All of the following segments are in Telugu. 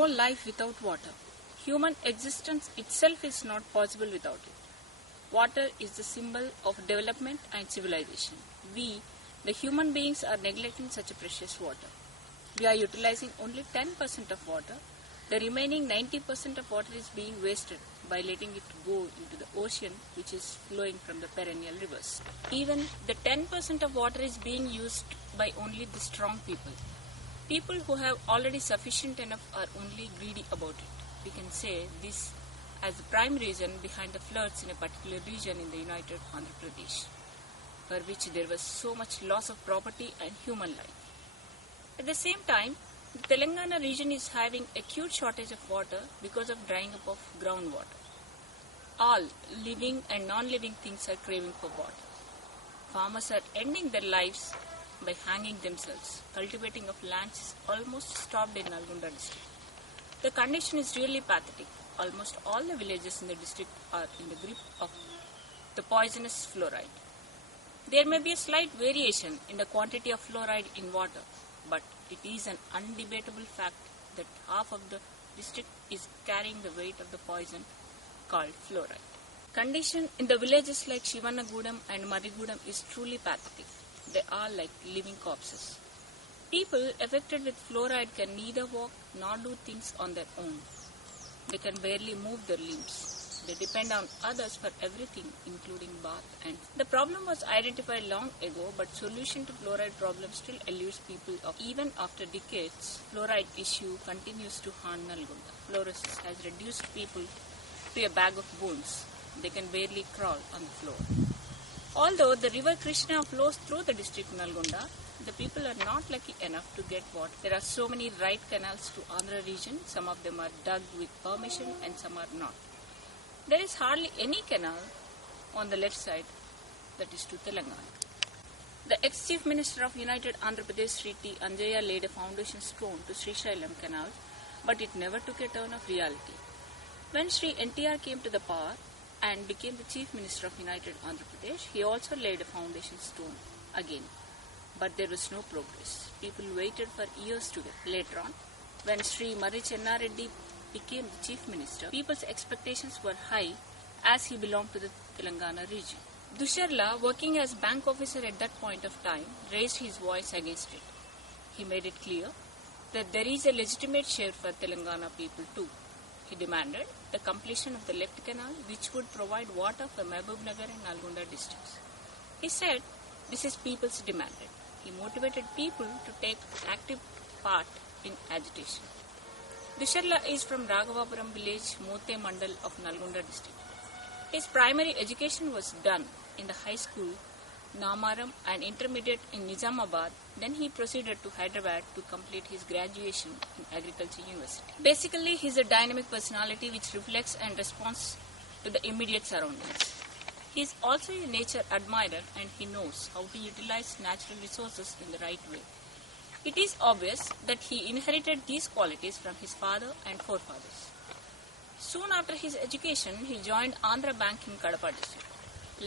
no life without water. Human existence itself is not possible without it. Water is the symbol of development and civilization. We, the human beings, are neglecting such a precious water. We are utilizing only 10% of water. The remaining 90% of water is being wasted by letting it go into the ocean, which is flowing from the perennial rivers. Even the 10% of water is being used by only the strong people. People who have already sufficient enough are only greedy about it. We can say this as the prime reason behind the floods in a particular region in the United Andhra Pradesh, for which there was so much loss of property and human life. At the same time, the Telangana region is having acute shortage of water because of drying up of groundwater. All living and non-living things are craving for water. Farmers are ending their lives by hanging themselves. Cultivating of lands is almost stopped in Nalgonda district. The condition is really pathetic. Almost all the villages in the district are in the grip of the poisonous fluoride. There may be a slight variation in the quantity of fluoride in water, but it is an undebatable fact that half of the district is carrying the weight of the poison called fluoride. Condition in the villages like Shivannagudam and Marigudam is truly pathetic. They are like living corpses. People affected with fluoride can neither walk nor do things on their own. They can barely move their limbs. They depend on others for everything, including bath and the problem was identified long ago, but solution to fluoride problem still eludes people. Even after decades, fluoride issue continues to haunt Nalgonda. Fluorosis has reduced people to a bag of bones. They can barely crawl on the floor. Although the river Krishna flows through the district Nalgonda, the people are not lucky enough to get water. There are so many right canals to Andhra region. Some of them are dug with permission and some are not. There is hardly any canal on the left side, that is to Telangana. The ex-Chief Minister of United Andhra Pradesh, Sri T. Anjaya, laid a foundation stone to Srisailam Canal, but it never took a turn of reality. When Sri NTR came to the power and became the Chief Minister of United Andhra Pradesh, he also laid a foundation stone again. But there was no progress. People waited for years to get. Later on, when Sri Marri Chenna Reddy became the Chief Minister, people's expectations were high as he belonged to the Telangana region. Dusharla, working as bank officer at that point of time, raised his voice against it. He made it clear that there is a legitimate share for Telangana people too. He demanded the completion of the left canal, which would provide water for Mahbubnagar and Nalgonda districts. He said this is people's demand. He motivated people to take active part in agitation. Dusharla is from Raghavapuram village, Mote Mandal of Nalgonda district. His primary education was done in the high school, Namaram, and intermediate in Nizamabad. Then he proceeded to Hyderabad to complete his graduation in Agriculture University. Basically, he is a dynamic personality which reflects and responds to the immediate surroundings. He is also a nature admirer and he knows how to utilize natural resources in the right way. It is obvious that he inherited these qualities from his father and forefathers. Soon after his education, he joined Andhra Bank in Kadapa district.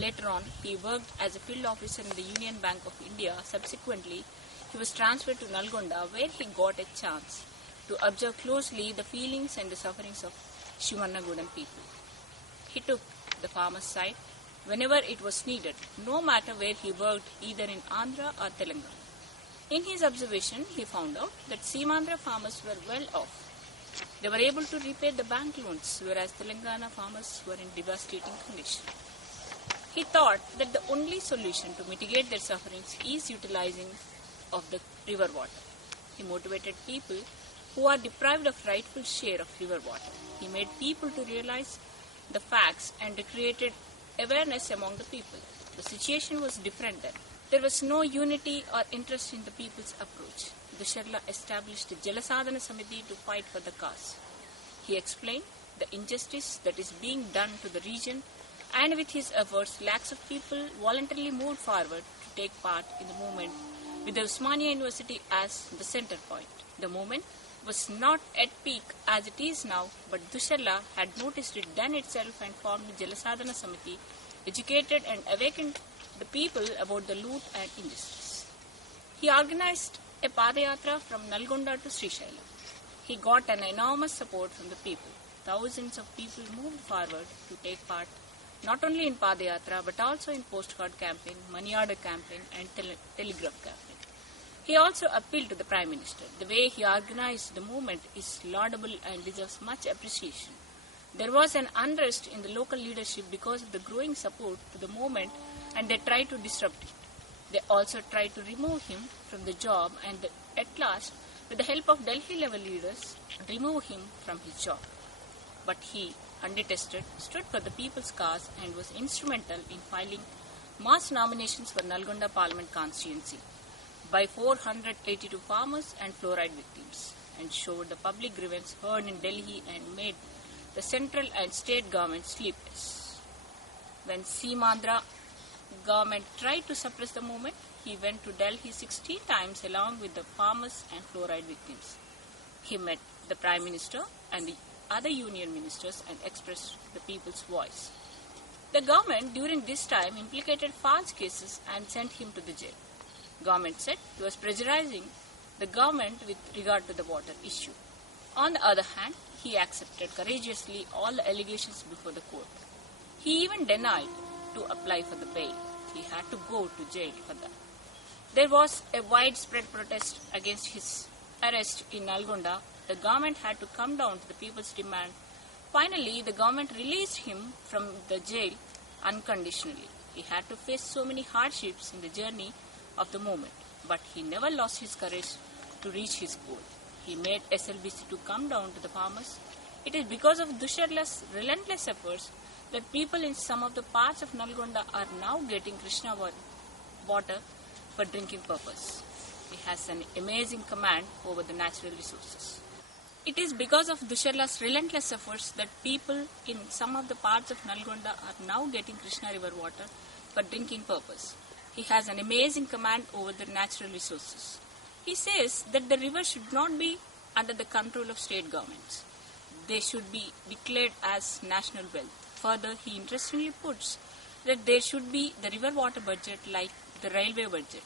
Later on, he worked as a field officer in the Union Bank of India. Subsequently, he was transferred to Nalgonda, where he got a chance to observe closely the feelings and the sufferings of Shivannagudam people. He took the farmer's side whenever it was needed, no matter where he worked, either in Andhra or Telangana. In his observation, he found out that Seemandhra farmers were well off. They were able to repay the bank loans, whereas Telangana farmers were in devastating condition. He thought that the only solution to mitigate their sufferings is utilizing of the river water. He motivated people who are deprived of rightful share of river water. He made people to realize the facts and created awareness among the people. The situation was different then. There was no unity or interest in the people's approach. Dusharla established the Jalasadhana Samiti to fight for the cause. He explained the injustice that is being done to the region, and with his efforts, lakhs of people voluntarily moved forward to take part in the movement with the Osmania University as the center point. The movement was not at peak as it is now, but Dusharla had noticed it then itself and formed the Jalasadhana Samiti, educated and awakened the people about the loot and injustice. He organized a Padayatra from Nalgonda to Srisailam. he got an enormous support from the people. Thousands of people moved forward to take part not only in Padayatra but also in postcard campaign, money order campaign and telegraph campaign. He also appealed to the Prime Minister. The way he organized the movement is laudable and deserves much appreciation. There was an unrest in the local leadership because of the growing support to the movement, and they tried to disrupt it. They also tried to remove him from the job and at last, with the help of Delhi level leaders, remove him from his job. But he, undetested, stood for the people's cause and was instrumental in filing mass nominations for Nalgonda Parliament constituency by 482 farmers and fluoride victims, and showed the public grievance heard in Delhi and made the central and state government sleepless. When Seemandhra government tried to suppress the movement, he went to Delhi 16 times along with the farmers and fluoride victims. He met the Prime Minister and the other union ministers and expressed the people's voice. The government during this time implicated false cases and sent him to the jail. Government said he was pressurizing the government with regard to the water issue. On the other hand, he accepted courageously all the allegations before the court. He even denied to apply for the bail. He had to go to jail for that. There was a widespread protest against his arrest in Nalgonda. The government had to come down to the people's demand. Finally, the government released him from the jail unconditionally. He had to face so many hardships in the journey of the movement, but he never lost his courage to reach his goal. He made SLBC to come down to the farmers. It is because of Dusharla's relentless efforts that people in some of the parts of Nalgonda are now getting Krishna water for drinking purpose. He has an amazing command over the natural resources. It is because of Dusharla's relentless efforts that people in some of the parts of Nalgonda are now getting Krishna river water for drinking purpose. He has an amazing command over the natural resources. He says that the river should not be under the control of state governments. They should be declared as national wealth. Further, he interestingly puts that there should be the river water budget like the railway budget,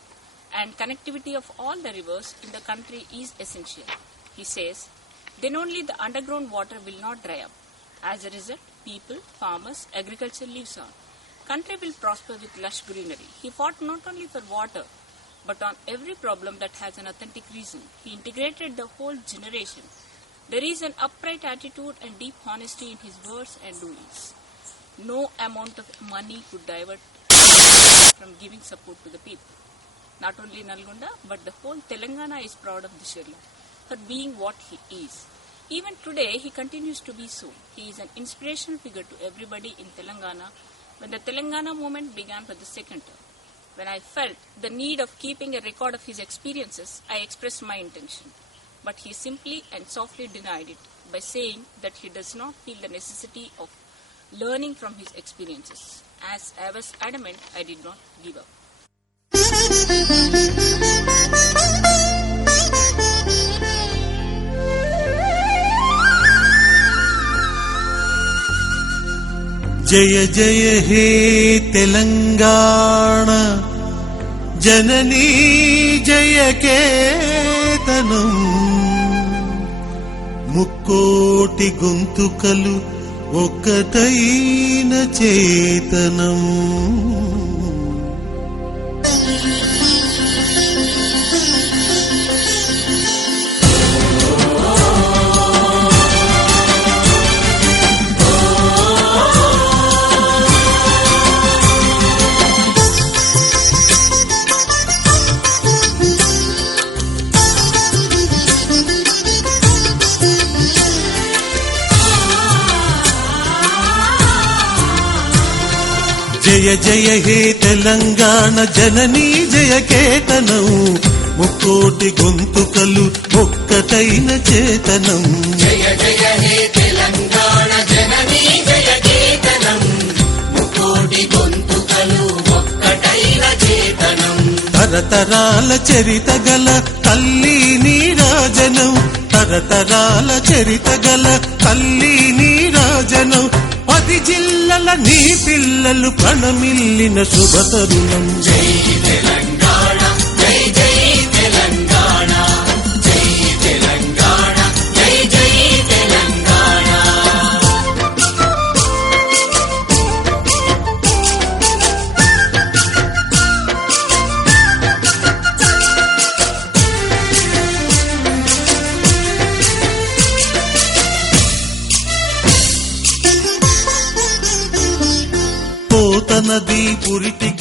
and connectivity of all the rivers in the country is essential. He says, then only the underground water will not dry up. As a result, people, farmers, agriculture lives on. Country will prosper with lush greenery. He fought not only for water, but on every problem that has an authentic reason. He integrated the whole generation. There is an upright attitude and deep honesty in his words and doings. No amount of money could divert from giving support to the people. Not only Nalgonda, but the whole Telangana is proud of Dusharla for being what he is. Even today, he continues to be so. He is an inspirational figure to everybody in Telangana. When the Telangana movement began for the second term, when I felt the need of keeping a record of his experiences, I expressed my intention. But he simply and softly denied it by saying that he does not feel the necessity of learning from his experiences. As I was adamant, I did not give up. जय जय हे तेलंगाना जननी जय केतनं मुक्कोटि गोंतुकलु ఒక్కటైన చేతనం జయ జయ హే తెలంగాణ జననీ జయ కేతనం ముక్కోటి గొంతుకలు ఒక్కటైన చేతనం జయ జయ హే తెలంగాణ జననీ జయ కేతనం ముక్కోటి గొంతుకలు ఒక్కటైన చేతనం తరతరాల చరిత గల తల్లి నీరాజనం తరతరాల చరిత గల తల్లి నీరాజనం 10 జిల్లల నీ పిల్లలు ప్రణమిల్లిన శుభ తరుణం జై తెలంగాణ జై జై తెలంగాణ జై తెలంగాణ జై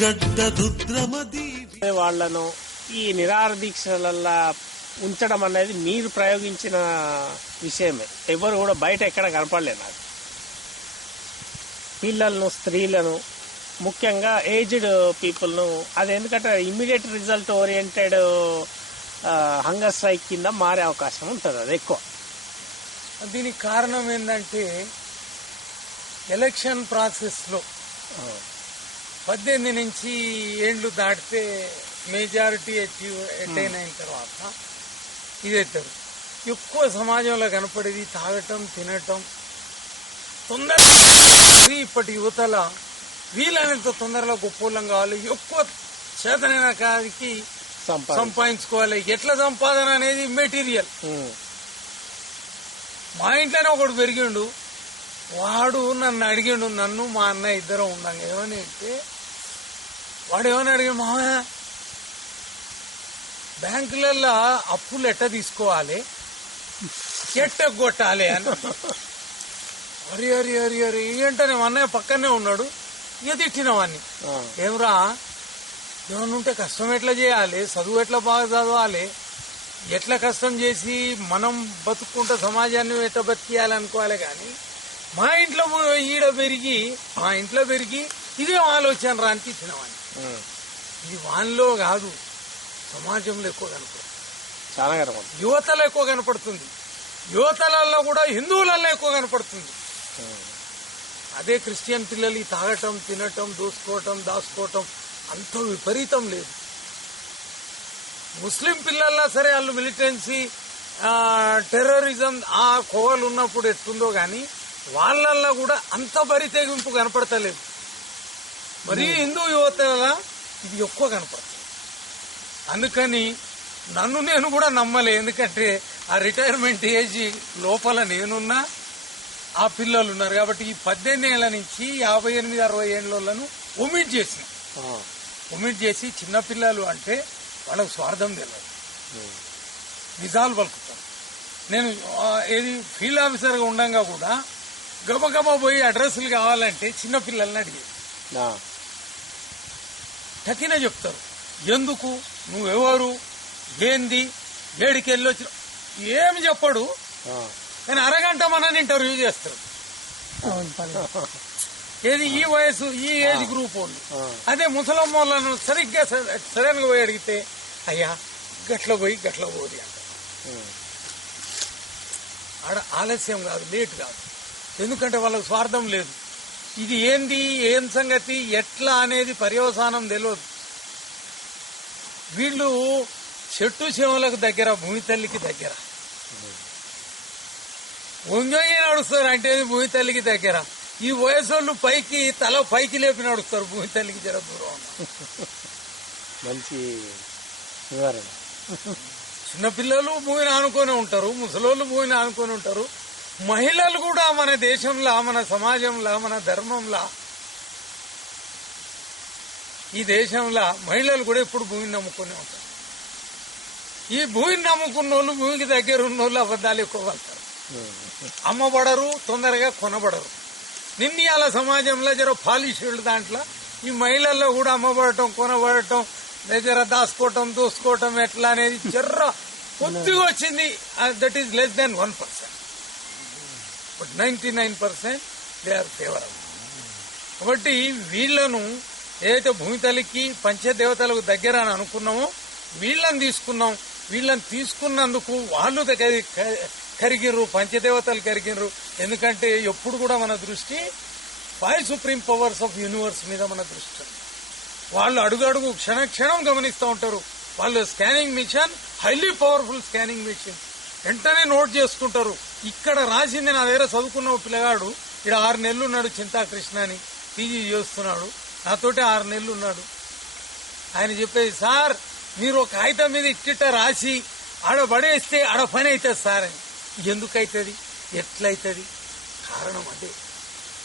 గడ్డ రుద్రమది. వాళ్లను ఈ నిరాహార దీక్షలల్లా ఉంచడం అనేది మీరు ప్రయోగించిన విషయమే. ఎవరు కూడా బయట ఎక్కడ కనపడలేదు నాకు. పిల్లలను, స్త్రీలను, ముఖ్యంగా ఏజ్డ్ పీపుల్ను, అది ఎందుకంటే immediate result oriented hunger strike కింద మారే అవకాశం ఉంటుంది. అది ఎక్కువ. దీనికి కారణం ఏంటంటే ఎలక్షన్ ప్రాసెస్లో 18 నుంచి ఏండ్లు దాటితే మెజారిటీ అటైన్ అయిన తర్వాత ఇదవుతారు. ఎక్కువ సమాజంలో కనపడేది తాగటం, తినటం. తొందరగా ఇప్పటి యువతల వీలైనంత తొందరగా గొప్పోళ్ళం కావాలి, ఎక్కువ చేతనైన కాడికి సంపాదించుకోవాలి. ఎట్లా సంపాదన అనేది మెటీరియల్. మా ఇంట్లోనే ఒకడు పెరిగిండు, వాడు నన్ను అడిగిండు, నన్ను మా అన్నయ్య ఇద్దరం ఉన్నాం. ఏమని అంటే వాడు ఏమని అడిగాడు, మామయ్య బ్యాంకులలో అప్పులు ఎట్ట తీసుకోవాలి, ఎట్ట కొట్టాలి అని. అరి అరి అరి అరి ఏంటనే అన్నయ్య పక్కనే ఉన్నాడు. ఇక తిట్టినవాన్ని, ఏమరా ఏమన్నా ఉంటే కష్టం ఎట్లా చేయాలి, చదువు ఎట్లా బాగా చదవాలి, ఎట్లా కష్టం చేసి మనం బతుక్కుంటే సమాజాన్ని ఎట్లా బతికేయాలనుకోవాలి. కానీ మా ఇంట్లో మా ఇంట్లో పెరిగి ఇదే ఆలోచన రా అని తిట్టినవాన్ని. ఇది వానిలో కాదు, సమాజంలో ఎక్కువ కనపడుతుంది, చాలా కనపడుతుంది. యువతలో ఎక్కువ కనపడుతుంది, యువతలలో కూడా హిందువులలో ఎక్కువ కనపడుతుంది. అదే క్రిస్టియన్ పిల్లలు తాగటం, తినటం, దోసుకోవటం, దాచుకోవటం అంత విపరీతం లేదు. ముస్లిం పిల్లల్లో సరే వాళ్ళు మిలిటెన్సీ, టెర్రరిజం ఆ కోవలు ఉన్నప్పుడు ఎట్టుందో గాని వాళ్ళల్లో కూడా అంత బరి తెగింపు కనపడతలేదు. మరీ హిందూ యువతల ఇది ఎక్కువ కనపడుతుంది. అందుకని నన్ను నేను కూడా నమ్మలే. ఎందుకంటే ఆ రిటైర్మెంట్ ఏజ్ లోపల నేనున్నా, ఆ పిల్లలు ఉన్నారు. కాబట్టి ఈ 18 ఏళ్ల నుంచి 58-60 ఏళ్లను ఒమిట్ చేసి చిన్నపిల్లలు అంటే వాళ్ళకు స్వార్థం తెలియదు, నిజాలు పలుకుతారు. నేను ఏది ఫీల్డ్ ఆఫీసర్గా ఉండంగా కూడా గబగబా పోయి అడ్రస్లు కావాలంటే చిన్నపిల్లల్ని అడిగేది. టకిన చెప్తారు, ఎందుకు, నువ్వెవరు, ఏంది, ఏడికి వెళ్ళొచ్చు, ఏమి చెప్పడు. కానీ అరగంట మనని ఇంటర్వ్యూ చేస్తారు. ఏది ఈ వయసు, ఈ ఏజ్ గ్రూప్ వాళ్ళు. అదే ముసలమ్మ వాళ్ళను సరిగ్గా సడన్ గా పోయి అడిగితే, అయ్యా గట్ల పోయి గట్ల పోది అంట. ఆడ ఆలస్యం కాదు, లేట్ కాదు. ఎందుకంటే వాళ్ళకు స్వార్థం లేదు. ఇది ఏంది, ఏం సంగతి, ఎట్లా అనేది పర్యవసానం తెలియదు. వీళ్ళు చెట్టు చేమలకు దగ్గర, భూమి తల్లికి దగ్గర. వంగి నడుస్తారు అంటే భూమి తల్లికి దగ్గర. ఈ వయసు పైకి తల పైకి లేపి నడుస్తారు, భూమి తల్లికి జర దూరం. మంచి వివరణ. చిన్నపిల్లలు భూమిని ఆనుకొని ఉంటారు, ముసలోళ్ళు భూమిని ఆనుకొని ఉంటారు. మహిళలు కూడా మన దేశంలో, మన సమాజంలో, మన ధర్మంలో, ఈ దేశంలో మహిళలు కూడా ఎప్పుడు భూమిని నమ్ముకొని ఉంటారు. ఈ భూమిని నమ్ముకున్న వాళ్ళు, భూమికి దగ్గర ఉన్న వాళ్ళు అబద్దాలు ఎక్కువ వెళ్తారు, అమ్మబడరు, తొందరగా కొనబడరు. నిన్నయాల సమాజంలో జర పాలిష్డ్ దాంట్లో ఈ మహిళల్లో కూడా అమ్మబడటం, కొనబడటం, జర దాచుకోవటం, దూసుకోవటం ఎట్లా అనేది జర్ర కొద్దిగా వచ్చింది. That is less than 1%. But 99% they are favourable. కాబట్టి వీళ్లను ఏదైతే భూమి తల్లికి, పంచదేవతలకు దగ్గర అని అనుకున్నామో వీళ్ళని తీసుకున్నాం. వీళ్ళని తీసుకున్నందుకు వాళ్ళు కరిగిర్రు, పంచదేవతలు కరిగిర్రు. ఎందుకంటే ఎప్పుడు కూడా మన దృష్టి 5 సుప్రీం పవర్స్ ఆఫ్ యూనివర్స్ మీద మన దృష్టి. వాళ్ళు అడుగడుగు క్షణక్షణం గమనిస్తూ ఉంటారు. వాళ్ళు scanning machine, highly powerful scanning machine, వెంటనే నోట్ చేసుకుంటారు. ఇక్కడ రాసింది నా దగ్గర చదువుకున్న పిల్లగాడు ఇక్కడ 6 నెలలు ఉన్నాడు, చింతాకృష్ణ అని, పీజీ చేస్తున్నాడు, నాతోటి 6 నెలలు ఉన్నాడు. ఆయన చెప్పేది, సార్ మీరు ఒక కాగితం మీద ఇట్టిట్ట రాసి ఆడ పడేస్తే ఆడ పని అవుతుంది సార్ అని. ఎందుకు అవుతుంది, ఎట్లయితుంది, కారణం అదే.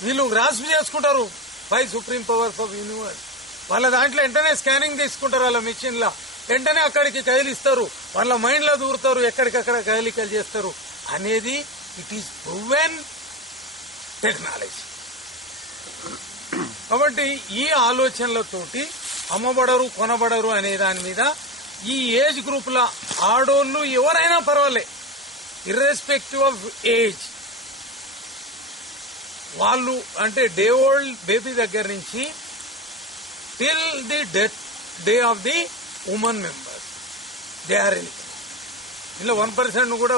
వీళ్ళు గ్రాస్ప్ చేసుకుంటారు 5 సుప్రీం పవర్స్ ఆఫ్ యూనివర్స్. వాళ్ళ దాంట్లో వెంటనే స్కానింగ్ తీసుకుంటారు, వాళ్ళ మిషన్ లా వెంటనే అక్కడికి కదిలిస్తారు, వాళ్ళ మైండ్ లో దూరుతారు, ఎక్కడికక్కడ కదలికలు చేస్తారు అనేది ఇట్ ఈస్ ప్రూవెన్ టెక్నాలజీ. కాబట్టి ఈ ఆలోచనలతోటి అమ్మబడరు కొనబడరు అనే దాని మీద ఈ ఏజ్ గ్రూపుల ఆడోళ్ళు ఎవరైనా పర్వాలే, ఇర్రెస్పెక్టివ్ ఆఫ్ ఏజ్, వాళ్ళు అంటే డే ఓల్డ్ బేబీ దగ్గర నుంచి till the death day of the women members they are eligible. ఇలా 1% కూడా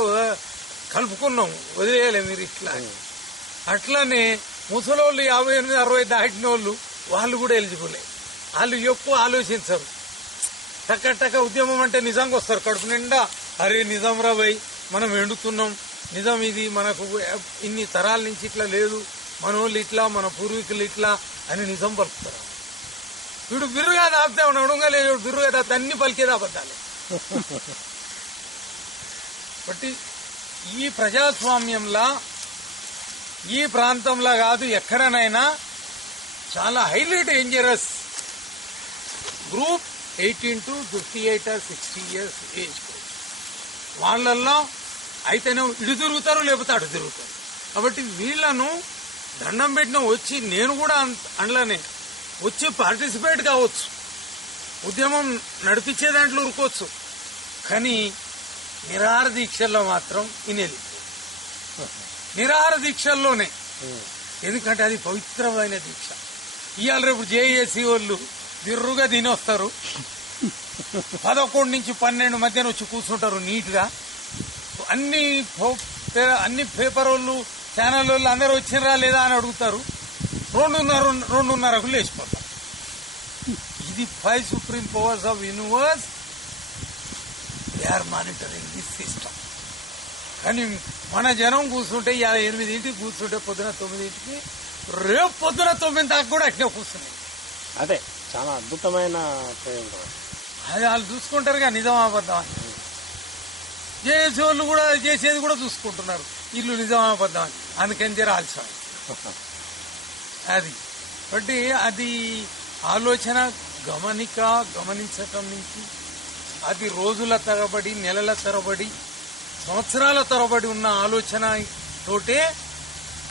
కలుపుకున్నాం, వదిలేయాలి మీరు ఇట్లా. అట్లానే ముసలోళ్ళు 58-60 దాటిన వాళ్ళు కూడా ఎలిజిబులే. వాళ్ళు ఎక్కువ ఆలోచించరు, టక్క ఉద్యమం అంటే నిజంగా వస్తారు కడుపు నిండా, అరే నిజం రా భయ్ మనం ఎండుతున్నాం, నిజం ఇది, మనకు ఇన్ని తరాల నుంచి ఇట్లా లేదు, మన వాళ్ళు ఇట్లా, మన పూర్వీకులు ఇట్లా అని నిజం పలుకుతారు. వీడు బిర్రుగా దాపితే నడుగా లేదు, బిర్రుగా దాపితే అన్ని పలికేది అబద్దాలే. బట్టి ఈ ప్రజాస్వామ్యంలా ఈ ప్రాంతంలో కాదు ఎక్కడనైనా చాలా highly dangerous group 18 to 58 or 60 years age group. వాళ్ళల్లో అయితేనే ఇటు తిరుగుతారు, లేకపోతే అటు తిరుగుతారు. కాబట్టి వీళ్లను దండం పెట్టిన వచ్చి, నేను కూడా అందులోనే వచ్చి పార్టిసిపేట్ కావచ్చు, ఉద్యమం నడిపించే దాంట్లో ఉరుకోవచ్చు, కానీ నిరాహార దీక్షల్లో మాత్రం ఇనేది నిరాహార దీక్షల్లోనే. ఎందుకంటే అది పవిత్రమైన దీక్ష. ఇవాళ రేపు జేఏసీ వాళ్ళు బిర్రుగా తినొస్తారు, 11 నుంచి 12 మధ్యన వచ్చి కూర్చుంటారు నీట్ గా. అన్ని పేపర్ వాళ్ళు, ఛానల్ వాళ్ళు అందరూ వచ్చినరా లేదా అని అడుగుతారు, 2:30కు లేచిపోతారు. ఇది 5 supreme powers of universe, they are monitoring this system. కానీ మన జనం కూర్చుంటే 8ంటికి కూర్చుంటే పొద్దున 9ంటికి, రేపు పొద్దున 9 దాకా కూడా అట్నే కూర్చున్నాయి. అదే చాలా అద్భుతమైన ప్రయోగం. అది వాళ్ళు చూసుకుంటారుగా నిజం అబద్ధం అని. చేసే వాళ్ళు కూడా చేసేది కూడా చూసుకుంటున్నారు, ఇల్లు నిజం అబద్ధం అని. అందుకని జర ఆలస్యం అది. కాబట్టి అది ఆలోచన గమనించటం నుంచి అది రోజుల తరబడి, నెలల తరబడి, సంవత్సరాల తరబడి ఉన్న ఆలోచన తోటే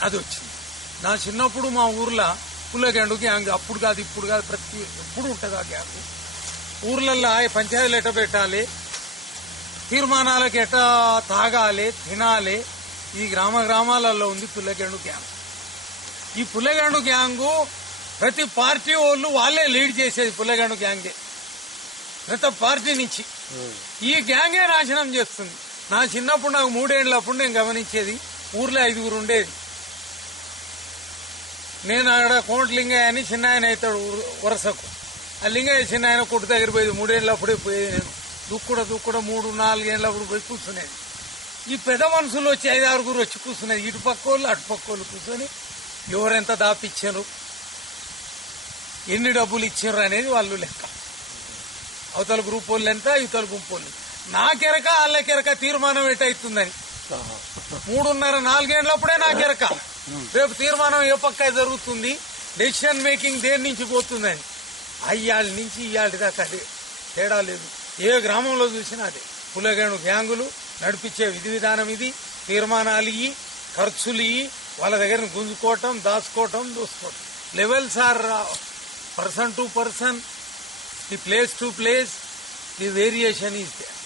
అది వచ్చింది. నా చిన్నప్పుడు మా ఊర్లో పుల్లగండు గ్యాంగ్, అప్పుడు కాదు ఇప్పుడు కాదు, ఎప్పుడు ఉంటుంది ఆ గ్యాంగ్. ఊర్లల్లో పంచాయతీలు ఎట్ట పెట్టాలి, తీర్మానాలకు ఎట్ట తాగాలి, తినాలి, ఈ గ్రామాలలో ఉంది పుల్లగండు గ్యాంగ్. ఈ పుల్లగండు గ్యాంగు ప్రతి పార్టీ వాళ్ళే లీడ్ చేసేది. పుల్లగండు గ్యాంగే ప్రతి పార్టీ నుంచి ఈ గ్యాంగే నాశనం చేస్తుంది. నా చిన్నప్పుడు నాకు 3 ఏళ్లప్పుడు నేను గమనించేది, ఊర్లో 5గురు ఉండేది. నేను అక్కడ కోట లింగయ్య అని చిన్న ఆయన అవుతాడు వరుసకు, ఆ లింగయ్య చిన్న ఆయన కొట్టు దగ్గర పోయేది. 3 ఏళ్లప్పుడే పోయేది. నేను దుక్కుడ 3-4 ఏళ్లప్పుడు పోయి కూర్చునేది. ఈ పెద్ద మనుషులు వచ్చి 5-6 వచ్చి కూర్చునేది. ఇటు పక్క వాళ్ళు అటు పక్క వాళ్ళు కూర్చొని ఎవరెంత దాపిచ్చారు, ఎన్ని డబ్బులు ఇచ్చారు అనేది వాళ్ళు లెక్క. అవతల గ్రూప్ వాళ్ళు ఎంత, ఇవతల గుంపు వాళ్ళు. నాకెరక వాళ్ళకెరక తీర్మానం ఎట్టయితుందని 3:30-4 ఏళ్లప్పుడే నాకెరక రేపు తీర్మానం ఏ పక్క జరుగుతుంది, డెసిషన్ మేకింగ్ దేని నుంచి పోతుందని. అయ్యాళ్ళ నుంచి ఇవాళ దాకా అదే, తేడా లేదు. ఏ గ్రామంలో చూసినా అదే. పుల్లగండు గ్యాంగులు నడిపించే విధి విధానం ఇది. తీర్మానాలు ఇయ్యి, ఖర్చులు ఇయ్యి, వాళ్ళ దగ్గర గుంజుకోవటం, దాచుకోవటం, దోసుకోవటం. Levels are person to person, the place to place, the variation is there.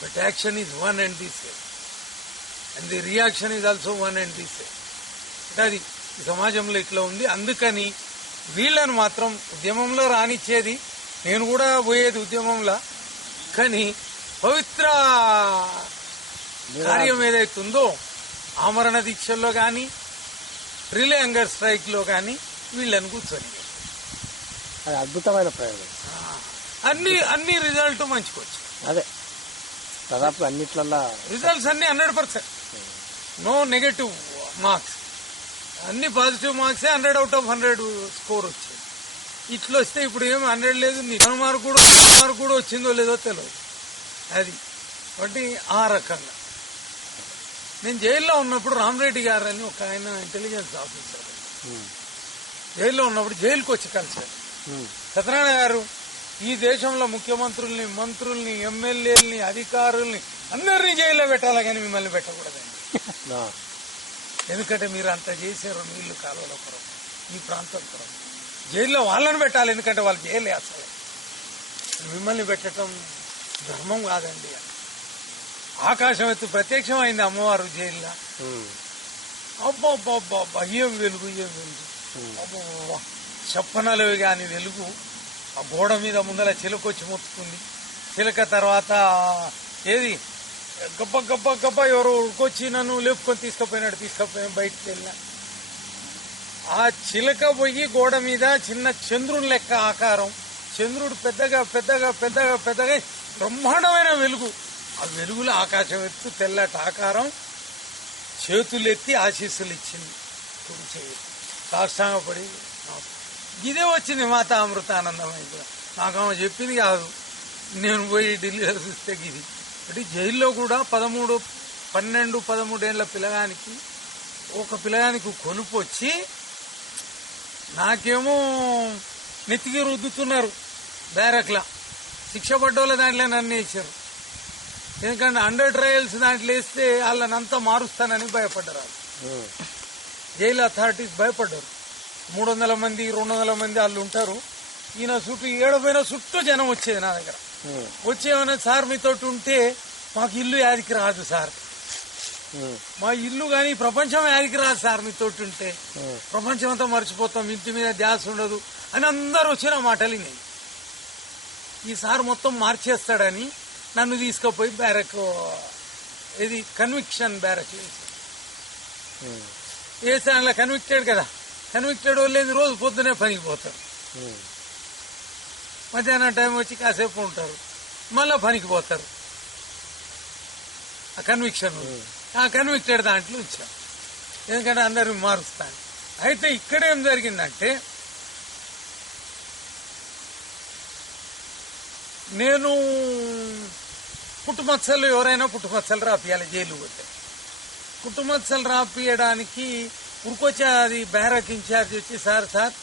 But action is one and the same. And the reaction is also one and the same. అది ఈ సమాజంలో ఇట్లా ఉంది. అందుకని వీళ్ళని మాత్రం ఉద్యమంలో రానిచ్చేది, నేను కూడా పోయేది ఉద్యమంలో. కానీ పవిత్ర కార్యం ఏదైతుందో ఆమరణ దీక్షల్లో కానీ, రిలే హంగర్ స్ట్రైక్ లో కానీ వీళ్ళని కూర్చొని అది అద్భుతమైన ప్రయోగం. అన్ని రిజల్ట్ మంచుకోవచ్చు. అదే దాదాపు అన్నిట్లల్లా రిజల్ట్స్ అన్ని 100%, నో నెగటివ్ మార్క్స్, అన్ని పాజిటివ్ మార్క్సే. 100 out of 100 స్కోర్ వచ్చింది. ఇట్లా వస్తే ఇప్పుడు ఏమి 100 లేదు, మార్కు కూడా వచ్చిందో లేదో తెలియదు. అది కాబట్టి ఆ రకంగా. నేను జైల్లో ఉన్నప్పుడు రామరెడ్డి గారు అని ఒక ఆయన ఇంటెలిజెన్స్ ఆఫీసర్, జైల్లో ఉన్నప్పుడు జైలుకి వచ్చి కలిశారు. సత్యనారాయణ గారు, ఈ దేశంలో ముఖ్యమంత్రుల్ని, మంత్రుల్ని, ఎమ్మెల్యేలని, అధికారుల్ని అందరినీ జైల్లో పెట్టాలి, కానీ మిమ్మల్ని పెట్టకూడదండి. ఎందుకంటే మీరు అంత చేశారు నీళ్లు కాలువల కొరకు, ఈ ప్రాంతం కొరకు, జైల్లో వాళ్ళని పెట్టాలి, ఎందుకంటే వాళ్ళు జైలే అసలు. మిమ్మల్ని పెట్టడం ధర్మం కాదండి. ఆకాశం ఎత్తు ప్రత్యక్షమైంది అమ్మవారు జైల్లో. అబ్బా ఏం వెలుగు, ఏం వెలుగు, అబ్బా చెప్పనలేవి కాని వెలుగు. ఆ గోడ మీద ముందర చిలుక వచ్చి మొత్తుకుంది. చిలుక తర్వాత ఏది గబ్బ గబ్బ గబ్బ ఎవరో ఉడుకొచ్చి నన్ను లేపుకొని తీసుకుపోయిన బయటికి వెళ్ళిన. ఆ చిలుక పోయి గోడ మీద చిన్న చంద్రుని లెక్క ఆకారం, చంద్రుడు పెద్దగా పెద్దగా పెద్దగా పెద్దగా బ్రహ్మాండమైన వెలుగు. ఆ వెలుగులో ఆకాశం ఎత్తు తెల్లటి ఆకారం, చేతులెత్తి ఆశీస్సులు ఇచ్చింది. కుడి చేయి సాష్టాంగపడి ఇదే వచ్చింది మాతా అమృతానందమైంది. నాకు ఆమె చెప్పింది కాదు, నేను పోయి ఢిల్లీలో చూస్తే ఇది. అంటే జైల్లో కూడా 13, 12, 13 ఏళ్ల పిల్లగానికి ఒక పిల్లగానికి కొలుపు వచ్చి నాకేమో నెత్తికి రుద్దుతున్నారు బ్యారక్లా. శిక్ష పడ్డోళ్ళ దాంట్లో నన్ను వేసారు. ఎందుకంటే 100 ట్రయల్స్ దాంట్లో వేస్తే వాళ్ళని అంతా మారుస్తానని భయపడ్డారు. జైలు అథారిటీస్ భయపడ్డారు. 300 మంది 200 మంది వాళ్ళు ఉంటారు. ఈయన చుట్టూ ఏడపోయిన చుట్టూ జనం వచ్చేది నా దగ్గర. వచ్చేమన్నా సార్ మీతోటి ఉంటే మాకు ఇల్లు యాదికి రాదు సార్, మా ఇల్లు కానీ ప్రపంచం యాదికి రాదు సార్ మీతోటి ఉంటే, ప్రపంచం అంతా మర్చిపోతాం, ఇంటి మీద ధ్యాస ఉండదు అని అందరు వచ్చిన మాటలు నేను. ఈసారి మొత్తం మార్చేస్తాడని నన్ను తీసుకుపోయి బ్యారక్, ఇది కన్విక్షన్ బ్యారక్ వేసి అందులో కన్విక్టెడ్ కదా, కన్విక్టెడ్ వాళ్ళు రోజు పొద్దునే పనికి పోతారు, మధ్యాహ్నం టైం వచ్చి కాసేపు ఉంటారు, మళ్ళా పనికి పోతారు. ఆ కన్విక్షన్, ఆ కన్విక్టెడ్ దాంట్లో ఉంచాం, ఎందుకంటే అందరిని మారుస్తాను. అయితే ఇక్కడేం జరిగిందంటే, నేను పుట్టుమచ్చలు ఎవరైనా పుట్టుమచ్చలు రాపియాలి జైలు పోతే. పుట్టుమచ్చలు రాపియడానికి ఉరికొచ్చే అది బ్యారక్ ఇన్ఛార్జ్ వచ్చి సార్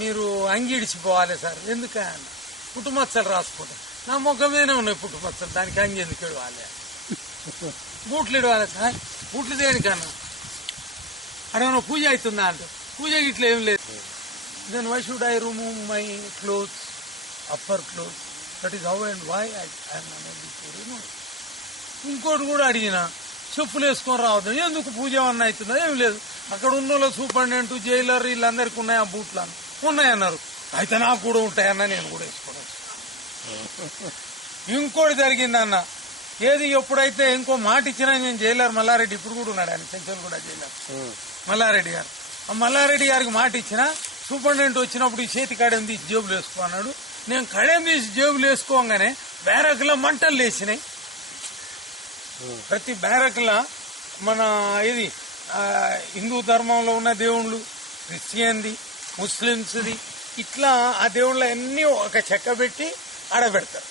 మీరు అంగిడిచిపోవాలి సార్. ఎందుకన్నా పుట్టుమచ్చలు రాసుకుంటాం, నా ముఖం మీదనే ఉన్నాయి పుట్టుమచ్చలు, దానికి అంగి ఎందుకు ఇడవాలి, బూట్లు ఇడవాలి సార్. బూట్లు దేనికన్నా అడగను పూజ అవుతుందా అంటే, పూజ ఇట్లా ఏం లేదు. Then why should I remove my clothes, upper clothes, that is how and why I'm unable to remove. ఇంకోటి కూడా అడిగిన, చెప్పులు వేసుకొని రావద్దు, ఎందుకు పూజ ఏమన్నా అవుతుందా, ఏం లేదు. అక్కడ ఉన్న సూపరింటెండెంట్, జైలర్ వీళ్ళందరికీ ఉన్నాయా బూట్లు అని, ఉన్నాయన్నారు. అయితే నాకు కూడా ఉంటాయన్నా, నేను కూడా వేసుకోవచ్చు. ఇంకోటి జరిగిందన్న, ఏది ఎప్పుడైతే ఇంకో మాట ఇచ్చినా నేను జైలర్ మల్లారెడ్డి, ఇప్పుడు కూడా ఉన్నాడు ఆయన, చెంచల్ కూడా జైలర్ మల్లారెడ్డి గారు. ఆ మల్లారెడ్డి గారికి మాట ఇచ్చినా, సూపరింటెండెంట్ వచ్చినప్పుడు ఈ చేతి కడేం తీసి జేబులు వేసుకో అన్నాడు. నేను కడేం తీసి జేబులు వేసుకోగానే బ్యారక్లో మంటలు లేచినాయి. ప్రతి బ్యారక్లా మన ఇది హిందూ ధర్మంలో ఉన్న దేవుళ్ళు, క్రిస్టియన్ది, ముస్లిమ్స్ది, ఇట్లా ఆ దేవుళ్ళ అన్ని ఒక చెక్క పెట్టి ఆడబెడతారు.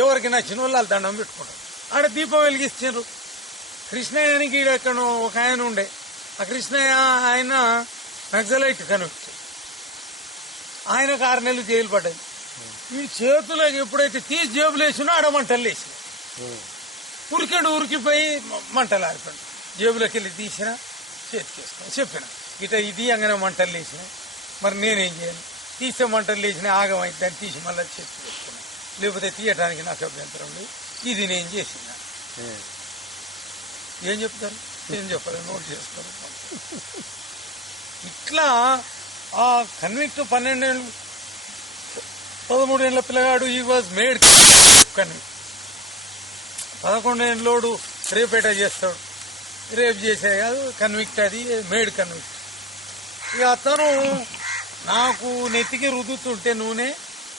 ఎవరికి నచ్చిన వాళ్ళు దండం పెట్టుకుంటారు. ఆడ దీపం వెలిగిస్తారు. కృష్ణయ్యానికి ఎక్కడ ఒక ఆయన ఉండే, ఆ కృష్ణయ్య ఆయన నక్సలైట్ కనుక్కి, ఆయనకు 6 నెలలు జైలు పడ్డది. ఈ చేతులకు ఎప్పుడైతే తీసి జేబులు వేసినా ఆడ మంటలు వేసినాయి. ఉరికిపోయి మంటలు ఆరిపోయి జేబులోకి వెళ్ళి తీసిన చేతికి వేసుకుని చెప్పిన ఇట ఇది అంగనే మంటలు లేచినాయి, మరి నేనేం చేయాలి, తీస్తే మంటలు లేచినాయి, ఆగమైతే దాన్ని తీసి మళ్ళీ చేతికి వేసుకున్నాను, లేకపోతే తీయటానికి నాకు అభ్యంతరం లేదు, ఇది నేను చేసిన. ఏం చెప్తారు, ఏం చెప్పాలి, నోట్ చేసుకోరు. ఇట్లా ఆ కన్విక్ట్ 12 ఏళ్ళు 13 ఏళ్ల పిల్లగాడు ఈ వాజ్ మేడ్ కన్విక్ట్. 11 ఏళ్ళోడు రేపేట చేస్తాడు, రేపు చేసే కాదు కన్విక్ట్, అది మేడ్ కన్విక్ట్. ఇక అతను నాకు నెత్తికి రుద్దుతుంటే నూనె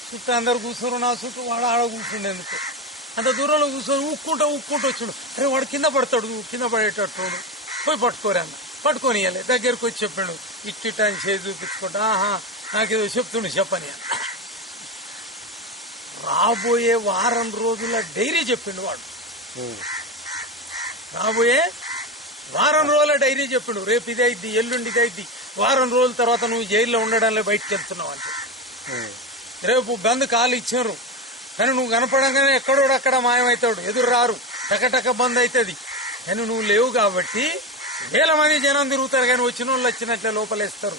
చుట్టూ అందరు కూర్చోరు, నా చుట్టూ వాడు ఆడ కూర్చుండేందుకు అంత దూరంలో కూర్చొని ఉక్కుంటూ వచ్చాడు. అరే వాడు కింద పడతాడు, కింద పడేటట్టు పోయి పట్టుకోరాన్న, పట్టుకొని ఇవ్వాలి. దగ్గరకు వచ్చి చెప్పాడు, ఇట్టిట్ అని చేసి చూపించుకుంటా, ఆహా నాకేదో చెప్తుండే చెప్పని. రాబోయే వారం రోజుల డైరీ చెప్పిండు వాడు, రాబోయే వారం రోజుల డైరీ చెప్పిండు. రేపు ఇదైద్ది, ఎల్లుండి ఇదైద్ది, వారం రోజుల తర్వాత నువ్వు జైల్లో ఉండడంలో బయటకు వెళ్తున్నావు అంటే. రేపు బంద్ కాలు ఇచ్చారు, కానీ నువ్వు కనపడంగానే ఎక్కడోడు అక్కడ మాయమవుతాడు, ఎదురు రారు, టకటక బంద్ అవుతుంది. కానీ నువ్వు లేవు కాబట్టి వేల మంది జనం తిరుగుతారు, కానీ వచ్చిన వాళ్ళు వచ్చినట్లే లోపలేస్తారు.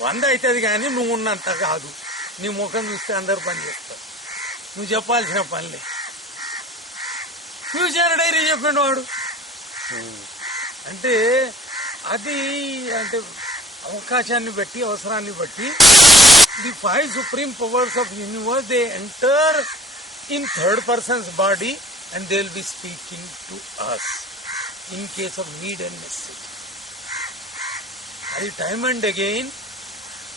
100 అవుతుంది కానీ నువ్వు ఉన్నంత కాదు. నీ ముఖం చూస్తే అందరు పని చేస్తారు. నువ్వు చెప్పాల్సిన పనిలే. ఫ్యూచర్ డైరీ చెప్పిండు వాడు. అంటే అది అంటే అవకాశాన్ని బట్టి, అవసరాన్ని బట్టి the 5 supreme powers of universe, they enter in third person's body and they'll be speaking to us in case of need and necessity. అది time and again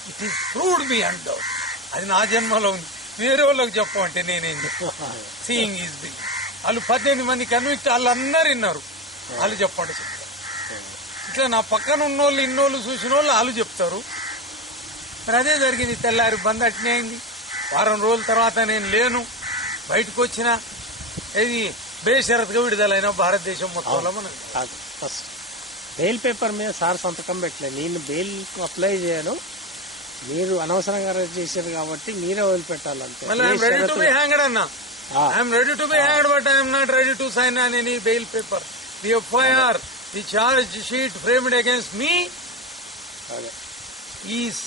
it is proved beyond doubt. అది నా జన్మలో ఉంది. వేరే వాళ్ళకి చెప్పమంటే నేనేం చెప్పాను. Seeing is big. వాళ్ళు 18 మంది కన్విక్ట్ వాళ్ళందరూ విన్నారు. వాళ్ళు చెప్పండి చెప్తారు. ఇట్లా నా పక్కన ఉన్నోళ్ళు ఇన్నోళ్ళు చూసిన వాళ్ళు చెప్తారు. మరి అదే జరిగింది. తెల్లారి బంద్ అట్నే అయింది. వారం రోజుల తర్వాత నేను లేను, బయటకు వచ్చిన. ఇది బేషరత్గా విడుదలైన భారతదేశం మొత్తంలో మనం ఫస్ట్ బెయిల్ పేపర్ మీద సార్ సంతకం పెట్టలేదు. నేను బెయిల్ అప్లై చేయను, మీరు అనవసరంగా అరెస్ట్ చేశారు కాబట్టి మీరే వదిలిపెట్టాలంటే. I'm ready to be hanged అన్నా. I'm ready to be hanged but I'm not ready to sign on any bail paper. The FIR, the charge sheet framed against me is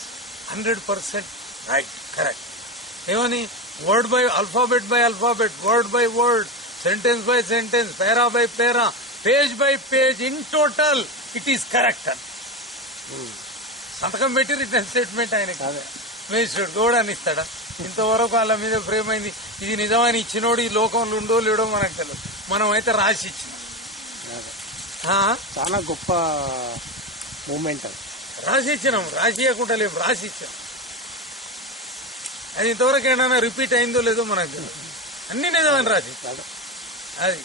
100% right, correct. ఏమని word by alphabet, word by word, sentence by sentence, para by para, page by page, in total it is correct అని సంతకం పెట్టి రిటర్న్ స్టేట్మెంట్ ఆయనకి మేజిస్ట్రేట్ కూడా అని ఇస్తాడా? ఇంతవరకు వాళ్ళ మీద ఫ్రేమ్ అయింది. ఇది నిజమని ఇచ్చినోడు ఈ లోకంలో ఉండో లేడో మనకు తెలియదు. మనం అయితే రాసి ఇచ్చినాం. చాలా గొప్ప మూమెంట్ అది. రాసి ఇచ్చినాం, రాసి ఇవ్వకుండా లేవు, రాసి ఇచ్చాం. అది ఇంతవరకు ఏమైనా రిపీట్ అయిందో లేదో మనకు తెలియదు. అన్ని నిజమని రాసి అది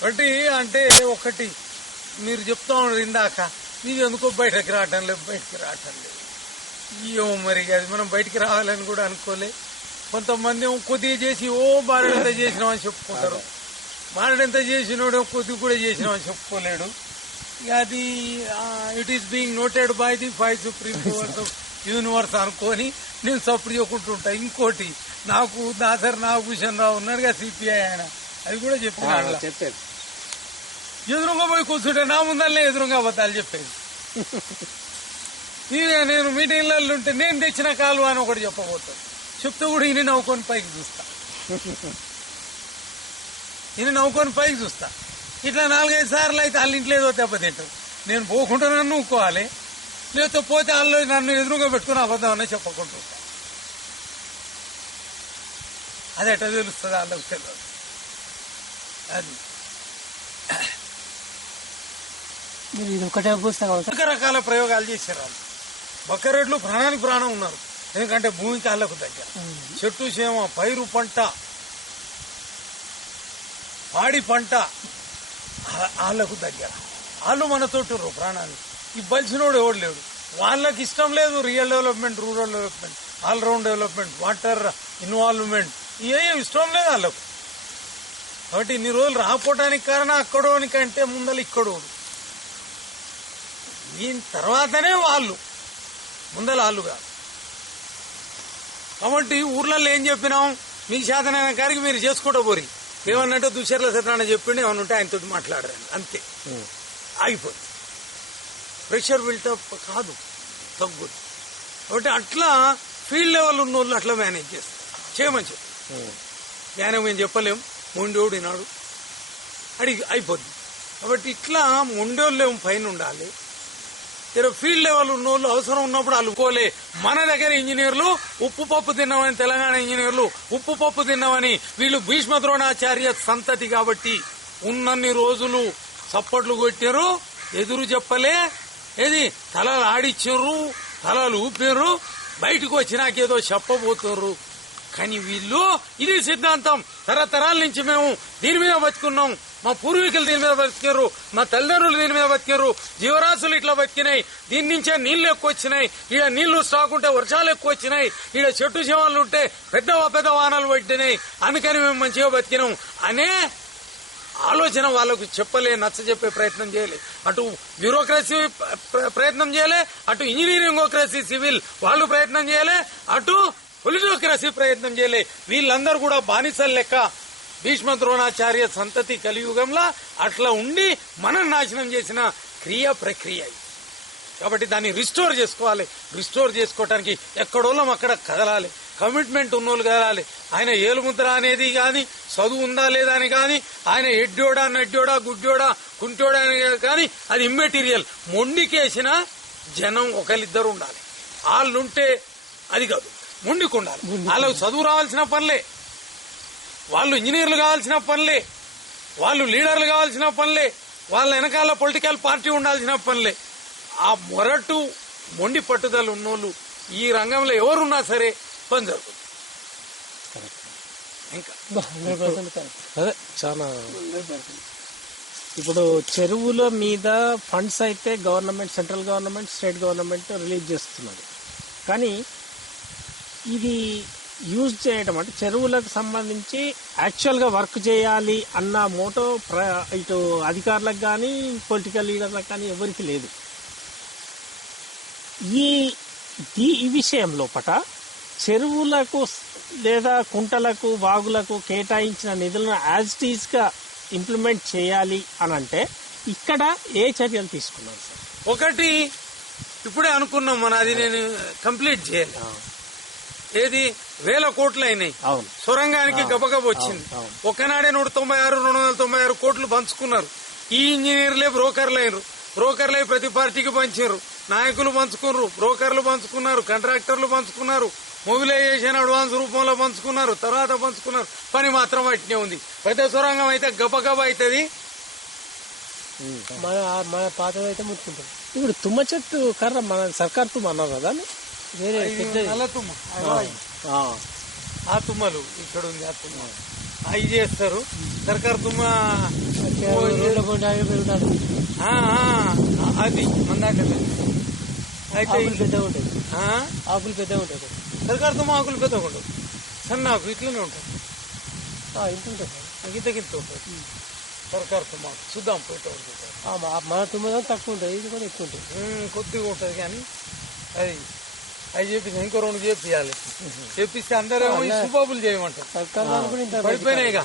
ఒకటి. అంటే ఒకటి మీరు చెప్తా ఉన్నారు ఇందాక, నీకు ఎందుకో బయటకు రావటం లేదు. ఏమో మరి అది మనం బయటికి రావాలని కూడా అనుకోలే. కొంతమంది కొద్దిగా చేసి బారెంత చేసినామని చెప్పుకుంటారు. బారెంత చేసినోడు కొద్దిగా కూడా చేసినామని చెప్పుకోలేడు. అది it is being noted by the 5 supreme powers of universe అనుకొని నేను సపోర్ట్ చేయకుంటుంటా. ఇంకోటి నాకు దాసరి నాగభూషణ్ రావు ఉన్నాడుగా సిపిఐ, ఆయన అది కూడా చెప్పినాడు. ఎదురుగా పోయి కూర్చుంటే నా ముందరనే ఎదురుగా అబద్ధాలు చెప్పేది. నేను మీటింగ్లలో ఉంటే నేను తెచ్చిన కాలు అని ఒకటి చెప్పబోతాను. చెప్తే కూడా ఈయన నవ్వుకొని పైకి చూస్తా. ఇట్లా 4-5 సార్లు అయితే వాళ్ళ ఇంట్లో ఏదో దెబ్బతింటారు. నేను పోకుండా నన్ను ఊక్కోవాలి, లేకపోతే పోతే వాళ్ళు నన్ను ఎదురుగా పెట్టుకుని అబద్ధం అనే చెప్పకుంటుంటా. అది ఎట్లా తెలుస్తుంది వాళ్ళకి తెలియదు. అది రకరకాల ప్రయోగాలు చేశారు వాళ్ళు. బక్కరెడ్లు ప్రాణానికి ప్రాణం ఉన్నారు. ఎందుకంటే భూమి కాళ్ళకు దగ్గర, చెట్టు చేమ, పైరు పంట, పాడి పంట వాళ్ళకు దగ్గర. వాళ్ళు మనతోటి ప్రాణాలు. ఈ బలిసినోడు ఎవడు లేడు. వాళ్ళకి ఇష్టం లేదు real development, rural development, all round development, water involvement, ఏం ఇష్టం లేదు వాళ్ళకు. కాబట్టి ఇన్ని రోజులు రాకపోవడానికి కారణం అక్కడోనికంటే ముందర ఇక్కడోడు. దీని తర్వాతనే వాళ్ళు, ముందల వాళ్ళు కాదు. కాబట్టి ఊర్లలో ఏం చెప్పినాం, మీకు శాతనైన కాడికి మీరు చేసుకుంటూ పోరి. ఏమన్నట్టు దుశ్శర్ల సత్యనారాయణ చెప్పిండి, ఏమన్నుంటే ఆయనతో మాట్లాడరండి, అంతే ఆగిపోతుంది. ప్రెషర్ బిల్టప్ కాదు, తగ్గుద్ది. కాబట్టి అట్లా ఫీల్డ్ లెవెల్ ఉన్న వాళ్ళు అట్లా మేనేజ్ చేస్తారు, చేయమని చెప్పి. జ్ఞానం మేము చెప్పలేం, మొండోడు నాడు అడిగి అయిపోద్ది. కాబట్టి ఇట్లా మొండోళ్ళు పైన ఉండాలి. ఫీల్డ్ లెవెల్ ఉన్న వాళ్ళు అవసరం ఉన్నప్పుడు అల్లుకోలే. మన దగ్గర ఇంజనీర్లు ఉప్పు పప్పు తిన్నామని, తెలంగాణ ఇంజనీర్లు ఉప్పు పప్పు తిన్నామని, వీళ్ళు భీష్మ ద్రోణాచార్య సంతతి కాబట్టి ఉన్నన్ని రోజులు చప్పట్లు కొట్టారు, ఎదురు చెప్పలే. ఏది తలలు ఆడిచ్చారు, తలలు ఊపారు, బయటకు వచ్చినాకేదో చెప్పబోతున్నారు. కానీ వీళ్ళు ఇది సిద్ధాంతం, తరతరాల నుంచి మేము దీని మీద బతుకున్నాం, మా పూర్వీకులు దీని మీద బతికారు, మా తల్లిదండ్రులు దీని మీద బతికారు, జీవరాశులు ఇట్లా బతికినాయి, దీని నుంచే నీళ్లు ఎక్కువ వచ్చినాయి, ఈడ నీళ్లు స్టాక్ ఉంటే వర్షాలు ఎక్కువ వచ్చినాయి, ఈడ చెట్టు చేమలు ఉంటే పెద్ద వానలు పట్టినాయి, అందుకని మేము మంచిగా బతికినాం అనే ఆలోచన వాళ్ళకు చెప్పలే, నచ్చ చెప్పే ప్రయత్నం చేయలే. అటు బ్యూరోక్రసీ ప్రయత్నం చేయలే, అటు ఇంజనీరింగ్ సివిల్ వాళ్ళు ప్రయత్నం చేయలే, అటు పొలిటికోక్రసీ ప్రయత్నం చేయలే. వీళ్ళందరూ కూడా బానిసలు లెక్క భీష్మ ద్రోణాచార్య సంతతి కలియుగంలో అట్లా ఉండి మనం నాశనం చేసిన ప్రక్రియ. కాబట్టి దాన్ని రిస్టోర్ చేసుకోవాలి. రిస్టోర్ చేసుకోవటానికి ఎక్కడోళ్ళం అక్కడ కదలాలి, కమిట్మెంట్ ఉన్నోళ్ళు కదలాలి. ఆయన ఏలుముద్ర అనేది కానీ, చదువు ఉందా లేదా అని కానీ, ఆయన ఎడ్డోడా నడ్డోడా గుడ్డోడా కుంటోడా అని కానీ అది ఇమ్మెటీరియల్. మొండికేసిన జనం ఒకరిద్దరు ఉండాలి. వాళ్ళుంటే అది కాదు, మొండికి ఉండాలి. వాళ్ళకు చదువు రావాల్సిన పనులే, వాళ్ళు ఇంజనీర్లు కావాల్సిన పనులే, వాళ్ళు లీడర్లు కావాల్సిన పనులే, వాళ్ళ వెనకాల పొలిటికల్ పార్టీ ఉండాల్సిన పనులే. ఆ మొరటు మొండి పట్టుదల ఉన్నోళ్ళు ఈ రంగంలో ఎవరున్నా సరే పని జరుగుతుంది. ఇంకా అదే చాలా ఇప్పుడు చెరువుల మీద ఫండ్స్ అయితే government, central government, state government release చేస్తున్నది. కానీ ఇది యూజ్ చేయడం అంటే చెరువులకు సంబంధించి యాక్చువల్గా వర్క్ చేయాలి అన్న మోటో ఇటు అధికారులకు కానీ పొలిటికల్ లీడర్లకు కానీ ఎవరికి లేదు. ఈ విషయంలో చెరువులకు లేదా కుంటలకు వాగులకు కేటాయించిన నిధులను యాజ్ ఇట్ ఈజ్ గా ఇంప్లిమెంట్ చేయాలి అని అంటే ఇక్కడ ఏ చర్యలు తీసుకున్నారు సార్? ఒకటి ఇప్పుడే అనుకున్నాం మన, అది నేను కంప్లీట్ చేయాలి. ఏది 1000 కోట్లు అయినాయి సొరంగానికి, గబగబ వచ్చింది. ఒకనాడే 296 కోట్లు పంచుకున్నారు. ఈ ఇంజనీర్లే బ్రోకర్లు అయినరు, బ్రోకర్లే ప్రతి పార్టీకి పంచారు, నాయకులు పంచుకున్నారు, బ్రోకర్లు పంచుకున్నారు, కాంట్రాక్టర్లు పంచుకున్నారు, మొబిలైజేషన్ అడ్వాన్స్ రూపంలో పంచుకున్నారు, తర్వాత పంచుకున్నారు. పని మాత్రం అట్నే ఉంది. పెద్ద సొరంగం అయితే గబగబ అవుతుంది, మన పాతదైతే ముట్టుకుంటాం. ఇప్పుడు తుమ్మ చెట్టు కర్ర మన సర్కార్ తుమ్మ అన్నారు కదా, వేరే నల్ల తుమ్మ, ఆ తుమ్మలు ఇక్కడ ఉంది. ఆ తుమ్మ అవి చేస్తారు. సర్కార్ తుమ్మ అది మందాక అయితే పెద్దగా ఉంటుంది, ఆకులు పెద్దగా ఉంటుంది. సర్కార్ తుమ్మ ఆకులు పెద్దగా ఉండవు, సన్న ఆకు ఇట్లనే ఉంటుంది, ఇంత ఉంటుంది, గింత గింత ఉంటుంది. సర్కార్ తుమ్మ చూద్దాం పోయితే మన తుమ్మ తక్కువ ఉంటుంది, ఇది కూడా ఎక్కువ ఉంటుంది, కొద్దిగా ఉంటుంది. కానీ అది చేపిస్తాం, ఇంకో 2 చేపియాలి. చేపిస్తే అందరేమో ఈ సుబాబులు చేయమంటారు. పడిపోయినాయిగా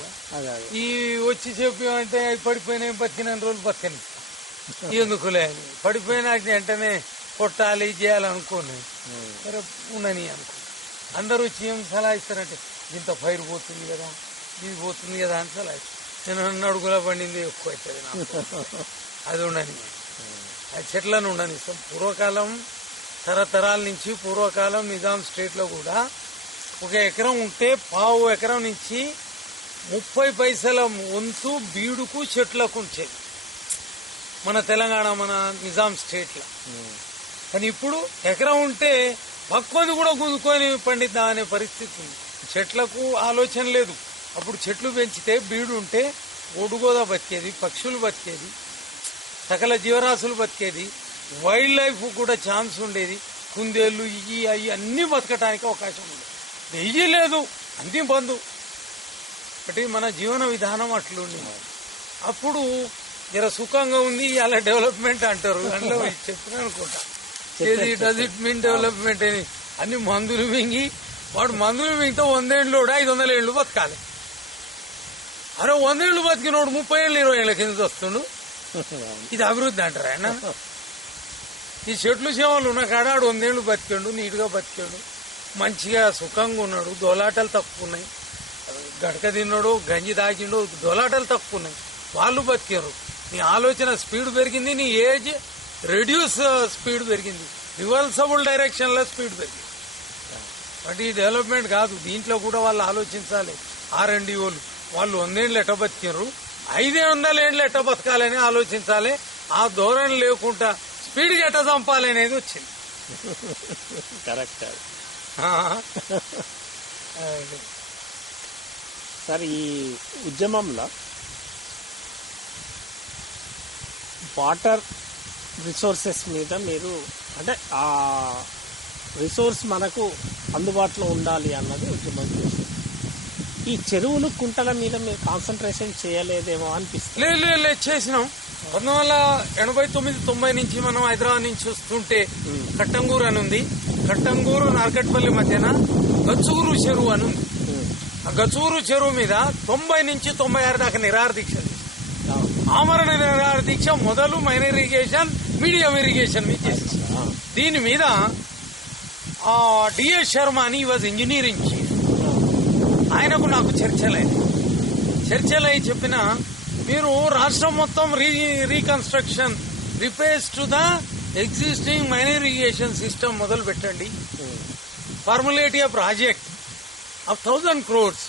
ఈ వచ్చి చెప్పమంటే అవి పడిపోయినాయి, బతికిన రోజులు బతికని ఎందుకులే అని పడిపోయినాక వెంటనే కొట్టాలి చేయాలనుకోని సరే ఉండని అనుకో. అందరూ వచ్చి ఏం సలహా ఇస్తారంటే ఇంత ఫైర్ పోతుంది కదా, ఇది పోతుంది కదా అని సలహా ఇస్తారు. నేను 2 అడుగుల పండింది ఎక్కువ అవుతుంది నాకు, అది ఉండని, అది చెట్లను ఉండనిస్తాం. పూర్వకాలం తరతరాల నుంచి పూర్వకాలం నిజాం స్టేట్ లో కూడా 1 ఎకరం ఉంటే 1/2 ఎకరం నుంచి 30 పైసల వంతు బీడుకు చెట్లకు ఉంచేది మన తెలంగాణ, మన నిజాం స్టేట్ లో. కానీ ఇప్పుడు ఎకరం ఉంటే పక్కోది కూడా గుంజుకొని పండిద్దాం అనే పరిస్థితి ఉంది. చెట్లకు ఆలోచన లేదు. అప్పుడు చెట్లు పెంచితే బీడు ఉంటే ఒడుగోదా బతికేది, పక్షులు బతికేది, సకల జీవరాశులు బతికేది, వైల్డ్ లైఫ్ కూడా ఛాన్స్ ఉండేది. కుందేళ్లు ఇవి అవి అన్ని బతకటానికి అవకాశం ఉండేది. వెయ్యి లేదు, అన్ని బంధు. ఒకటి మన జీవన విధానం అట్లుండి అప్పుడు జర సుఖంగా ఉంది. అలా డెవలప్మెంట్ అంటారు, అందులో చెప్పిన అనుకుంటా. ఏది డస్ ఇట్ మీన్ డెవలప్మెంట్ అని? అన్ని మందులు మింగి, వాడు మందులు మింగితే 100 ఏళ్ళు 500 ఏళ్ళు బతకాలి. అరే 100 ఏళ్ళు బతికినోడు 30 ఏళ్ళు 20 ఏళ్ళ కింద వస్తుండు. ఇది అభివృద్ధి అంటారు ఆయన? ఈ చెట్లు సేవలు ఉన్న కాడాడు 100 ఏళ్ళు బతికాడు, నీట్గా బతికాడు, మంచిగా సుఖంగా ఉన్నాడు, దోలాటలు తక్కువ ఉన్నాయి. గడక తిన్నాడు, గంజి తాగిండు, దోలాటలు తక్కువ ఉన్నాయి, వాళ్ళు బతికారు. నీ ఆలోచన స్పీడ్ పెరిగింది, నీ ఏజ్ రెడ్యూస్ స్పీడ్ పెరిగింది, రివర్సబుల్ డైరెక్షన్ లో స్పీడ్ పెరిగింది. బట్ ఈ డెవలప్మెంట్ కాదు. దీంట్లో కూడా వాళ్ళు ఆలోచించాలి. R&D వాళ్ళు 100 ఏళ్ళు ఎట్ట బతికారు, 500 ఏళ్ళు ఎట్ట బతకాలని ఆలోచించాలి. ఆ ధోరణి లేకుండా స్పీడ్ ఎట్ట చంపాలి అనేది వచ్చింది. Correct sir. ఈ ఉద్యమంలో వాటర్ రిసోర్సెస్ మీద మీరు అంటే ఆ రిసోర్స్ మనకు అందుబాటులో ఉండాలి అన్నది ఉద్యమం చేసింది. ఈ చెరువులు కుంటల మీద మీరు కాన్సన్ట్రేషన్ చేయలేదేమో అనిపిస్తుంది. లేదు చేసినాం. 1989-90 నుంచి మనం హైదరాబాద్ నుంచి వస్తుంటే కట్టంగూరు అని ఉంది. కట్టంగూరు నార్కట్పల్లి మధ్యన గచ్చూరు చెరువు అని ఉంది. ఆ గచ్చూరు చెరువు మీద 90 నుంచి 96 దాకా నిరాహార దీక్ష. ఆమరణ నిరాహార దీక్ష మొదలు మైనర్ ఇరిగేషన్, మీడియం ఇరిగేషన్ మీద చేసి దీని మీద డిఎస్ శర్మ అని వాజ్ ఇంజనీరింగ్ చీఫ్. ఆయనకు నాకు చర్చలై చెప్పిన మీరు రాష్ట్రం మొత్తం reconstruction repairs to the existing minor irrigation system మొదలు పెట్టండి. Formulate a project of 1,000 crores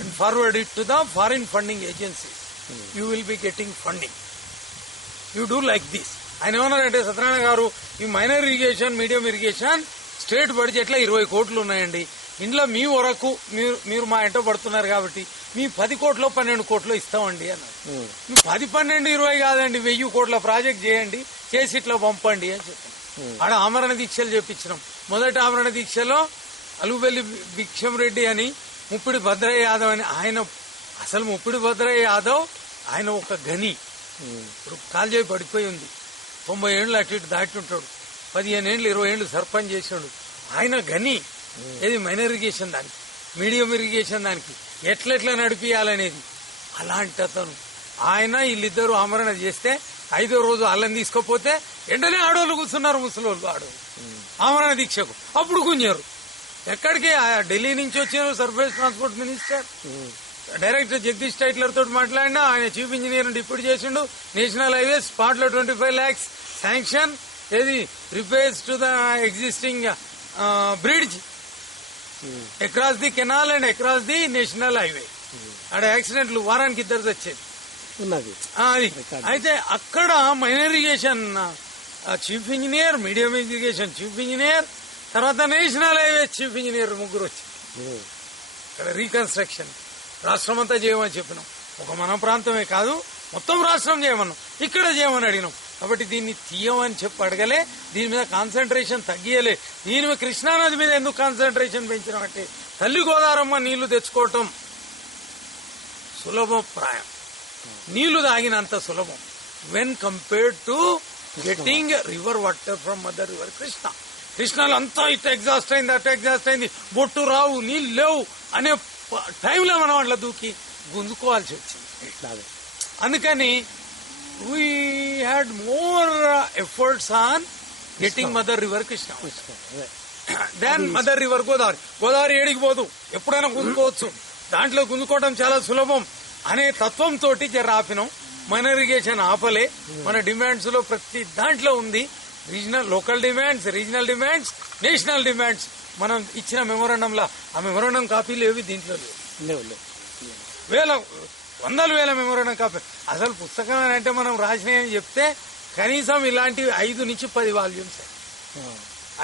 and forward it to the foreign funding agencies. You will be getting funding. You do like this. ఆయన ఏమన్నారంటే సత్యనారాయణ గారు ఈ minor irrigation medium irrigation state budget లో 20 కోట్లు ఉన్నాయండి. ఇంట్లో మీ వరకు మీరు మా ఎంట పడుతున్నారు కాబట్టి మీ 10 కోట్లు 12 కోట్లు ఇస్తామండి అన్నారు. 10, 12, 20 కాదండి 1000 కోట్ల ప్రాజెక్ట్ చేయండి, చేసి ఇట్లా పంపండి అని చెప్పాను. ఆడ ఆమరణ దీక్షలు చేపించినాం. మొదటి ఆమరణ దీక్షలో అలుగుబెల్లి భిక్షం రెడ్డి అని, ముప్పిడి భద్రయ్య యాదవ్ అని. ఆయన అసలు ముప్పిడి భద్రయ్య యాదవ్ ఆయన ఒక గని. ఇప్పుడు కాల్జేయి పడిపోయి ఉంది. 90 ఏళ్ళు అటు ఇటు దాటి ఉంటాడు. 15 ఏళ్ళు 20 ఏళ్ళు సర్పంచ్ చేసాడు. ఆయన గని. ఏది మైనర్ ఇరిగేషన్ దానికి, మీడియం ఇరిగేషన్ దానికి ఎట్లెట్లా నడిపియాలనేది. అలాంటి అతను ఆయన వీళ్ళిద్దరూ ఆమరణ చేస్తే 5వ రోజు అల్లం తీసుకోపోతే వెంటనే ఆడోళ్ళు కూర్చున్నారు, ముసలోళ్ళు ఆడోళ్ళు ఆమరణ దీక్షకు. అప్పుడు గుంజారు. ఎక్కడికి ఢిల్లీ నుంచి వచ్చారు surface transport minister. Director Jagdish Tytler తోటి మాట్లాడినా ఆయన చీఫ్ ఇంజనీర్ డిప్యూటీ చేసిండు. నేషనల్ హైవేస్ స్పాట్ లో 25 lakhs శాంక్షన్. ఏది repairs to the existing bridge across the canal and across the national highway. అక్కడ యాక్సిడెంట్లు వారానికి 2 వచ్చేది. అది అయితే అక్కడ minor irrigation chief engineer, medium irrigation chief engineer, తర్వాత నేషనల్ హైవే చీఫ్ ఇంజనీర్ 3 వచ్చింది. ఇక్కడ రీకన్స్ట్రక్షన్ రాష్ట్రం అంతా చేయమని చెప్పినాం. ఒక మన ప్రాంతమే కాదు మొత్తం రాష్ట్రం చేయమన్నాం. ఇక్కడ చేయమని అడిగినాం. కాబట్టి దీన్ని తీయమని చెప్పి అడగలే. దీని మీద కాన్సన్ట్రేషన్ తగ్గియలే. దీని మీద కృష్ణానది మీద ఎందుకు కాన్సన్ట్రేషన్ పెంచినామంటే తల్లి గోదావరమ్మ నీళ్లు తెచ్చుకోవటం సులభప్రాయం. నీళ్లు తాగినంత సులభం when compared to getting river water from mother river Krishna. కృష్ణలో అంతా ఇట్లా ఎగ్జాస్ట్ అయింది, అట్లా ఎగ్జాస్ట్ అయింది, బొట్టు రావు, నీళ్ళు లేవు అనే టైంలో మనం అట్లా దూకి గుంజుకోవాల్సి వచ్చింది. అందుకని we had more efforts on getting mother river Krishna than mother river Godavari. Godavari ఏడికి పోదు, ఎప్పుడైనా గుంజుకోవచ్చు, దాంట్లో గుంజుకోవడం చాలా సులభం అనే తత్వంతో ఆపినాం. Minor irrigation ఆపలే. మన డిమాండ్స్ లో ప్రతి దాంట్లో ఉంది. Regional local demands, regional demands, national demands. మనం ఇచ్చిన మెమోరాండంలా ఆ మెమోరాండం కాపీలు ఏవి దీంట్లో లేవు. 100,000 మెమోరాండం కాపీ. అసలు పుస్తకం అంటే మనం రాసినాయని చెప్తే కనీసం ఇలాంటివి 5 నుంచి 10 వాల్యూమ్స్.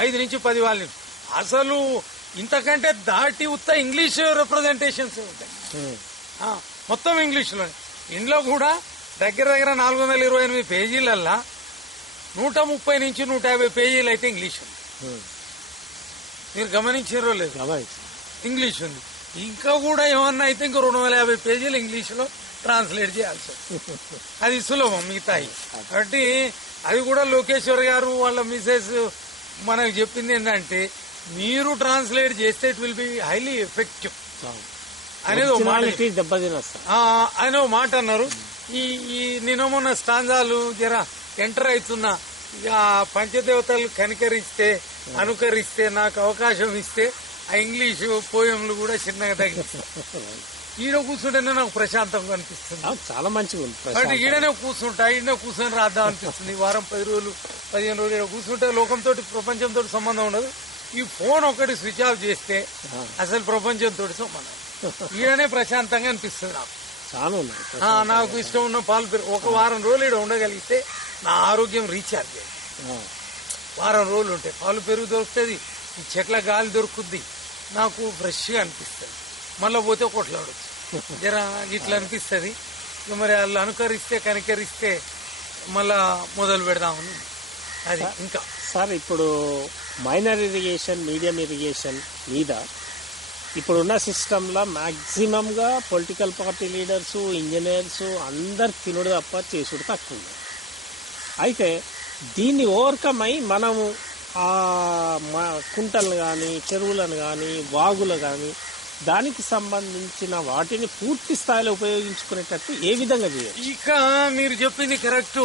5 నుంచి 10 వాల్యూమ్స్. అసలు ఇంతకంటే దాటి ఉత్త ఇంగ్లీష్ రిప్రజెంటేషన్స్ ఉంటాయి. మొత్తం ఇంగ్లీష్లోనే. ఇంట్లో కూడా దగ్గర 428 పేజీలల్లా 130 నుంచి 150 పేజీలు అయితే ఇంగ్లీష్ ఉంది. మీరు గమనించారో లేదు? ఇంగ్లీష్ ఉంది. ఇంకా కూడా ఏమన్నా అయితే ఇంకో 250 పేజీలు ఇంగ్లీష్ లో ట్రాన్స్లేట్ చేయాల్సి వస్తుంది. అది సులభం మిగతాయి. కాబట్టి అది కూడా లోకేశ్వర్ గారు వాళ్ళ మిసెస్ మనకు చెప్పింది ఏంటంటే మీరు ట్రాన్స్లేట్ చేస్తే it will be highly effective అనేది ఆయన ఒక మాట అన్నారు. ఈ నిన్న మొన్న స్టాంజాలు జర ఎంటర్ అవుతున్నా పంచదేవతలు కనికరిస్తే అనుకరిస్తే నాకు అవకాశం ఇస్తే ఆ ఇంగ్లీషు పోయంలు కూడా చిన్నగా తగ్గిస్తాయి. ఈడ కూర్చుంటేనే నాకు ప్రశాంతంగా అనిపిస్తుంది. చాలా మంచిగా కాబట్టి ఈడనే కూర్చుంటా, ఈడనే కూర్చొని రాద్దాం అనిపిస్తుంది. వారం 10 రోజులు 15 రోజులు ఈడ కూర్చుంటే లోకంతో ప్రపంచంతో సంబంధం ఉండదు. ఈ ఫోన్ ఒకటి స్విచ్ ఆఫ్ చేస్తే అసలు ప్రపంచంతో సంబంధం. ఈడనే ప్రశాంతంగా అనిపిస్తుంది నాకు. నాకు ఇష్టం ఉన్న పాలు ఒక వారం రోజులు ఇక్కడ ఉండగలిగితే నా ఆరోగ్యం రీఛార్జ్ అయ్యింది. వారం రోజులు ఉంటే పాలు పెరుగు దొరుకుతుంది, చెట్ల గాలి దొరుకుద్ది, నాకు ఫ్రెష్గా అనిపిస్తుంది. మళ్ళీ పోతే కొట్లాడచ్చు జర ఇట్లా అనిపిస్తుంది. మరి వాళ్ళు అనుకరిస్తే కనికరిస్తే మళ్ళా మొదలు పెడదామని. అది ఇంకా సార్ ఇప్పుడు మైనర్ ఇరిగేషన్ మీడియం ఇరిగేషన్ మీద ఇప్పుడున్న సిస్టంలో మ్యాక్సిమంగా పొలిటికల్ పార్టీ లీడర్స్ ఇంజనీర్స్ అందరు తినుడు తప్ప చేసుడు తక్కువ. అయితే దీన్ని ఓవర్కమ్ అయి మనము కుంటలు కానీ చెరువులను కానీ వాగులు కానీ దానికి సంబంధించిన వాటిని పూర్తి స్థాయిలో ఉపయోగించుకునేటట్టు ఏ విధంగా చేయాలి? ఇక మీరు చెప్పింది కరెక్ట్.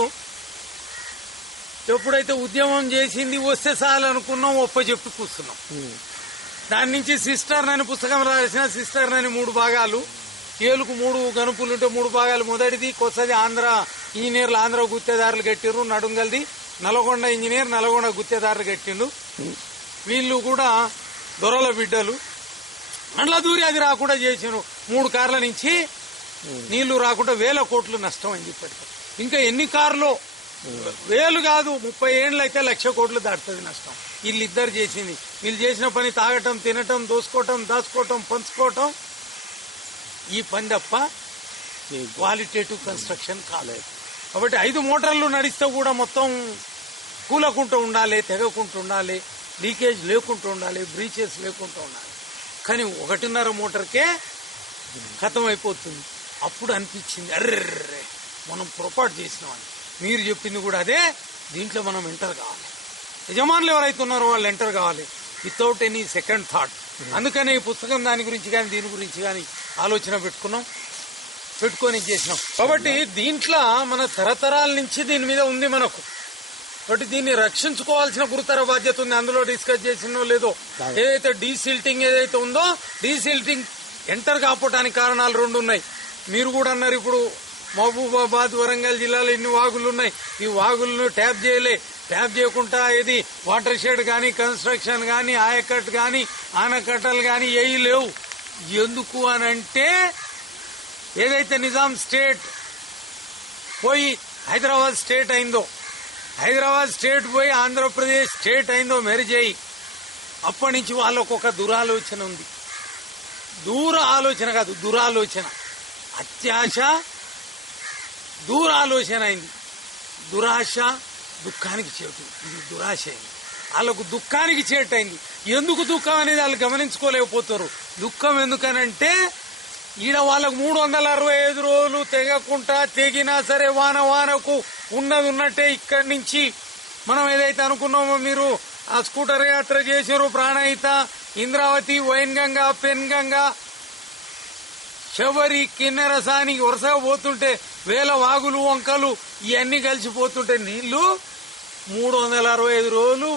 ఎప్పుడైతే ఉద్యమం చేసింది వస్తే చాలనుకున్నాం, చెప్పి కూర్చున్నాం. దాని నుంచి సిస్టర్ అని పుస్తకం రాసిన సిస్టర్ అని 3 భాగాలు, ఏలుకు 3 గనుపులుంటే 3 భాగాలు. మొదటిది కొత్తది ఆంధ్ర ఇంజనీర్లు, ఆంధ్ర గుత్తేదారులు కట్టిర్రు. నడుంగల్ది నల్గొండ ఇంజనీర్, నల్గొండ గుత్తేదారులు కట్టిండు. వీళ్ళు కూడా దొరల బిడ్డలు. అండ్ల దూరి అది రాకుండా చేసిండు. 3 కార్ల నుంచి నీళ్లు రాకుండా 1000 కోట్లు నష్టం అయింది. ఇప్పటికీ ఇంకా ఎన్ని కార్లు, 1000 కాదు 30 ఏళ్ళు అయితే 1,00,000 కోట్లు దాటుతుంది నష్టం. వీళ్ళిద్దరు చేసింది. వీళ్ళు చేసిన పని తాగటం, తినటం, దోసుకోవటం, దాచుకోవటం, పంచుకోవటం, ఈ పని తప్ప క్వాలిటేటివ్ కన్స్ట్రక్షన్ కాలేదు. కాబట్టి 5 మోటార్లు నడిస్తే కూడా మొత్తం కూలకుంటూ ఉండాలి, తెగకుంటూ ఉండాలి, లీకేజ్ లేకుంటూ ఉండాలి, బ్రీచెస్ లేకుంటూ ఉండాలి. కానీ 1.5 మోటార్కే ఖతం అయిపోతుంది. అప్పుడు అనిపించింది, అర్రే మనం పొరపాటు చేసినామని. మీరు చెప్పింది కూడా అదే. దీంట్లో మనం ఎంటర్ కావాలి. యజమానులు ఎవరైతే ఉన్నారో వాళ్ళు ఎంటర్ కావాలి వితౌట్ ఎనీ సెకండ్ థాట్. అందుకనే ఈ పుస్తకం దాని గురించి కానీ దీని గురించి కానీ ఆలోచన పెట్టుకొని చేసినాం. కాబట్టి దీంట్లో మన తరతరాల నుంచి దీని మీద ఉంది మనకు. కాబట్టి దీన్ని రక్షించుకోవాల్సిన గురుతర బాధ్యత ఉంది. అందులో డిస్కస్ చేసినో లేదో, ఏదైతే డీసిల్టింగ్ ఏదైతే ఉందో, డీసిల్టింగ్ ఎంటర్ కాకపోవడానికి కారణాలు 2 ఉన్నాయి. మీరు కూడా అన్నారు, ఇప్పుడు మహబూబాబాద్, వరంగల్ జిల్లాలో ఇన్ని వాగులు ఉన్నాయి. ఈ వాగులను ట్యాప్ చేయకుండా ఏది వాటర్ షెడ్ కానీ, కన్స్ట్రక్షన్ కానీ, ఆయకట్ కానీ, ఆనకట్టలు కానీ ఏవి లేవు. ఎందుకు అనంటే ఏదైతే నిజాం స్టేట్ పోయి హైదరాబాద్ స్టేట్ అయిందో, హైదరాబాద్ స్టేట్ పోయి ఆంధ్రప్రదేశ్ స్టేట్ అయిందో మెర్జ్ అయ్యి, అప్పటి నుంచి వాళ్ళకు ఒక దురాలోచన ఉంది. దూర ఆలోచన కాదు, దురాలోచన, అత్యాశ, దూరాలోచన అయింది. దురాశ దుఃఖానికి చేటు. ఇది దురాశ అయింది. వాళ్ళకు దుఃఖానికి చేటైంది. ఎందుకు దుఃఖం అనేది వాళ్ళు గమనించుకోలేకపోతారు. దుఃఖం ఎందుకనంటే ఈడ వాళ్ళకు 365 రోజులు తెగకుండా, తెగినా సరే వానకు ఉన్నది ఉన్నట్టే ఇక్కడి నుంచి మనం ఏదైతే అనుకున్నామో, మీరు ఆ స్కూటర్ యాత్ర చేసారు, ప్రాణహిత, ఇంద్రావతి, వైన్గంగా, పెన్గంగా, శబరి, కిన్నెరసానికి వరుసగా పోతుంటే 1000 వాగులు, వంకలు ఇవన్నీ కలిసిపోతుంటే నీళ్లు 365 రోజులు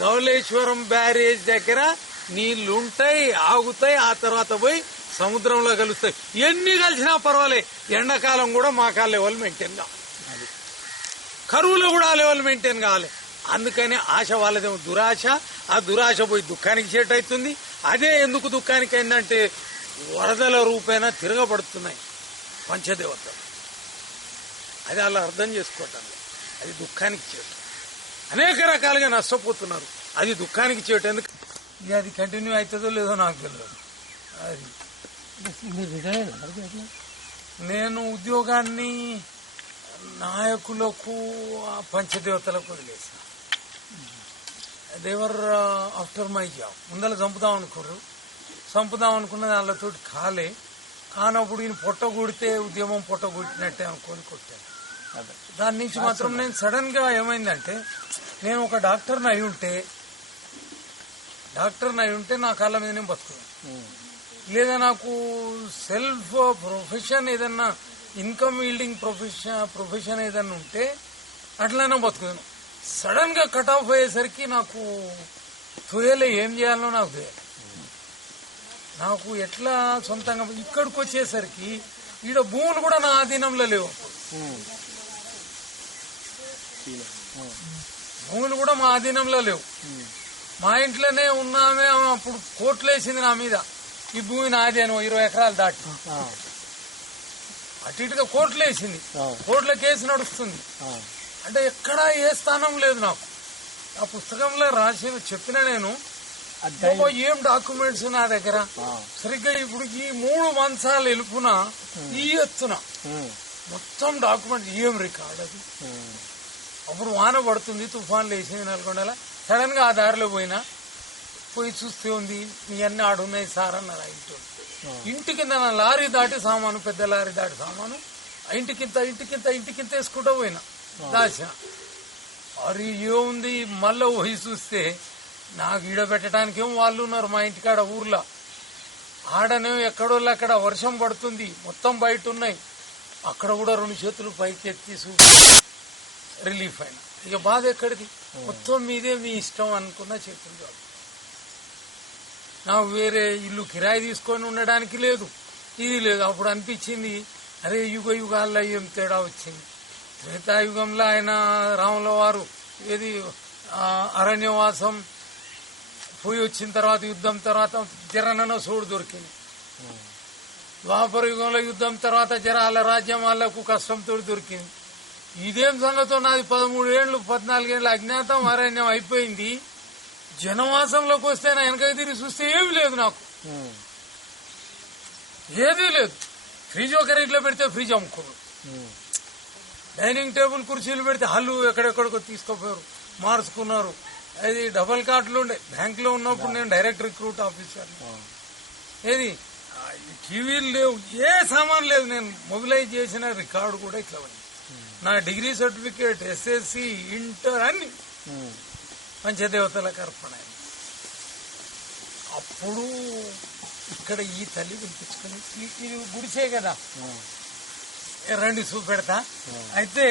ధవళేశ్వరం బ్యారేజ్ దగ్గర నీళ్లుంటాయి, ఆగుతాయి, ఆ తర్వాత పోయి సముద్రంలో కలుస్తాయి. ఎన్ని కలిసినా పర్వాలే, ఎండాకాలం కూడా మాకు ఆ లెవెల్ మెయింటైన్ కావాలి, కరువులో కూడా ఆ లెవెల్ మెయింటైన్ కావాలి. అందుకని ఆశ వాళ్ళదేమో దురాశ. ఆ దురాశ పోయి దుఃఖానికి చేట్ అవుతుంది. అదే ఎందుకు దుఃఖానికి అయిందంటే వరదల రూపేణా తిరగబడుతున్నాయి పంచదేవతలు. అది అలా అర్థం చేసుకోవటం, అది దుఃఖానికి చేటు. అనేక రకాలుగా నష్టపోతున్నారు, అది దుఃఖానికి చేటు. ఎందుకు ఇక అది కంటిన్యూ అవుతుందో లేదో నాకు తెలియదు. అది నేను ఉద్యోగాన్ని నాయకులకు, పంచదేవతలకు వదిలేసిన. దేవర్ ఆఫ్టర్ మై జాబ్. ముందర చంపుదాం అనుకున్నది వాళ్ళతో కానప్పుడు ఈయన పొట్టగొడితే ఉద్యమం పొట్టగొట్టినట్టే అనుకొని కొట్టాను. దాని నుంచి మాత్రం నేను సడన్ గా ఏమైందంటే, నేను ఒక డాక్టర్ని అయి ఉంటే నా కాళ్ళ మీద నేను బతుకున్నాను. లేదా నాకు సెల్ఫ్ ప్రొఫెషన్ ఏదన్నా, ఇన్కమ్ ఈల్డింగ్ ప్రొఫెషన్ ఏదన్నా ఉంటే అట్లనే బతుకుతాను. సడన్ గా కట్ ఆఫ్ అయ్యేసరికి నాకు తొయలే, ఏం చేయాలో నాకు తెలియదు. నాకు ఎట్లా సొంతంగా ఇక్కడికి వచ్చేసరికి ఈడ భూములు కూడా నా ఆధీనంలో లేవు. భూములు కూడా మా ఆధీనంలో లేవు. మా ఇంట్లోనే ఉన్నామే. అప్పుడు కోర్టులు వేసింది నా మీద, ఈ భూమి నాది అని 20 ఎకరాలు దాటి. అటు ఇటుగా కోర్టులు వేసింది, కోర్టులో కేసు నడుస్తుంది. అంటే ఎక్కడా ఏ స్థానం లేదు నాకు. ఆ పుస్తకంలో చెప్పిన నేను ఏం డాక్యుమెంట్స్ నా దగ్గర సరిగ్గా ఇప్పుడు ఈ 3 మంచాలు ఎలుపున ఈ ఎత్తున మొత్తం డాక్యుమెంట్ ఏం రికార్డ్ అది. అప్పుడు వాన పడుతుంది, తుఫాన్లు వేసింది నల్గొండల. సడన్ గా ఆ దారిలో పోయి చూస్తే ఉంది, మీ అన్ని ఆడున్నాయి సార్ అన్నారు. ఇంటి కింద నా లారీ దాటి సామాను, పెద్ద లారీ దాటి సామాను ఇంటికింత వేసుకుంటూ పోయినా, దాచిన. అరే ఏముంది, మళ్ళా పోయి చూస్తే నాకు ఈడ పెట్టడానికి ఏమో వాళ్ళు ఉన్నారు మా ఇంటికాడ ఊర్లో. ఆడనేమో ఎక్కడోళ్ళు అక్కడ వర్షం పడుతుంది, మొత్తం బయట ఉన్నాయి. అక్కడ కూడా 2 చేతులు పైకి ఎత్తి రిలీఫ్ అయినా. ఇక బాధ ఎక్కడిది? మొత్తం మీదే మీ ఇష్టం అనుకున్నా చెప్పింది కాదు. నాకు వేరే ఇల్లు కిరాయి తీసుకొని ఉండడానికి లేదు, ఇది లేదు. అప్పుడు అనిపించింది అరే యుగ యుగాల్లో ఏం తేడా వచ్చింది. త్రేతాయుగంలో ఆయన రాముల వారు ఏది అరణ్యవాసం పోయి వచ్చిన తర్వాత యుద్ధం తర్వాత జరనన సోడు దొరికింది. ద్వాపర యుగంలో యుద్ధం తర్వాత జరాల రాజ్యం వాళ్లకు కష్టంతో దొరికింది. ఇదేం సంగతో నాది 13 ఏళ్లు 14 ఏళ్ల అజ్ఞాతం అరణ్యం అయిపోయింది. జనవాసంలోకి వస్తే నా వెనక తిరిగి చూస్తే ఏమి లేదు, నాకు ఏదీ లేదు. ఫ్రిడ్జ్ ఒక రేట్లో పెడితే ఫ్రిడ్జ్ అమ్ముకున్నారు, డైనింగ్ టేబుల్ కుర్చీలు పెడితే హల్లు ఎక్కడెక్కడికో తీసుకుపోయారు, మార్చుకున్నారు. అది డబల్ కార్డులు ఉండే బ్యాంకులో ఉన్నప్పుడు నేను డైరెక్ట్ రిక్రూట్ ఆఫీసర్. ఏది టీవీలు లేవు, ఏ సామాన్ లేదు. నేను మొబిలైజ్ చేసిన రికార్డు కూడా ఇట్లా ఉంది. నా డిగ్రీ సర్టిఫికేట్, ఎస్ఎస్సి, ఇంటర్ అన్ని పంచదేవతలకు అర్పణ. అప్పుడు ఇక్కడ ఈ తల్లి పిలిపించుకుని ఇది గుడిసే కదా, రండి చూపెడతా. అయితే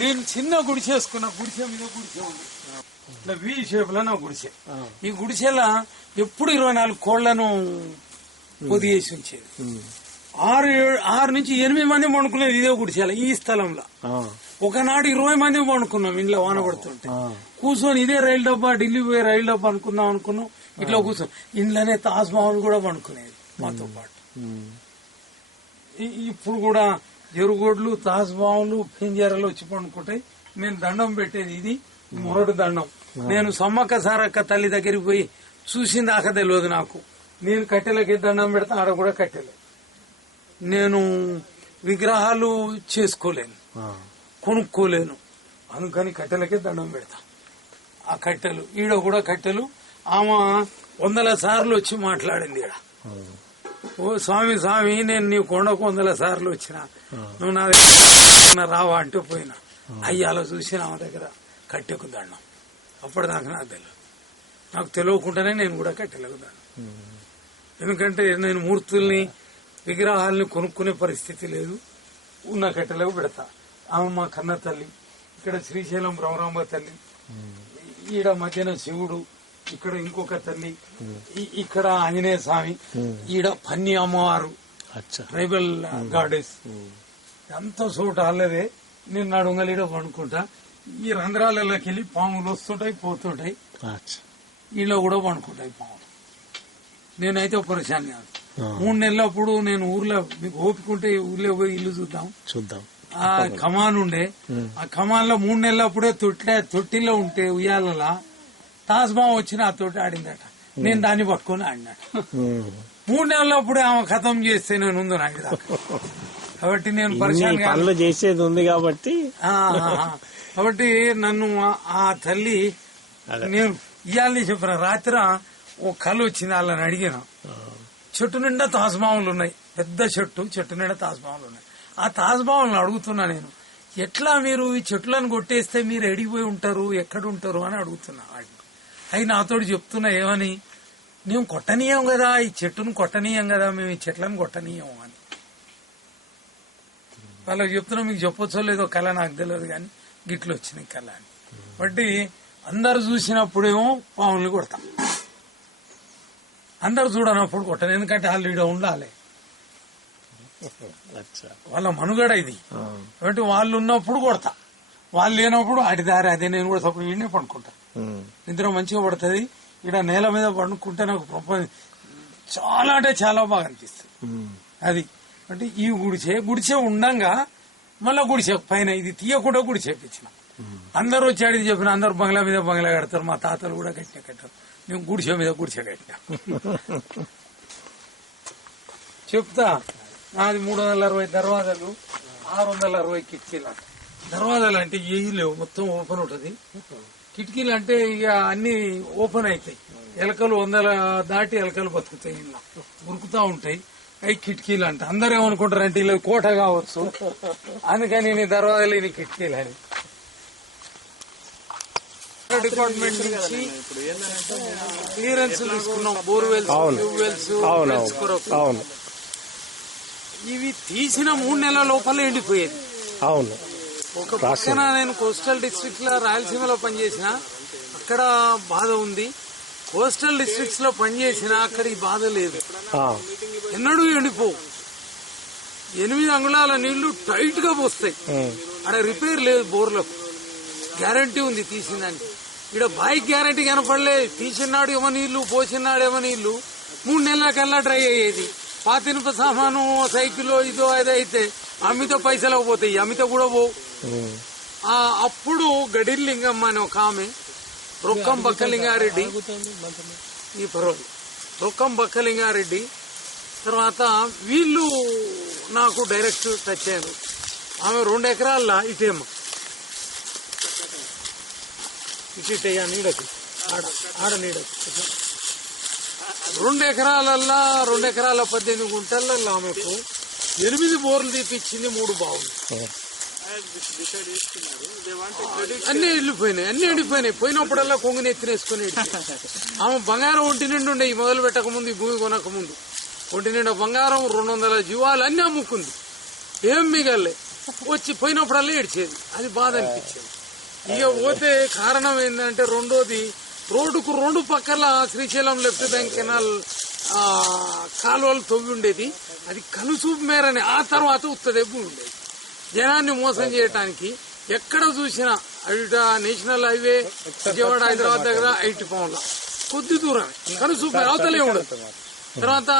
నేను చిన్న గుడిసె వేసుకున్నా, గుడిసె మీద గుడిసె ఉంది, ఇట్లా వి షేప్ లో నా గుడిసె. ఈ గుడిసెలా ఎప్పుడు 24 కోళ్లను పొదిగేసి ఉంచేది. 6 నుంచి 8 మంది పండుకునేది ఇదే గుడిసెల, ఈ స్థలంలో. ఒకనాడు 20 మంది పండుకున్నాం ఇంట్లో వాన పడుతుంటే. కూర్చొని ఇదే రైలు డబ్బా, ఢిల్లీ పోయి రైలు డబ్బా అనుకున్నాం. ఇట్లా కూర్చొని ఇంట్లోనే తాజ్ మహల్ కూడా పండుకునేది మాతో పాటు. ఇప్పుడు కూడా ఎరుగొడ్లు, తాజ్ మహల్, పింజరాలు వచ్చి పండుకుంటాయి. నేను దండం పెట్టేది ఇది మొరటి దండం. నేను సమ్మక్క సారక్క తల్లి దగ్గరికి పోయి చూసింది దాకా తెలియదు నాకు. నేను కట్టెలకి దండం పెడతా, ఆడ కూడా కట్టెలే. నేను విగ్రహాలు చేసుకోలేను, కొనుక్కోలేను, అందుకని కట్టెలకే దండం పెడతా. ఆ కట్టెలు ఈడ కూడా కట్టెలు. ఆమె 100 సార్లు వచ్చి మాట్లాడింది ఈడ. ఓ స్వామి స్వామి, నేను నీ కొండకు 100 సార్లు వచ్చిన, నువ్వు నా దగ్గర రావా అంటే పోయినా. అయ్యాలో చూసి ఆమె దగ్గర కట్టెకు దండం. అప్పటిదాకా నాకు తెలియదు. నాకు తెలియకుండానే నేను కూడా కట్టెలకు దండం. ఎందుకంటే నేను మూర్తుల్ని, విగ్రహాలని కొనుక్కునే పరిస్థితి లేదు, ఉన్న కట్టెలకు పెడతా. ఆమె మా కన్న తల్లి. ఇక్కడ శ్రీశైలం బ్రహ్మరాంబ తల్లి, ఈడ మధ్యన శివుడు, ఇక్కడ ఇంకొక తల్లి, ఇక్కడ ఆంజనేయ స్వామి, ఈడ పన్ని అమ్మవారు, ట్రైబల్ గాడెస్. అంత చోట అల్లదే. నేను నడుంగలీడ పండుకుంటా. ఈ రంధ్రాలలోకి వెళ్ళి పాములు వస్తుంటాయి, పోతుంటాయి. ఈలో కూడా పండుకుంటాయి పాములు. నేనైతే పరిశాన్ కాదు. 3 నెలలప్పుడు నేను ఊర్లో, మీకు ఓపికంటే ఊర్లో పోయి ఇల్లు చూద్దాం. ఆ కమాన్ ఉండే, ఆ కమాన్ లో 3 నెలలప్పుడే తొట్టిలో ఉంటే ఉయ్యాలలా తాజ్బాం వచ్చిన ఆ తోటి ఆడిందట. నేను దాన్ని పట్టుకుని ఆడినాట. 3 నెలలప్పుడే ఆమె ఖతం చేస్తే నేను ఉంది నాకు. కాబట్టి నేను పరిశాన్ పనులు చేసేది ఉంది కాబట్టి నన్ను ఆ తల్లి, నేను ఇయ్యాలని చెప్పిన రాత్రి ఓ కళ్ళు వచ్చింది. వాళ్ళని అడిగిన, చెట్టు నిండా తాజ్మహల్ ఉన్నాయి, పెద్ద చెట్టు నిండా తాజ్మహల్ ఉన్నాయి. ఆ తాజ్మహల్ని అడుగుతున్నా నేను, ఎట్లా మీరు ఈ చెట్లను కొట్టేస్తే మీరు ఎడిగిపోయి ఉంటారు, ఎక్కడ ఉంటారు అని అడుగుతున్నా. అవి నాతోటి చెప్తున్నా ఏమని, మేము కొట్టనీయం కదా, ఈ చెట్టును కొట్టనీయం కదా, మేము ఈ చెట్లను కొట్టనీయం అని వాళ్ళకి చెప్తున్నా. మీకు చెప్పొచ్చో లేదో కళ నాకు తెలియదు కానీ గిట్లు వచ్చినాయి కళ అని. బట్టి అందరు చూసినప్పుడేమో పాములు కొడతాం, అందరు చూడనప్పుడు కొట్టను. ఎందుకంటే వాళ్ళు ఈడ ఉండాలి, వాళ్ళ మనుగడ ఇది. కాబట్టి వాళ్ళు ఉన్నప్పుడు కొడతా, వాళ్ళు లేనప్పుడు అడిదారి అదే. నేను కూడా తప్పుడు ఈడనే పడుకుంటా, నిద్ర మంచిగా పడుతుంది. ఇక్కడ నేల మీద పడుకుంటే నాకు చాలా అంటే చాలా బాగా అనిపిస్తుంది. అది అంటే ఈ గుడిసె ఉండంగా మళ్ళా గుడిసె పైన ఇది తీయకుండా గుడిసేపించిన. అందరూ వచ్చి అడిగి చెప్పిన, అందరు బంగ్లా మీద బంగ్లా కడతారు. మా తాతలు కూడా కట్టారు, మేము గుడిసె మీద గుడిసె కట్టినా. చెప్తా, నాది 360 దర్వాజాలు, 660 కిటికీలు. దర్వాజాలు అంటే ఏవి లేవు, మొత్తం ఓపెన్ ఉంటుంది. కిటికీలు అంటే ఇక అన్ని ఓపెన్ అవుతాయి. ఎలకలు 100 దాటి ఎలకలు బతుకుతాయి, ఇలా ఉరుకుతా ఉంటాయి. అవి కిటికీలు అంటే అందరూ ఏమనుకుంటారంటే ఇలా కోట కావచ్చు, అందుకని నీ దర్వాజాలు ఇన్ని కిటికీలు అని. డిపార్ట్మెంట్ నుంచి క్లియరెన్స్ తీసుకున్నాం, బోర్వెల్స్, ట్యూబ్వెల్స్ కొరకు. ఇవి తీసిన 3 నెలల లోపల ఎండిపోయేది. అవును, ఒక పక్కన నేను కోస్టల్ డిస్ట్రిక్ట్ లో రాయలసీమలో పనిచేసిన, అక్కడ బాధ ఉంది. కోస్టల్ డిస్ట్రిక్ట్స్ లో పనిచేసిన అక్కడ ఈ బాధ లేదు. ఎన్నడూ ఎండిపోవు. 8 అంగుళాల నీళ్లు టైట్ గా పోస్తాయి. అక్కడ రిపేర్ లేదు, బోర్లకు గ్యారంటీ ఉంది తీసిందానికి. ఇక్కడ బాయికి గ్యారంటీ కనపడలే. తీసినాడు ఏమో నీళ్లు, పోసినాడేమో నీళ్లు. 3 నెలలకల్లా డ్రై అయ్యేది. పాతినుప సామాను సైకిల్ ఇదో అదో అయితే అమ్మితో పైసలు పోతాయి, అమ్మితో కూడా పోవు. అప్పుడు గడిలింగమ్మ అని ఒక ఆమె, రొక్కం బక్కలింగారెడ్డి, ఈ పర్వాలేదు రొక్కం బక్కలింగారెడ్డి, తర్వాత వీళ్ళు నాకు డైరెక్ట్ టచ్ అయ్యారు. ఆమె 2 ఎకరాల ఇటేమ్మ ఇటయ్యా నీడకి ఆడ నీడకి 2 ఎకరాలల్లా 2 ఎకరాల 18 గుంటలల్లో ఆమెకు 8 బోర్లు తీపిచ్చింది, 3 బావులు. అన్ని ఎండిపోయినాయి. పోయినప్పుడల్లా కొంగుని ఎత్తినేసుకుని ఆమె బంగారం ఒంటి నిండు ఉండే. ఈ మొదలు పెట్టక ముందు, ఈ భూమి కొనక ముందు ఒంటి నిండా బంగారం, 200 జీవాలు అన్ని అమ్ముకుంది. ఏం మిగలే. వచ్చి పోయినప్పుడల్లా ఏడ్చేది. అది బాధ అనిపించేది. ఇక పోతే కారణం ఏంటంటే, రెండోది రోడ్డుకు 2 పక్కల శ్రీశైలం లెఫ్ట్ బ్యాంక్ కెనాల్ కాలువలు తవ్వి ఉండేది. అది కనుసూపు మేరని. ఆ తర్వాత ఉత్తదేపు ఉండేది. జనాన్ని మోసం చేయడానికి ఎక్కడ చూసినా అటు నేషనల్ హైవే విజయవాడ హైదరాబాద్ దగ్గర 80 పౌండ్ల కొద్ది దూరం కనుసూపు అవతలే ఉండదు. తర్వాత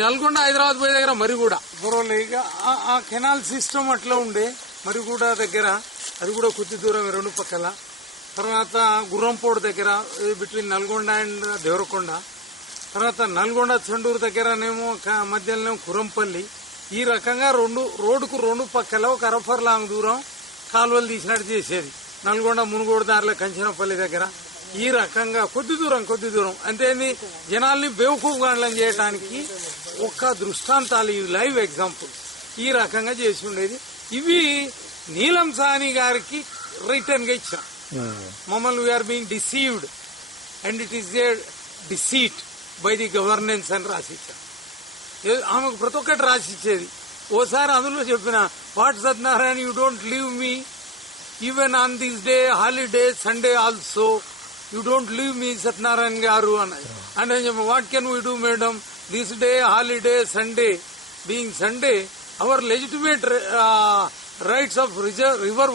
నల్గొండ హైదరాబాద్ పోయే దగ్గర మరిగూడ బుర్రలేక ఆ కెనాల్ సిస్టమ్ అట్లా ఉండే. మరిగూడ దగ్గర అది కూడా కొద్ది దూరం 2 పక్కల. తర్వాత గుర్రంపోడు దగ్గర బిట్వీన్ నల్గొండ అండ్ దేవరకొండ. తర్వాత నల్గొండ చండూరు దగ్గరనేమో మధ్యలోనేమో కురంపల్లి. ఈ రకంగా రోడ్డుకు 2 పక్కల ఒక అరఫర్ లాంగ్ దూరం కాలువలు తీసినట్టు చేసేది. నల్గొండ మునుగోడు దారిలో కంచనపల్లి దగ్గర ఈ రకంగా కొద్ది దూరం అంతేంది జనాల్ని బేవకూఫ్గాండ్లను చేయడానికి ఒక్క దృష్టాంతాలు, ఈ లైవ్ ఎగ్జాంపుల్ ఈ రకంగా చేసి ఉండేది. ఇవి నీలం సాహ్ని గారికి రిటర్న్ గా ఇచ్చాం. మమ్మల్ని we are being deceived and it is a deceit by the governance అని రాసిచ్చాం. ఆమెకు ప్రతి ఒక్కటి రాసిచ్చేది. ఓసారి అందులో చెప్పిన, what Satyanarayana, you don't leave me even on this day holiday Sunday also, you don't leave me Satyanarayana garu అన్నది. అంటే what can we do madam, this day holiday Sunday being Sunday, our legitimate rights of river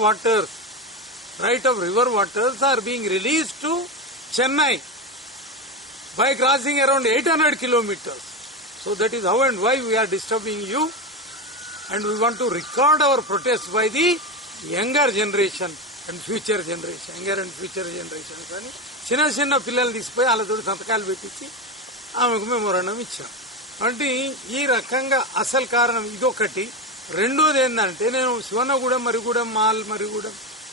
waters are being released to Chennai by crossing around 800 kilometers. So that is how and why we are disturbing you, and we want to record our protest by the younger generation and future generation. కానీ చిన్న పిల్లలు తీసిపోయి వాళ్ళతో సంతకాలు పెట్టించి ఆమెకు మెమోరాండం ఇచ్చాం. అంటే ఈ రకంగా అసలు కారణం ఇదొకటి. రెండోది ఏంటంటే, నేను శివనగూడెం, మరిగూడెం,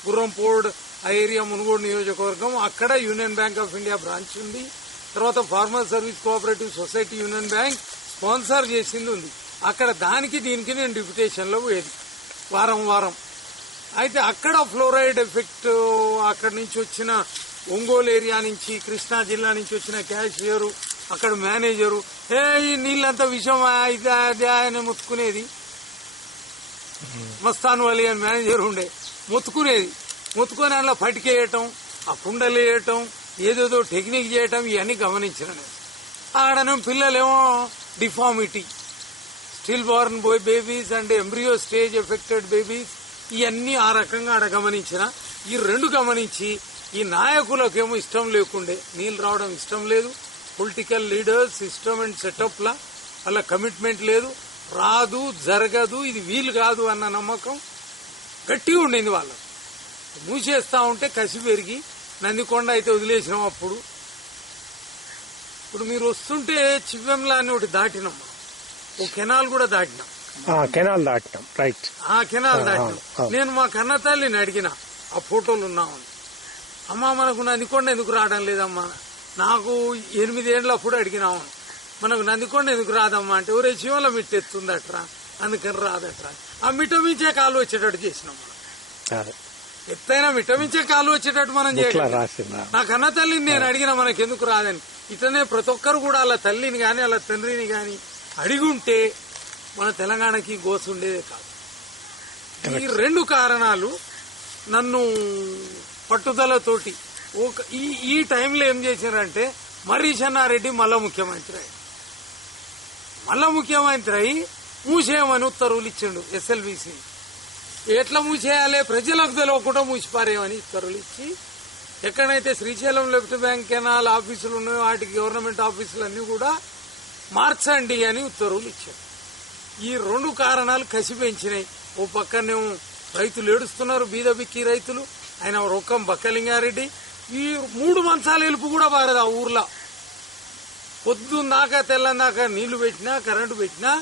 గుర్రంపోడ్ ఆ ఏరియా మునుగోడు నియోజకవర్గం, అక్కడ Union Bank of India branch ఉంది. తర్వాత farmer service cooperative society Union Bank sponsor చేసింది ఉంది. అక్కడ దీనికి నేను డిప్యుటేషన్ లో పోయేది వారం. అయితే అక్కడ ఫ్లోరైడ్ ఎఫెక్ట్, అక్కడి నుంచి వచ్చిన ఒంగోలు ఏరియా నుంచి, కృష్ణా జిల్లా నుంచి వచ్చిన క్యాషియరు, అక్కడ మేనేజరు, ఈ నీళ్ళంతా విషమా ఇదే అని మొత్తుకునేది. మస్తాన్ వలి అని మేనేజర్ ఉండే, మొత్తుకొని అందులో పటికేయటం, ఆ కుండలు వేయటం, ఏదేదో టెక్నిక్ చేయటం, ఇవన్నీ గమనించిన. ఆడనేమో పిల్లలేమో deformity, still born babies and embryo stage affected babies, ఇవన్నీ ఆ రకంగా ఆడ గమనించిన. ఈ 2 గమనించి ఈ నాయకులకేమో ఇష్టం లేకుండే, నీళ్లు రావడం ఇష్టం లేదు. Political leaders system and setup లా వాళ్ళ కమిట్మెంట్ లేదు, రాదు, జరగదు, ఇది వీలు కాదు అన్న నమ్మకం గట్టిగా ఉండింది వాళ్ళకు. మూసేస్తా ఉంటే కసి పెరిగి నందికొండ అయితే వదిలేసినాం. ఇప్పుడు మీరు వస్తుంటే చివ్వెంలా అని ఒకటి దాటినాం, ఓ కెనాల్ కూడా దాటినాం. రైట్, ఆ కెనాల్ దాటినాం. నేను మా కన్న తల్లిని అడిగిన, ఆ ఫోటోలు ఉన్నామని, అమ్మా మనకు నందికొండ ఎందుకు రావడం లేదమ్మా, నాకు 8 ఏళ్ళ అప్పుడు అడిగినాము, మనకు నందికొండ ఎందుకు రాదమ్మా అంటే, ఒరే శివల మిట్ట ఎత్తుందట్రా, అందుకని రాదట్రా. ఆ మిట్టమించే కాలు వచ్చేటట్టు చేసినాం. మనం ఎత్తైనా మిట్టమించే కాలు వచ్చేటట్టు మనం చేయగలం. నా కన్న తల్లిని నేను అడిగిన, మనకు ఎందుకు రాదని. ఇట్లనే ప్రతి ఒక్కరు కూడా అలా తల్లిని గాని అలా తండ్రిని గాని అడిగి ఉంటే మన తెలంగాణకి గోసు ఉండేదే కాదు. ఈ 2 కారణాలు నన్ను పట్టుదలతోటి ఈ టైంలో ఏం చేశారంటే మర్రి చెన్నారెడ్డి మళ్ళా ముఖ్యమంత్రి అయి మూసేయమని ఉత్తర్వులు ఇచ్చిండు. ఎస్ఎల్బీసీ ఎట్లా మూసేయాలి, ప్రజలకు తెలియకుండా మూసిపారేయమని ఉత్తర్వులు ఇచ్చి ఎక్కడైతే శ్రీశైలం లెఫ్ట్ బ్యాంక్ కెనాల్ ఆఫీసులు ఉన్నాయో వాటికి గవర్నమెంట్ ఆఫీసులన్నీ కూడా మార్చండి అని ఉత్తర్వులు ఇచ్చారు. ఈ 2 కారణాలు కసి పెంచినాయి. ఓ పక్కనేమో రైతులు ఏడుస్తున్నారు, బీద బిక్కి రైతులు, ఆయన రొక్కం బక్కలింగారెడ్డి. ఈ 3 మంచాల ఎలుపు కూడా బారదు ఆ ఊర్లో. పొద్దున్నాక తెల్లందాకా నీళ్లు పెట్టినా కరెంటు పెట్టినా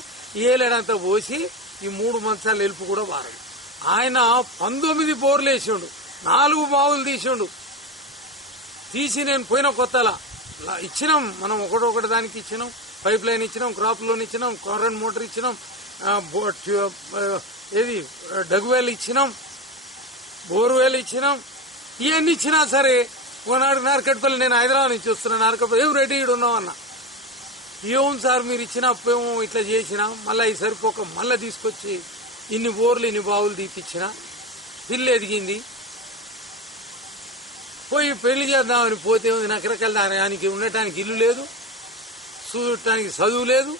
ఏలేడంతా పోసి ఈ 3 మంచాల ఎలుపు కూడా బారదు. ఆయన 19 బోర్లు వేసిండు, 4 బావులు తీసి నేను పోయిన కొత్తలా ఇచ్చినాం. మనం ఒకటి దానికి ఇచ్చినాం, పైప్ లైన్ ఇచ్చినాం, క్రాప్ లోన్ ఇచ్చినాం, కరెంట్ మోటార్ ఇచ్చినాం, ఏది డగ్వేల్ ఇచ్చినాం, బోర్వేల్ ఇచ్చినాం. ఇవన్నీ ఇచ్చినా సరే ఓనాడు నార్కట్పల్లి, నేను హైదరాబాద్ నుంచి వస్తున్నా, నార్కట్పల్లి ఏం రెడీ ఉన్నాం అన్న. ఏం సార్ మీరు ఇచ్చిన అప్పేమో ఇట్లా చేసినా, మళ్ళీ ఈ సరిపోక మళ్ళీ తీసుకొచ్చి ఇన్ని బోర్లు ఇన్ని బావులు తీపిచ్చినా పిల్లి ఎదిగింది. పోయి పెళ్లి చేద్దామని పోతే నకరకల దానికి ఉండటానికి ఇల్లు లేదు, చూడటానికి చదువు లేదు.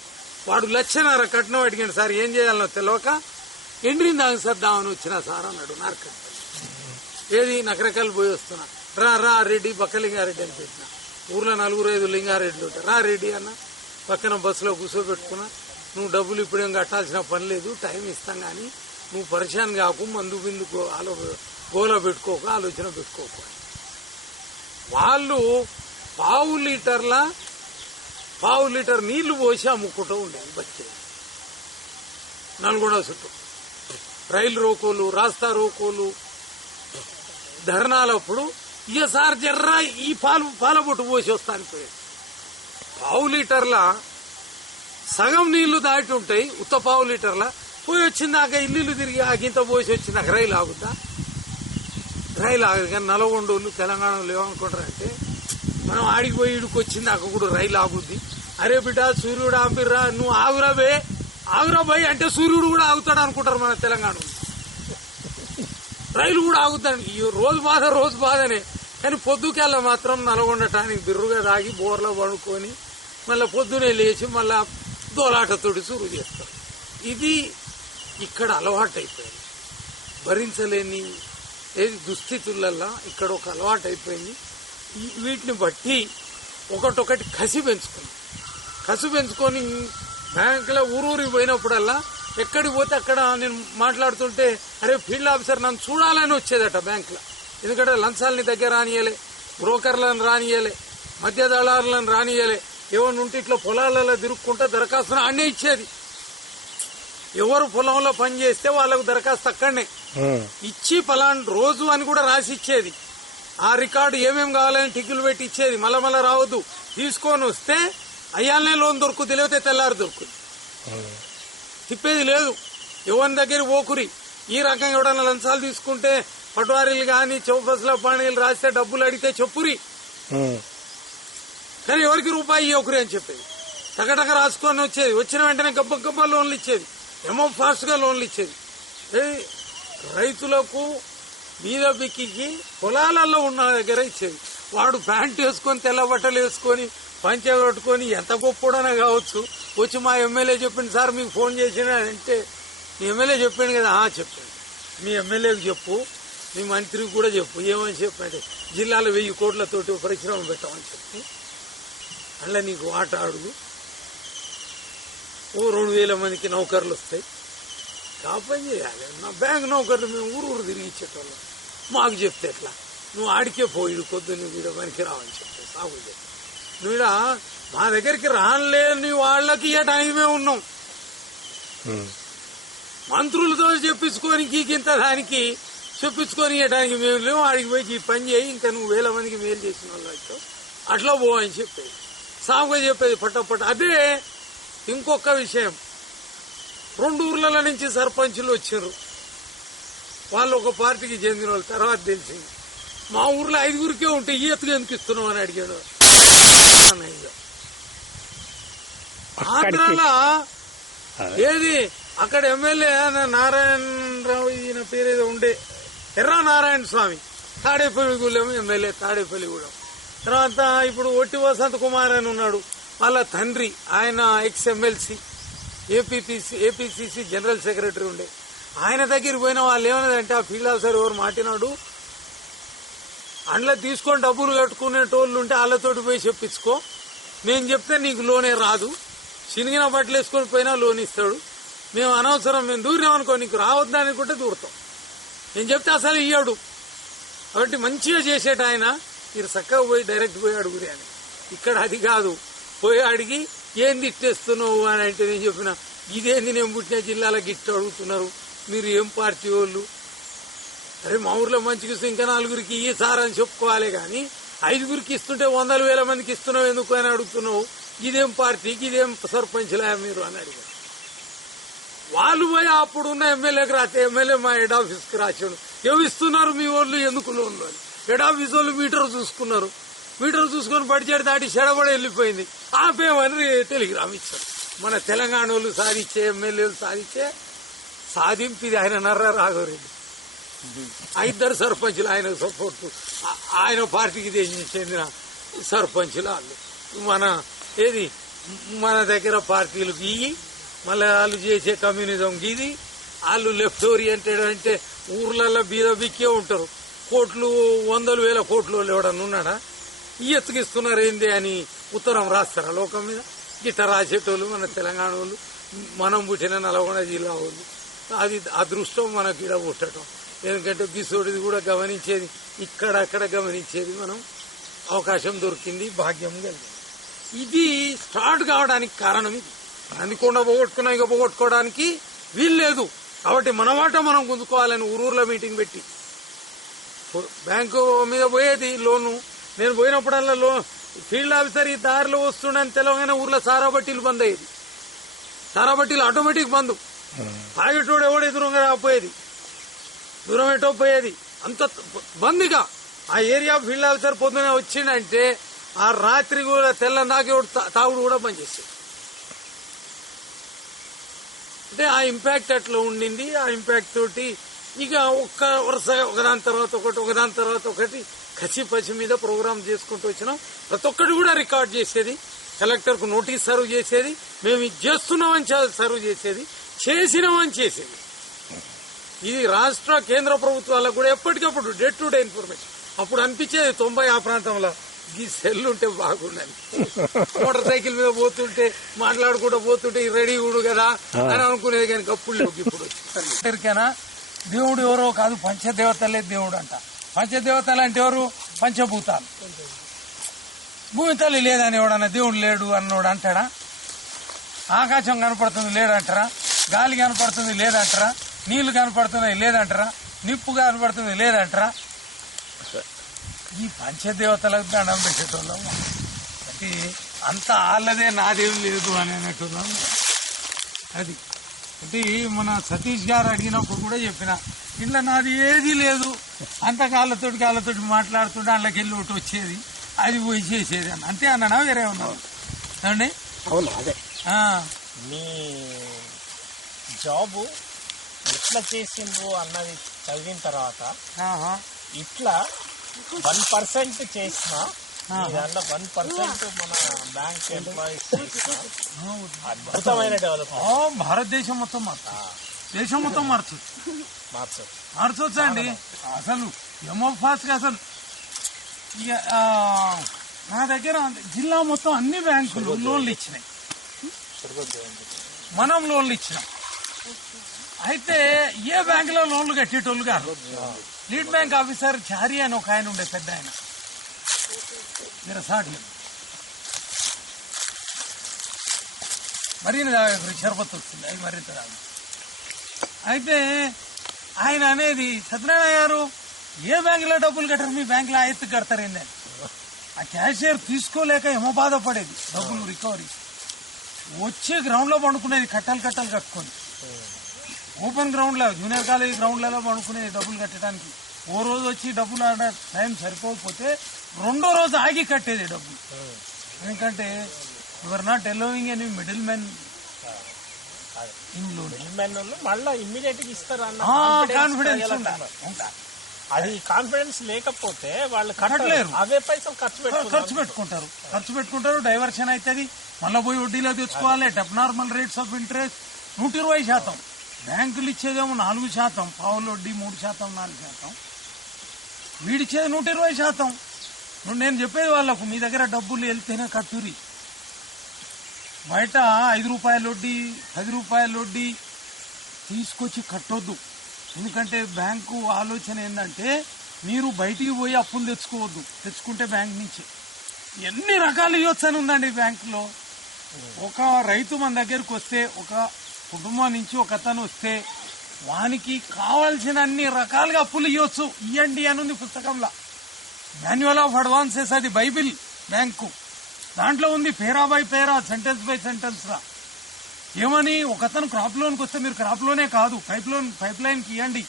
వాడు 1,00,000 కట్నం అడిగాడు. సార్ ఏం చేయాలనో తెలియక ఎండ్రిని దానికి సర్దామని వచ్చినా సార్ అన్నాడు. నార్కల్ ఏది నకరకాలు పోయి వస్తున్నా, రా రెడ్డి బక్కలింగారెడ్డి అని పెట్టిన. ఊర్లో 4-5 లింగారెడ్డిలు ఉంటారు. రా రెడ్డి అన్న, పక్కన బస్సులో కూర్చోబెట్టుకున్నా. నువ్వు డబ్బులు ఇప్పుడేం కట్టాల్సిన పని లేదు, టైం ఇస్తాం కానీ నువ్వు పరిశాన్ కాకు, మందు బిందు గోల పెట్టుకోకు, ఆలోచన పెట్టుకోకు. వాళ్ళు పావు లీటర్ నీళ్లు పోసి అమ్ముకుంటూ ఉండేది బచ్చే. నల్గొండ చుట్టూ రైలు రోకోలు, రాస్తా రోకోలు, ధర్నాలప్పుడు ఇక సార్ జర్రా ఈ పాలబొట్టు పోసి వస్తాను పోయాడు. పావు లీటర్ల సగం నీళ్లు దాటి ఉంటాయి. ఉత్త పావు లీటర్ల పోయి వచ్చిందాక ఇల్లు తిరిగి ఆగింత పోసి వచ్చిందాక రైలు ఆగుద్దా? రైలు ఆగదు. కానీ నల్గొండోళ్ళు తెలంగాణలో ఏమనుకుంటారంటే మనం ఆడికి పోయి ఇడికి వచ్చిందాక కూడా రైలు ఆగుద్ది. అరే బిడ్డ సూర్యుడు ఆపిర్రా, నువ్వు ఆగురా పోయి అంటే సూర్యుడు కూడా ఆగుతాడు అనుకుంటారు మన తెలంగాణ. రైలు కూడా ఆగుతాడు. రోజు బాధనే. కానీ పొద్దుకెళ్ళ మాత్రం నల్గొండటానికి బిర్రుగా తాగి బోర్లో పడుకొని మళ్ళీ పొద్దునే లేచి మళ్ళా దోలాటతోటి సురు చేస్తారు. ఇది ఇక్కడ అలవాటు అయిపోయింది. భరించలేని దుస్థితులల్లో ఇక్కడ ఒక అలవాటు అయిపోయింది. వీటిని బట్టి ఒకటొకటి కసి పెంచుకొని బ్యాంకులో ఊరూరికి పోయినప్పుడల్లా ఎక్కడికి పోతే అక్కడ నేను మాట్లాడుతుంటే అరే ఫీల్డ్ ఆఫీసర్ నన్ను చూడాలని వచ్చేదట బ్యాంకులో. ఎందుకంటే లంచాలని దగ్గర రానియలే, బ్రోకర్లను రానియలే, మధ్య దళారులను రానియలే. ఏమన్నా ఉంటే ఇట్లా పొలాలలో తిరుక్కుంటే దరఖాస్తును అన్నే ఇచ్చేది. ఎవరు పొలంలో పని చేస్తే వాళ్ళకు దరఖాస్తు అక్కడనే ఇచ్చి పలానా రోజు అని కూడా రాసి ఇచ్చేది. ఆ రికార్డు ఏమేమి కావాలని టిక్కులు పెట్టి ఇచ్చేది. మళ్ళా రావద్దు, తీసుకొని వస్తే అయ్యాలనే లోన్ దొరుకుతుంది, లేకపోతే తెల్లారి దొరుకుతుంది. తిప్పేది లేదు. ఎవరి దగ్గర ఓకురి. ఈ రకంగా ఎవడన్నా లంచాలు తీసుకుంటే పటవారీలు గాని చౌబస్ల పాణీలు రాస్తే డబ్బులు అడిగితే చెప్పురి, కానీ ఎవరికి రూపాయి ఇవ్వకురి అని చెప్పేది. టకటక రాసుకొని వచ్చేది. వచ్చిన వెంటనే గబ్బ లోన్లు ఇచ్చేది, ఏమో ఫాస్ట్ గా లోన్లు ఇచ్చేది. రైతులకు మీద బిక్కి పొలాలలో ఉన్న దగ్గర ఇచ్చేది. వాడు ప్యాంట్ వేసుకొని తెల్ల బట్టలు వేసుకొని పంచె కొట్టుకొని ఎంత గొప్పడనే కావచ్చు వచ్చి మా ఎమ్మెల్యే చెప్పింది సార్ మీకు ఫోన్ చేసిన అంటే, మీ ఎమ్మెల్యే చెప్పిండు కదా. చెప్పాను, మీ ఎమ్మెల్యేకి చెప్పు, మీ మంత్రికి కూడా చెప్పు. ఏమని చెప్పంటే జిల్లాలో 1000 కోట్లతోటి పరిశ్రమ పెట్టమని చెప్పి అలా నీకు ఆట అడుగు, ఓ 2000 మందికి నౌకర్లు వస్తాయి. కాపని చేయాలి. నా బ్యాంక్ నౌకర్లు మేము ఊరు తిరిగి ఇచ్చేటోళ్ళం. మాకు చెప్తే ఎట్లా, నువ్వు ఆడికే పోయిడు కొద్దు, నువ్వు వీడ పనికి రావని చెప్పి సాగు చెప్పి నువ్వు మా దగ్గరికి రాలేని వాళ్ళకి ఇవ్వటానికి మేము ఉన్నాం. మంత్రులతో చెప్పించుకొని ఇంత దానికి చెప్పించుకొని ఇవ్వడానికి మేము లేవు. ఆడికి పోయి ఈ పని చేయి, ఇంకా నువ్వు 1000 మందికి మేలు చేసిన వాళ్ళతో అట్లా పో అని చెప్పేది. సాగుగా చెప్పేది పట్ట. అదే ఇంకొక విషయం, 2 ఊర్ల నుంచి సర్పంచులు వచ్చారు. వాళ్ళు ఒక పార్టీకి చెందిన వాళ్ళు. తర్వాత తెలిసింది మా ఊర్లో 5గురికే ఉంటే ఈతగా ఎందుకు ఇస్తున్నావు అని అడిగాడు. ఆంధ్రాలో ఏది అక్కడ ఎమ్మెల్యే నారాయణరావు ఈయన పేరేదో ఉండే ఎర్ర నారాయణ స్వామి తాడేపల్లిగూడెం ఎమ్మెల్యే తాడేపల్లిగూడెం. తర్వాత ఇప్పుడు ఒట్టి వసంత్ కుమార్ అని ఉన్నాడు, వాళ్ళ తండ్రి ఆయన X MLC APCC general secretary ఉండే. ఆయన దగ్గరికి పోయిన వాళ్ళు ఏమన్నదంటే ఆ ఫీల్డ్ ఆఫీసర్ ఎవరు మాట్లాడు అందులో తీసుకొని డబ్బులు కట్టుకునేటోళ్ళు ఉంటే వాళ్ళతోటి పోయి చెప్పించుకో, నేను చెప్తే నీకు లోనే రాదు, చినిగిన బట్టలు వేసుకొని పోయినా లోన్ ఇస్తాడు, మేము అనవసరం మేము దూరినామనుకో నీకు రావద్దా అనుకుంటే దూరుతాం, నేను చెప్తే అసలు ఇయ్యాడు. కాబట్టి మంచిగా చేసేట ఆయన మీరు చక్కగా పోయి డైరెక్ట్ పోయి అడుగురే అని. ఇక్కడ అది కాదు, పోయి అడిగి ఏంది ఇట్టేస్తున్నావు అని అంటే నేను చెప్పిన ఇదేంది నేను పుట్టిన జిల్లాలో గిట్ట అడుగుతున్నారు, మీరు ఏం పార్టీ వాళ్ళు, అరే మా ఊర్లో మంచిగా ఇస్తే ఇంకా 4గురికి ఈ సార్ అని చెప్పుకోవాలి కానీ 5గురికి ఇస్తుంటే 100,000 మందికి ఇస్తున్నావు ఎందుకు అని అడుగుతున్నావు, ఇదేం పార్టీకి ఇదేం సర్పంచ్లా మీరు అని అడిగారు. వాళ్ళు పోయి అప్పుడున్న ఎమ్మెల్యేకి రాస్తే ఎమ్మెల్యే మా హెడ్ ఆఫీస్కి రాశాడు, ఏమిస్తున్నారు మీ వాళ్ళు ఎందుకు లోన్లు అని. హెడ్ ఆఫీస్ వాళ్ళు మీటర్ చూసుకున్నారు, మీటర్ చూసుకొని బడ్జెట్ దాటి చెడబడి వెళ్ళిపోయింది, ఆపేమని టెలిగ్రామ్ ఇచ్చారు. మన తెలంగాణ వాళ్ళు సాధించే ఎమ్మెల్యేలు సాధింపు ఇది. ఆయన నర్ర రాఘవరెడ్డి 2 సర్పంచులు ఆయన సపోర్టు, ఆయన పార్టీకి చెందిన సర్పంచులు వాళ్ళు. మన దగ్గర పార్టీలు గీయి మళ్ళీ వాళ్ళు చేసే కమ్యూనిజం గీది, వాళ్ళు లెఫ్ట్ ఓరియంటెడ్ అంటే ఊర్లలో బీద బిక్కే ఉంటారు, కోట్లు 100,000 కోట్లు ఎవడన్నా ఉన్నాడా, ఈ ఎత్తుకిస్తున్నారు ఏంది అని ఉత్తరం రాస్తారా లోకం మీద. గిట్ట రాసేటోళ్ళు మన తెలంగాణ వాళ్ళు, మనం పుట్టిన నల్గొండ జిల్లా వాళ్ళు. అది అదృష్టం మనకి ఇడ పుట్టడం. ఎందుకంటే బిసోడిది కూడా గమనించేది, ఇక్కడక్కడ గమనించేది, మనం అవకాశం దొరికింది, భాగ్యం కలిగింది. ఇది స్టార్ట్ కావడానికి కారణం ఇది. అందుకుండా పోగొట్టుకున్నా ఇక పోగొట్టుకోవడానికి వీల్లేదు. కాబట్టి మన మాట మనం గుంజుకోవాలని ఊరూర్లో మీటింగ్ పెట్టి బ్యాంకు మీద పోయేది లోను. నేను పోయినప్పుడల్లా ఫీల్డ్ ఆఫీసర్ ఈ దారిలో వస్తుండని తెలంగాణ ఊర్లో సారా బట్టీలు బంద్ అయ్యేది, సారా బట్టీలు ఆటోమేటిక్ బంద్. తాగేటోడు ఎవడు ఎదురుగా రాపోయేది, దూరం ఎటో పోయేది, అంత బంద్గా ఆ ఏరియా ఫీల్డ్ ఆఫీసర్ పొద్దునే వచ్చిండంటే ఆ రాత్రి కూడా తెల్లని దాకా తాగుడు కూడా బంద్ చేసేది. అంటే ఆ ఇంపాక్ట్ అట్లా ఉండింది. ఆ ఇంపాక్ట్ తోటి ఇక ఒక్క వరుసగా ఒకదాని తర్వాత ఒకటి కసిపసి మీద ప్రోగ్రామ్ చేసుకుంటూ వచ్చినాం. ప్రతి ఒక్కటి కూడా రికార్డ్ చేసేది, కలెక్టర్ కు నోటీస్ సర్వ్ చేసేది, మేము ఇది చేస్తున్నామని సర్వ్ చేసేది, చేసినామని చేసేది. ఇది రాష్ట్ర కేంద్ర ప్రభుత్వాలకు కూడా ఎప్పటికప్పుడు డే టు డే ఇన్ఫర్మేషన్. అప్పుడు అనిపించేది 90 ఆ ప్రాంతంలో ఈ సెల్ ఉంటే బాగుండాలి, మోటార్ సైకిల్ మీద పోతుంటే మాట్లాడుకుంటూ పోతుంటే రెడీ కూడా కదా అని అనుకునేది. కానీ అప్పుడు లేవు. ఇప్పుడు ఎక్కడికైనా దేవుడు ఎవరో కాదు, పంచదేవతలే దేవుడు అంట. పంచదేవతలు అంటే ఎవరు? పంచభూతాలు. భూమి తల్లి లేదని ఎవడన్నా దేవుడు లేడు అన్నోడు అంటాడా? ఆకాశం కనపడుతుంది లేదంటారా? గాలి కనపడుతుంది లేదంటారా? నీళ్లు కనపడుతున్నాయి లేదంటారా? నిప్పు కనపడుతుంది లేదంటారా? ఈ పంచదేవతలకు దండం పెట్టేటోళ్ళం. అంటే అంత ఆళ్ళదే నాదేం లేదు అని అనేటోళ్ళం. అది అంటే మన సతీష్ గారు అడిగినప్పుడు కూడా చెప్పిన, ఇంట్లో నాది ఏది లేదు, అంత కాళ్ళతోటి మాట్లాడుతుంటే అందులోకి వెళ్ళి ఒకటి వచ్చేది, అది పోయి చేసేది అని. అంతే అన్నా వేరే ఉన్నావు అండి? అవును, అదే మీ జాబు ఎట్లా చేసిండ్రు అన్నది చదివిన తర్వాత ఇట్లా 1% చేసిన 1% మన బ్యాంక్ ఎంప్లాయీస్ అద్భుతమైన డెవలప్మెంట్. భారతదేశం మొత్తం దేశం మొత్తం మార్చొచ్చు అండి. అసలు ఎంఓఫాస్ అసలు నా దగ్గర జిల్లా మొత్తం అన్ని బ్యాంకులు లోన్లు ఇచ్చినాయి, మనం లోన్లు ఇచ్చినాం. అయితే ఏ బ్యాంకులో లోన్లు కట్టేటోళ్ళు కాదు. లీడ్ బ్యాంక్ ఆఫీసర్ చారి అని ఒక ఆయన ఉండే, పెద్ద ఆయన, సాటి మరీన షర్బత్ వస్తుంది, అది మరింత రాదు. అయితే ఆయన అనేది, సత్యనారాయణ గారు ఏ బ్యాంకులో డబ్బులు కట్టారు, మీ బ్యాంకులో ఆయత్తు కడతారేంది అని. ఆ క్యాషియర్ తీసుకోలేక ఏమో బాధపడేది. డబ్బులు రికవరీ వచ్చే గ్రౌండ్ లో పండుకునేది, కట్టాలు కట్టుకొని ఓపెన్ గ్రౌండ్ లో, జూనియర్ కాలేజ్ గ్రౌండ్లలో పండుకునేది డబ్బులు కట్టడానికి. ఓ రోజు వచ్చి డబ్బులు ఆడే టైం సరిపోకపోతే రెండో రోజు ఆగి కట్టేది డబ్బులు. ఎందుకంటే your not allowing any middle men మళ్ళీ ఇమ్మీడియట్ గా ఇస్తారు అన్న కాన్ఫిడెన్స్ ఉంటా. అది కాన్ఫిడెన్స్ లేకపోతే వాళ్ళు కట్టలేరు. అవే పైసలు ఖర్చు పెట్టుకుంటారు. డైవర్షన్ అవుతుంది, మళ్ళీ పోయి వడ్డీలో తెచ్చుకోవాలి. Abnormal rates of interest 120%. బ్యాంకులు ఇచ్చేదేమో 4%, పావుల వడ్డీ 3%, 4%. వీడిచ్చేది 120%. నేను చెప్పేది వాళ్ళకు, మీ దగ్గర డబ్బులు వెళ్తేనే కట్టురి. బయట 5 రూపాయల వడ్డీ 10 రూపాయల వడ్డీ తీసుకొచ్చి కట్టొద్దు. ఎందుకంటే బ్యాంకు ఆలోచన ఏంటంటే మీరు బయటికి పోయి అప్పులు తెచ్చుకోవద్దు, తెచ్చుకుంటే బ్యాంక్ నుంచి ఎన్ని రకాలు ఇవ్వచ్చు అని ఉందండి బ్యాంకులో. ఒక రైతు మన దగ్గరకు వస్తే, ఒక కుటుంబం నుంచి ఒక అతను వస్తే వానికి కావాల్సిన అన్ని రకాలుగా అప్పులు ఇవ్వచ్చు, ఇవ్వండి అని ఉంది పుస్తకంలో. మాన్యువల్ ఆఫ్ అడ్వాన్సెస్, అది బైబిల్ బ్యాంకు. దాంట్లో ఉంది para by para, sentence by sentence రా. ఏమని, ఒకతను క్రాప్ లోన్కి వస్తే మీరు క్రాప్ లోనే కాదు, పైప్ లైన్ కి ఇవ్వండి,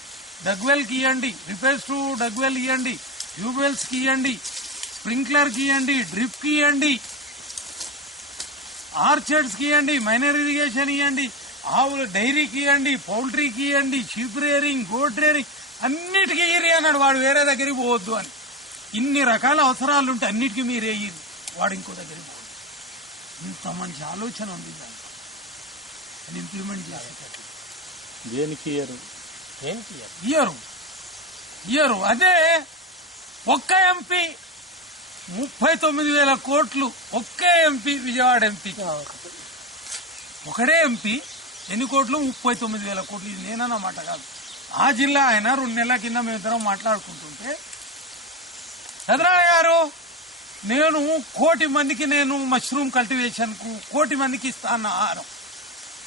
డగ్వెల్ కి ఇవ్వండి, రిపేర్స్ టు డగ్వెల్ ఇవ్వండి, ట్యూబ్వెల్స్ కి ఇవ్వండి, స్ప్రింక్లర్ కి ఇవ్వండి, డ్రిప్ కి ఇవ్వండి, ఆర్చర్డ్స్ కి ఇవ్వండి, మైనర్ ఇరిగేషన్ ఇవ్వండి, ఆవుల డైరీకి ఇవ్వండి, పౌల్ట్రీకి ఇవ్వండి, షీప్ రేరింగ్, గోట్ రేరింగ్, అన్నిటికీ ఇరి అన్నాడు. వాడు వేరే దగ్గరికి పోవద్దు అని. ఇన్ని రకాల అవసరాలు ఉంటే అన్నిటికీ మీరే ఇయ్యి, వాడు ఇంకో దగ్గరికి పోవద్దు. ఇంత మంచి ఆలోచన ఉంది దాంట్లో, అది ఇంప్లిమెంట్ చేసేటట్టు. దేనికి ఇయ్యరు. అదే ఒక్క ఎంపీ 39,000 కోట్లు, ఒక్కే ఎంపీ, విజయవాడ ఎంపీ ఒకడే ఎంపీ ఎన్ని కోట్లు, 39,000 కోట్లు. ఇది నేనన్నమాట కాదు, ఆ జిల్లా ఆయన 2 నెలల కింద మేమిద్దరం మాట్లాడుకుంటుంటే, చంద్రయ్య గారు నేను 1,00,00,000 మందికి నేను మష్రూమ్ కల్టివేషన్ కు 1,00,00,000 మందికి ఇస్తాను ఆహారం.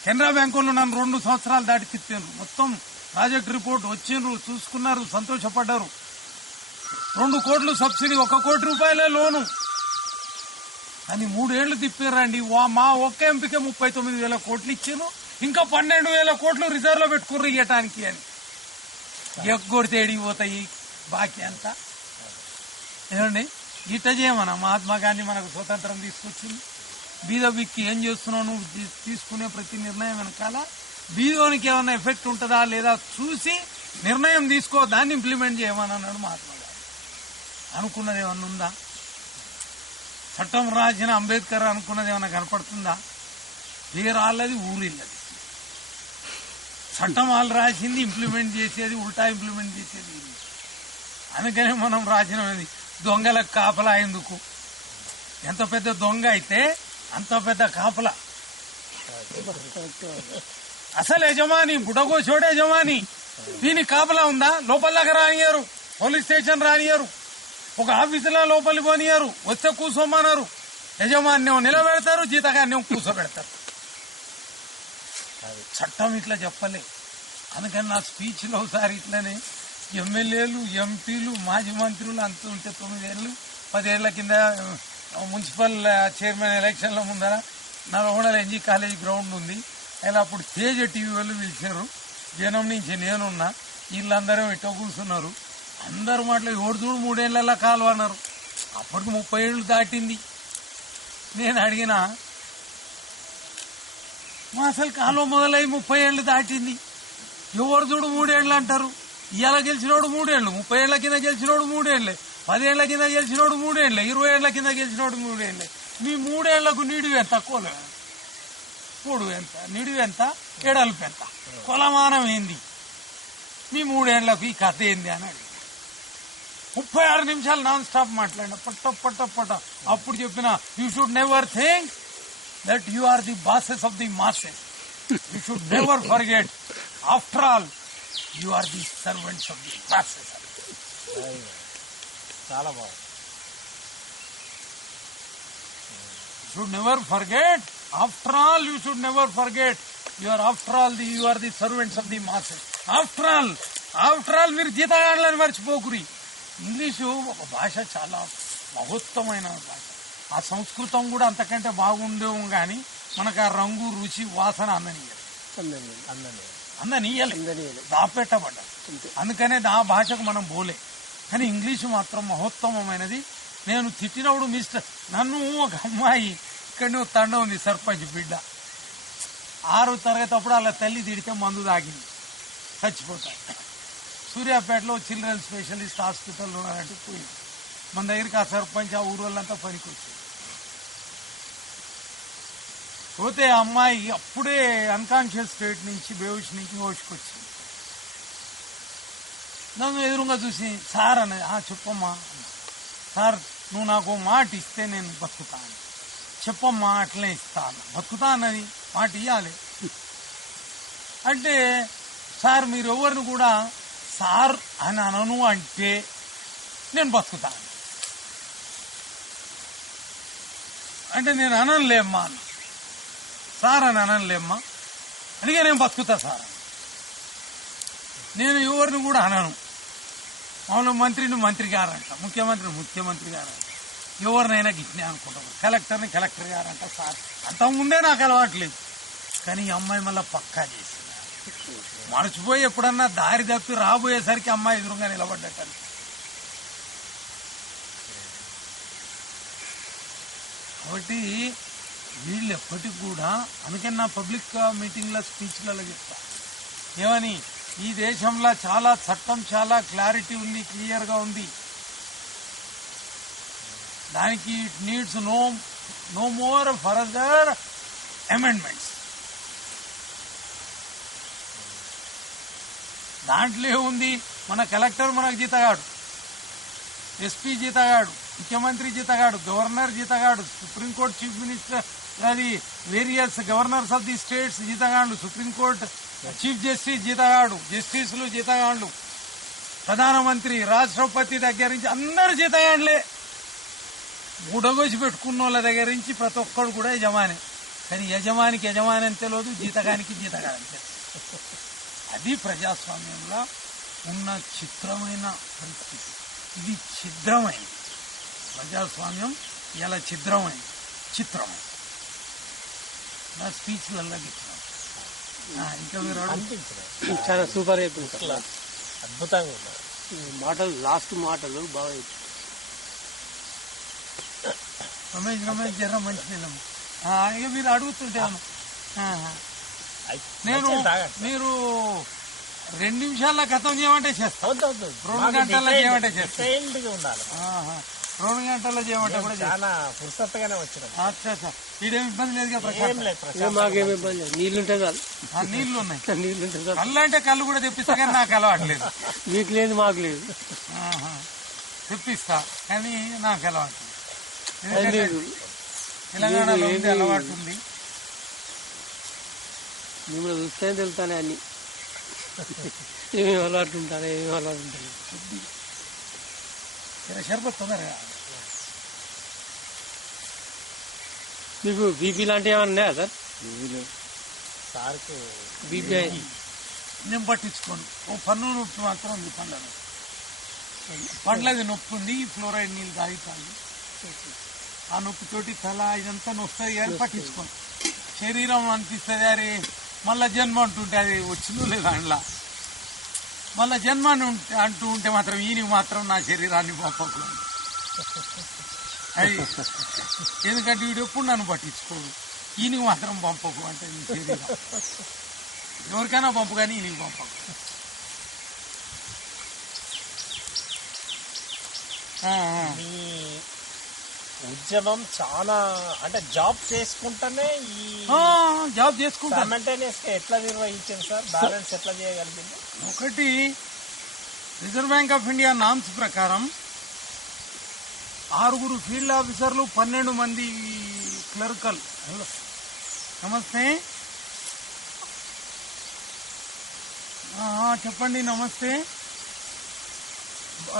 కెనరా బ్యాంకుల్లో నన్ను 2 సంవత్సరాలు దాటి తిప్పారు. మొత్తం ప్రాజెక్ట్ రిపోర్ట్ వచ్చిండ్రు, చూసుకున్నారు, సంతోషపడ్డారు. 2 కోట్లు సబ్సిడీ, 1 కోటి రూపాయలే లోను అని 3 ఏళ్లు తిప్పారండి. మా ఒక్క ఎంపీకే 39,000 కోట్లు ఇచ్చారు, ఇంకా 12,000 కోట్లు రిజర్వ్ లో పెట్టుకుర్రు ఇవ్వటానికి అని. ఎగ్గొడితే ఎడిగిపోతాయి బాకీ అంతా. ఏమండి, ఇట్ట చేయమన్నా మహాత్మా గాంధీ మనకు స్వతంత్రం తీసుకొచ్చింది. బీద బిక్కి ఏం చేస్తున్నావు, నువ్వు తీసుకునే ప్రతి నిర్ణయం వెనకాల బీదోనికి ఏమైనా ఎఫెక్ట్ ఉంటుందా లేదా చూసి నిర్ణయం తీసుకో, దాన్ని ఇంప్లిమెంట్ చేయమని అన్నాడు మహాత్మా గాంధీ. అనుకున్నది ఏమన్నా ఉందా? చట్టం రాసిన అంబేద్కర్ అనుకున్నది ఏమైనా కనపడుతుందా? పేరాళ్ళది, ఊరిల్లది. చట్టం వాళ్ళు రాసింది, ఇంప్లిమెంట్ చేసేది ఉల్టా ఇంప్లిమెంట్ చేసేది. అందుకనే మనం రాసినది దొంగలకు కాపలా ఎందుకు? ఎంత పెద్ద దొంగ అయితే అంత పెద్ద కాపలా. అసలు యజమాని బుడగోచోడు యజమాని, దీనికి కాపలా ఉందా? లోపల దాకా రానియరు, పోలీస్ స్టేషన్ రానియరు, ఒక ఆఫీసులో లోపలికి పోనియరు, వస్తే కూర్చోమన్నారు. యజమాన్యం నిలబెడతారు, జీతగాన్యం కూర్చోబెడతారు. చట్టం ఇట్లా చెప్పలే. అందుకని నా స్పీచ్ లో ఒకసారి ఇట్లనే ఎమ్మెల్యేలు, ఎంపీలు, మాజీ మంత్రులు అంత ఉంటే 9 ఏళ్ళు 10 ఏళ్ల కింద మున్సిపల్ చైర్మన్ ఎలక్షన్ల ముందర నల్గొండల ఎన్జీ కాలేజీ గ్రౌండ్ ఉంది. ఇలా అప్పుడు తేజ టీవీ వాళ్ళు పిలిచారు. జనం నుంచి నేనున్నా, వీళ్ళందరూ ఇట్టో కూర్చున్నారు. అందరూ మాటలు 7 చూడు 3 ఏళ్లలో కాలువ అన్నారు. అప్పటికి 30 ఏళ్ళు దాటింది. నేను అడిగిన, అసలు కాలువ మొదలై 30 ఏళ్ళు దాటింది, ఎవరు చూడు 3 ఏళ్ళు అంటారు. ఇవాళ గెలిచినోడు 3 ఏళ్ళు, 30 ఏళ్ల కింద గెలిచినోడు 3 ఏళ్లే, 10 ఏళ్ల కింద గెలిచినోడు 3 ఏళ్లే, 20 ఏళ్ల కింద గెలిచినోడు 3 ఏళ్లే. మీ 3 ఏళ్లకు నిడివి ఎంత, పొడవు ఎంత, నిడివి ఎంత, ఎడల్పు ఎంత, కొలమానం ఏంది, మీ 3 ఏళ్లకు ఈ కథ ఏంది అని అడిగి 36 నిమిషాలు నాన్ స్టాప్ మాట్లాడిన, పట్ట. అప్పుడు చెప్పిన, you should never think that you are the bosses of the masses. You should never forget, after all, you are the servants of the masses. చాలా బాగుంది. You should never forget, after all, you should never forget, you are after all, you are the servants of the masses. After all, మీరు జీతగాళ్ళని మర్చిపోకురి. ఇంగ్లీషు ఒక భాష, చాలా మహోత్తమైన భాష. ఆ సంస్కృతం కూడా అంతకంటే బాగుండేవు, కానీ మనకు ఆ రంగు, రుచి, వాసన అందనీయాలి, దాపెట్టబడ్డ. అందుకనే ఆ భాషకు మనం పోలే. కానీ ఇంగ్లీషు మాత్రం మహోత్తమమైనది. నేను తిట్టినప్పుడు నన్ను ఒక అమ్మాయి ఇక్కడ తండ ఉంది, సర్పంచ్ బిడ్డ, 6వ తరగతి అప్పుడు అలా తల్లి తిడితే మందు తాగింది, చచ్చిపోతాడు. సూర్యాపేటలో చిల్డ్రన్ స్పెషలిస్ట్ హాస్పిటల్ ఉన్నారంటే పోయింది. మన దగ్గరికి ఆ సర్పంచ్ ఆ ఊరు వాళ్ళంతా పనికి వచ్చారు. పోతే ఆ అమ్మాయి అప్పుడే అన్కాన్షియస్ స్టేట్ నుంచి బేహుష్ నుంచి హోష్కొచ్చింది. నన్ను ఎదురుగా చూసి సార్ అన్నది, చెప్పమ్మా సార్ నువ్వు నాకు మాట ఇస్తే నేను బతుకుతాను. చెప్పమ్మా అట్లనే ఇస్తా అన్న. బతుకుతా అన్నది, మాట ఇవ్వాలి అంటే సార్ మీరు ఎవరిని కూడా సార్ అని అనను అంటే నేను బతుకుతాను అంటే నేను అనలేమ్మా అన్న. సార్ అని అనలేమ్మా అందుకే నేను బతుకుతా సార్. నేను ఎవరిని కూడా అనను. మామూలు మంత్రిని మంత్రి గారు అంట, ముఖ్యమంత్రిని ముఖ్యమంత్రి గారు అంట, ఎవరినైనా గిట్నే అనుకుంటాను. కలెక్టర్ని కలెక్టర్ గారు అంట. సార్ అంతకుముందే నాకు అలవాట్లేదు. కానీ ఈ అమ్మాయి మళ్ళీ పక్కా చేసింది. మర్చిపోయి ఎప్పుడన్నా దారి తప్పి రాబోయేసరికి అమ్మాయి ఎదురుగా నిలబడ్డట. కాబట్టి వీళ్ళు ఎప్పటికి కూడా, అందుకని నా పబ్లిక్ మీటింగ్ల స్పీచ్లలో చెప్తా ఏమని, ఈ దేశంలో చాలా చట్టం చాలా క్లారిటీ ఉంది, క్లియర్ గా ఉంది. దానికి it needs no more further amendments. దాంట్లో ఉంది, మన కలెక్టర్ మనకు జీతగాడు, ఎస్పీ జీతగాడు, ముఖ్యమంత్రి జీతగాడు, గవర్నర్ జీతగాడు, సుప్రీంకోర్టు చీఫ్ మినిస్టర్, అది various governors of the states జీతగాండ్లు, సుప్రీంకోర్టు చీఫ్ జస్టిస్ జీతగాడు, జస్టిస్లు జీతగాండ్లు, ప్రధానమంత్రి రాష్ట్రపతి దగ్గర నుంచి అందరు జీతగాండ్లే. మూడగోసి పెట్టుకున్న వాళ్ళ దగ్గర నుంచి ప్రతి ఒక్కడు కూడా యజమాని. కానీ యజమానికి యజమాని అని తెలియదు, జీతగానికి జీతగాని అని తెలుసు. అది ప్రజాస్వామ్యంలో ఉన్న చిత్రమైన పరిస్థితి. ఇది ఛిద్రమైంది ప్రజాస్వామ్యం, ఇలా ఛిద్రమైంది, చిత్రమైంది. నా స్పీచ్లలో గిట్లా ఇంకా మీరు అనిపించలేదు. చాలా సూపర్ అయిపోయింది, అద్భుతంగా ఉన్నారు మాటలు. లాస్ట్ మాటలు బాగా రమేష్ జర మంచి నిలమ. ఇక మీరు అడుగుతుంటాను. నేను మీరు 2 నిమిషాల్లో గతం చేయమంటే చేస్తాను, 2 గంటల్లో చేయమంటే చేస్తాను, 2 గంటల్లో చేయమంటే కూడా చాలా పుస్తకగానే వచ్చినాం. అచ్చా ఇదేం ఇబ్బంది లేదు కదా? మాకేమి ఇబ్బంది లేదు, నీళ్లుంటే చాలు. నీళ్లు ఉన్నాయి, నీళ్లుంటే చాలు. కళ్ళు అంటే కళ్ళు కూడా తెప్పిస్తా, కానీ నాకు అలవాట్లేదు. మీకు లేదు మాకు లేదు. తెప్పిస్తా కానీ నాకు అలవాటు తెలంగాణలో ఉంది, అలవాటు ఉంది. మిమ్మల్ని చూస్తే తెలుతానే అన్ని ఏమేమి అలవాటు ఉంటాను, ఏమేమి అలవాటు ఉంటాను. షర్బత్ తొందరగా. మీకు బీపీ లాంటివి ఏమన్నా ఉన్నాయా సార్? సార్కు బీపీ నేను పట్టించుకోను. ఓ పన్ను నొప్పి మాత్రం ఉంది, పండ్లది నొప్పి ఉంది. ఫ్లోరైడ్ నీళ్ళు తాగుతాను, ఆ నొప్పితోటి తల ఇదంతా నొస్తుంది కానీ పట్టించుకోను. శరీరం అనిపిస్తుంది అరే మళ్ళా జన్మ అంటుంటే అది వచ్చిందో లేదా అందులో మళ్ళా జన్మ అంటూ ఉంటే మాత్రం ఈయనకి మాత్రం నా శరీరాన్ని పంపకు. అది ఎందుకంటే వీడు ఎప్పుడు నన్ను పట్టించుకోడు, ఈయనకి మాత్రం పంపకు అంటే నీ శరీరం ఎవరికైనా పంపు కానీ ఈయనకి పంపకు. ఉద్యమం చాలా అంటే జాబ్ చేసుకుంటానే జాబ్ చేసుకుంటా సైమల్టేనియస్ గా ఎట్లా నిర్వహించింది సార్? బ్యాలెన్స్ ఎట్లా చేయగలిగింది? ఒకటి, reserve bank of India norms ప్రకారం 6 ఫీల్డ్ ఆఫీసర్లు, 12 మంది క్లర్కల్. నమస్తే, చెప్పండి. నమస్తే,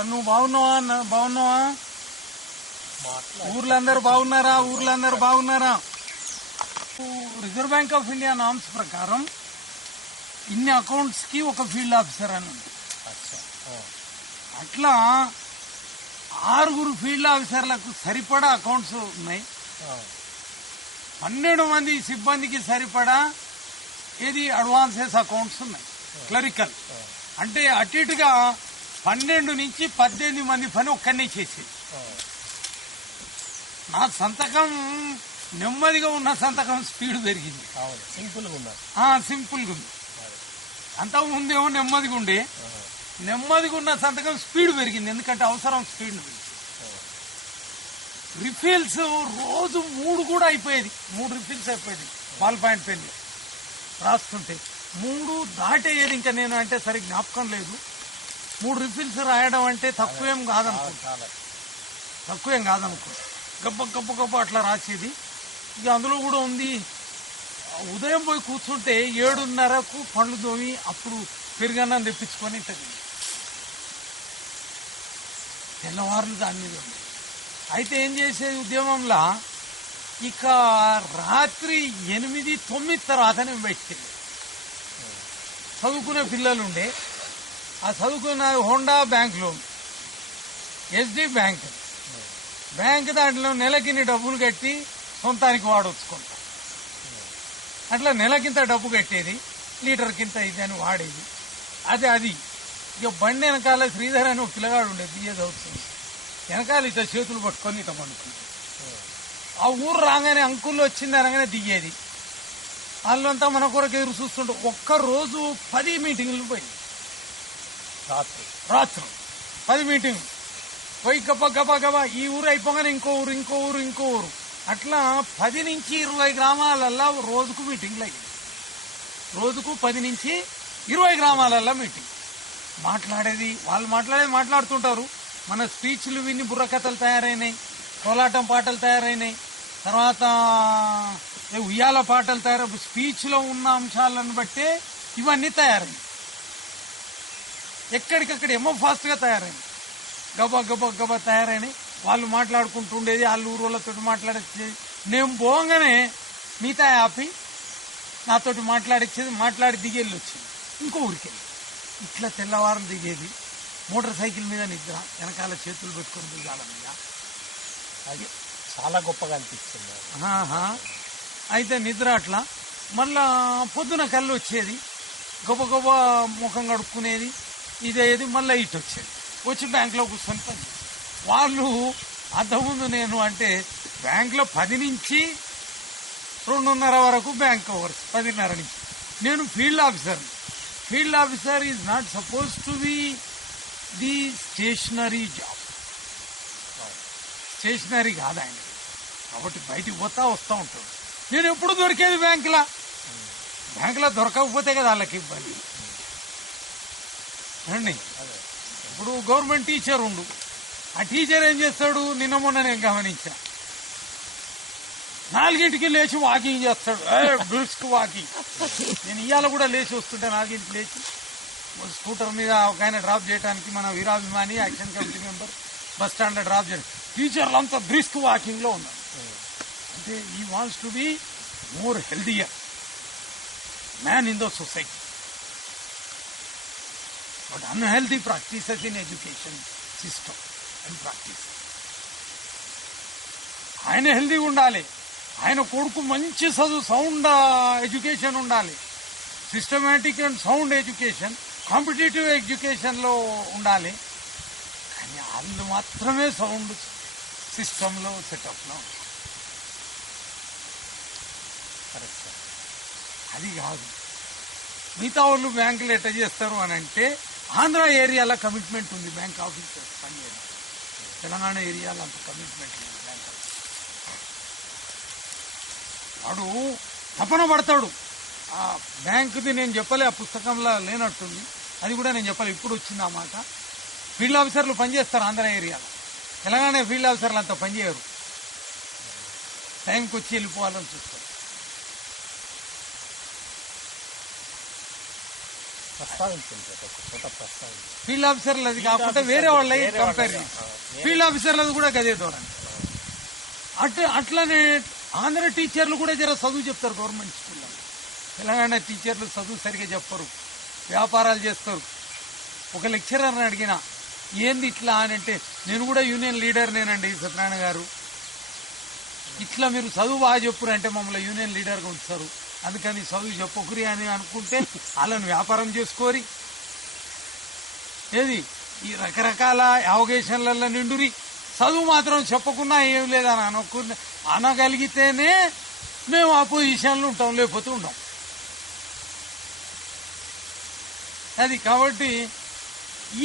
నువ్వు బాగున్నావా? ఊర్లందరూ బాగున్నారా? Reserve bank of India norms ప్రకారం ఇన్ని అకౌంట్స్ కి ఒక ఫీల్డ్ ఆఫీసర్ అని ఉంది. అట్లా 6 ఫీల్డ్ ఆఫీసర్లకు సరిపడా అకౌంట్స్ ఉన్నాయి. 12 మంది సిబ్బందికి సరిపడా ఏది అడ్వాన్సెస్ అకౌంట్స్ ఉన్నాయి, క్లరికల్. అంటే అటు ఇటుగా 12 నుంచి 18 మంది పని ఒక్కనే చేసేది. నా సంతకం నెమ్మదిగా ఉన్న సంతకం స్పీడ్ పెరిగింది, సింపుల్ గా ఉంది. అంతకు ముందేమో నెమ్మదిగా ఉండే, నెమ్మదిగా ఉన్న సంతకం స్పీడ్ పెరిగింది, ఎందుకంటే అవసరం స్పీడ్ పెరిగింది. రిఫిల్స్ రోజు 3 కూడా అయిపోయేది, 3 రిఫిల్స్ అయిపోయేది బాల్ పాయింట్ పెన్ రాస్తుంటే 3 దాటేది. ఇంకా నేను అంటే సరి జ్ఞాపకం లేదు. 3 రిఫిల్స్ రాయడం అంటే తక్కువేం కాదనుకో, గబ్బ గబ్బ గబ్బ అట్లా రాసేది. ఇక అందులో కూడా ఉంది, ఉదయం పోయి కూర్చుంటే 7:30కు పండ్లు తోమి అప్పుడు పెరుగన్నం తెప్పించుకొని తిరిగి తెల్లవారులు దాని మీద ఉంది. అయితే ఏం చేసేది ఉద్యమంలో, ఇక రాత్రి 8-9 తర్వాత నేను బయటికి వెళ్ళేది. చదువుకునే పిల్లలు ఉండే, ఆ చదువుకున్న హోండా బ్యాంకులో ఎస్డి బ్యాంక్ దాంట్లో నెలకిన్ని డబ్బులు కట్టి సొంతానికి వాడొచ్చుకుంటా. అట్లా నెలకింత డబ్బు కట్టేది, లీటర్కింత ఇది అని వాడేది. అది ఇక బండి వెనకాల శ్రీధర్ అని ఒక పిల్లగాడు ఉండేది, బిఏ చదువుతుంది. వెనకాల ఇట్లా చేతులు పట్టుకొని ఇట్లా పండుకుంది. ఆ ఊరు రాగానే అంకుల్ వచ్చింది అనగానే దిగేది. వాళ్ళంతా మన కొరకు ఎదురు చూస్తుంటే ఒక్కరోజు 10 మీటింగ్లు పోయింది. రాత్రి 10 మీటింగ్లు పోయి గబా ఈ ఊరు అయిపోగానే ఇంకో ఊరు అట్లా 10 నుంచి 20 గ్రామాలల్లో రోజుకు మీటింగ్లు అయ్యాయి. రోజుకు 10 నుంచి 20 గ్రామాలల్లో మీటింగ్. వాళ్ళు మాట్లాడుతుంటారు. మన స్పీచ్లు విని బుర్రకథలు తయారైనాయి, కోలాటం పాటలు తయారైనాయి, తర్వాత ఉయ్యాల పాటలు తయారై స్పీచ్లో ఉన్న అంశాలను బట్టే ఇవన్నీ తయారైనాయి. ఎక్కడికక్కడ ఏమో ఫాస్ట్గా తయారైనాయి, గబా తయారైనాయి. వాళ్ళు మాట్లాడుకుంటుండేది, వాళ్ళు ఊరోళ్ళతో మాట్లాడేది. నేను పోగానే మిగతా ఆపి నాతోటి మాట్లాడి దిగేళ్ళు వచ్చింది ఇంకో ఊరికెళ్ళి. ఇట్లా తెల్లవారం దిగేది, మోటార్ సైకిల్ మీద నిద్ర, వెనకాల చేతులు పెట్టుకొని దిగాల మీద. అది చాలా గొప్పగా అనిపిస్తుంది. అయితే నిద్ర అట్లా. మళ్ళా పొద్దున కళ్ళు వచ్చేది, గొప్ప ముఖం కడుక్కునేది, ఇదేది. మళ్ళీ ఇటు వచ్చి బ్యాంకులో కూర్చొని పని. వాళ్ళు అంతకుముందు నేను అంటే బ్యాంకులో 10 నుంచి 2:30 వరకు బ్యాంక్ అవర్స్, 10:30 నుంచి. నేను field officer is not suppose to be the stationary job. Stationary కాదు ఆయన, కాబట్టి బయటికి వస్తూ ఉంటాడు. నేను ఎప్పుడు దొరికేది బ్యాంకులో దొరకకపోతే కదా వాళ్ళకి ఇబ్బంది అండి. ఇప్పుడు గవర్నమెంట్ టీచర్ ఉండు, ఆ టీచర్ ఏం చేస్తాడు, నిన్న మొన్న నేను గమనించా, 4ంటికి లేచి వాకింగ్ చేస్తాడు, బ్రిస్క్ వాకింగ్. నేను ఇవాళ కూడా లేచి వస్తుంటే 4ంటికి లేచి స్కూటర్ మీద ఒక ఆయన డ్రాప్ చేయడానికి, మన వీరాభిమాని action committee member bus stand drop చేయడం. టీచర్లు అంతా బ్రిస్క్ వాకింగ్ లో ఉన్నారు. అంటే ఈ wants to be more healthier man in the society. But unhealthy practices in education system and practice. ఆయన హెల్దీగా ఉండాలి, ఆయన కొడుకు మంచి చదువు, సౌండ్ ఎడ్యుకేషన్ ఉండాలి, systematic and sound education, competitive ఎడ్యుకేషన్లో ఉండాలి. కానీ వాళ్ళు మాత్రమే సౌండ్ సిస్టంలో సెటప్లో అది కాదు. మిగతా వాళ్ళు బ్యాంకులు ఎట్లా చేస్తారు అని అంటే, ఆంధ్ర ఏరియాలో కమిట్మెంట్ ఉంది బ్యాంక్ ఆఫీసర్స్ పనిచేయడం, తెలంగాణ ఏరియాలో అంత కమిట్మెంట్ లేదు. బ్యాంక్ వాడు తపన పడతాడు. ఆ బ్యాంకుది నేను చెప్పలే, ఆ పుస్తకంలో లేనట్టుంది, అది కూడా నేను చెప్పాలి, ఇప్పుడు వచ్చింది ఆ మాట. ఫీల్డ్ ఆఫీసర్లు పనిచేస్తారు ఆంధ్ర ఏరియాలో, తెలంగాణ ఫీల్డ్ ఆఫీసర్లు అంతా పనిచేయరు, టైంకి వచ్చి వెళ్ళిపోవాలని చూస్తారు. ఫీల్డ్ ఆఫీసర్లు అది కాకుండా వేరే వాళ్ళ కంపేర్ చేస్తారు. ఫీల్డ్ ఆఫీసర్లది కూడా గదే ధోరణి. అట్లనే ఆంధ్ర టీచర్లు కూడా జర చదువు చెప్తారు గవర్నమెంట్ స్కూల్లో. తెలంగాణ టీచర్లు చదువు సరిగా చెప్పరు, వ్యాపారాలు చేస్తారు. ఒక లెక్చరర్ని అడిగిన ఏంది ఇట్లా అని అంటే, నేను కూడా యూనియన్ లీడర్ నేనండి సత్యనారాయణ గారు, ఇట్లా మీరు చదువు బాగా చెప్పురు అంటే మమ్మల్ని యూనియన్ లీడర్గా ఉంచుతారు, అందుకని చదువు చెప్పకురి అని అనుకుంటే వాళ్ళని వ్యాపారం చేసుకోరి. ఏది ఈ రకరకాల అవగేషన్లలో నిండురి, చదువు మాత్రం చెప్పకున్నా ఏం లేదని అనగలిగితేనే మేము ఆ పొజిషన్లో ఉంటాం, లేకపోతే ఉండం. అది కాబట్టి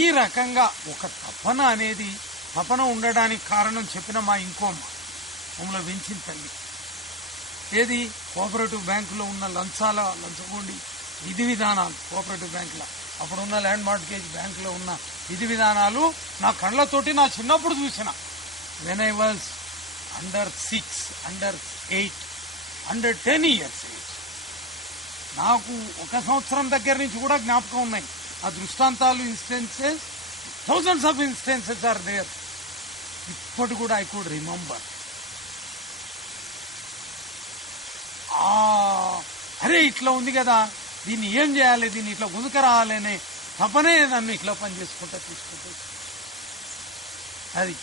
ఈ రకంగా ఒక తపన ఉండడానికి కారణం చెప్పిన మా ఇంకో మమ్మల్ని పెంచిన తల్లి. ఏది కోఆపరేటివ్ బ్యాంకులో ఉన్న లంచగొండి విధి విధానాలు, కోఆపరేటివ్ బ్యాంకులో అప్పుడున్న ల్యాండ్ మార్ట్గేజ్ బ్యాంకులో ఉన్న విధి విధానాలు నా కళ్ళతోటి నా చిన్నప్పుడు చూసిన. When I was under 6, under 8, under 10 years ఏజ్. నాకు 1 సంవత్సరం దగ్గర నుంచి కూడా జ్ఞాపకం ఉన్నాయి. ఆ దృష్టాంతాలు, instances, thousands of instances are there. ఇప్పటి కూడా ఐ కుడ్ రిమెంబర్. అరే ఇట్లా ఉంది కదా, దీన్ని ఏం చేయాలి, దీన్ని ఇట్లా గుంజుక రావాలనే తపనే నన్ను ఇట్లా పని చేసుకుంటా తీసుకుంటూ. అది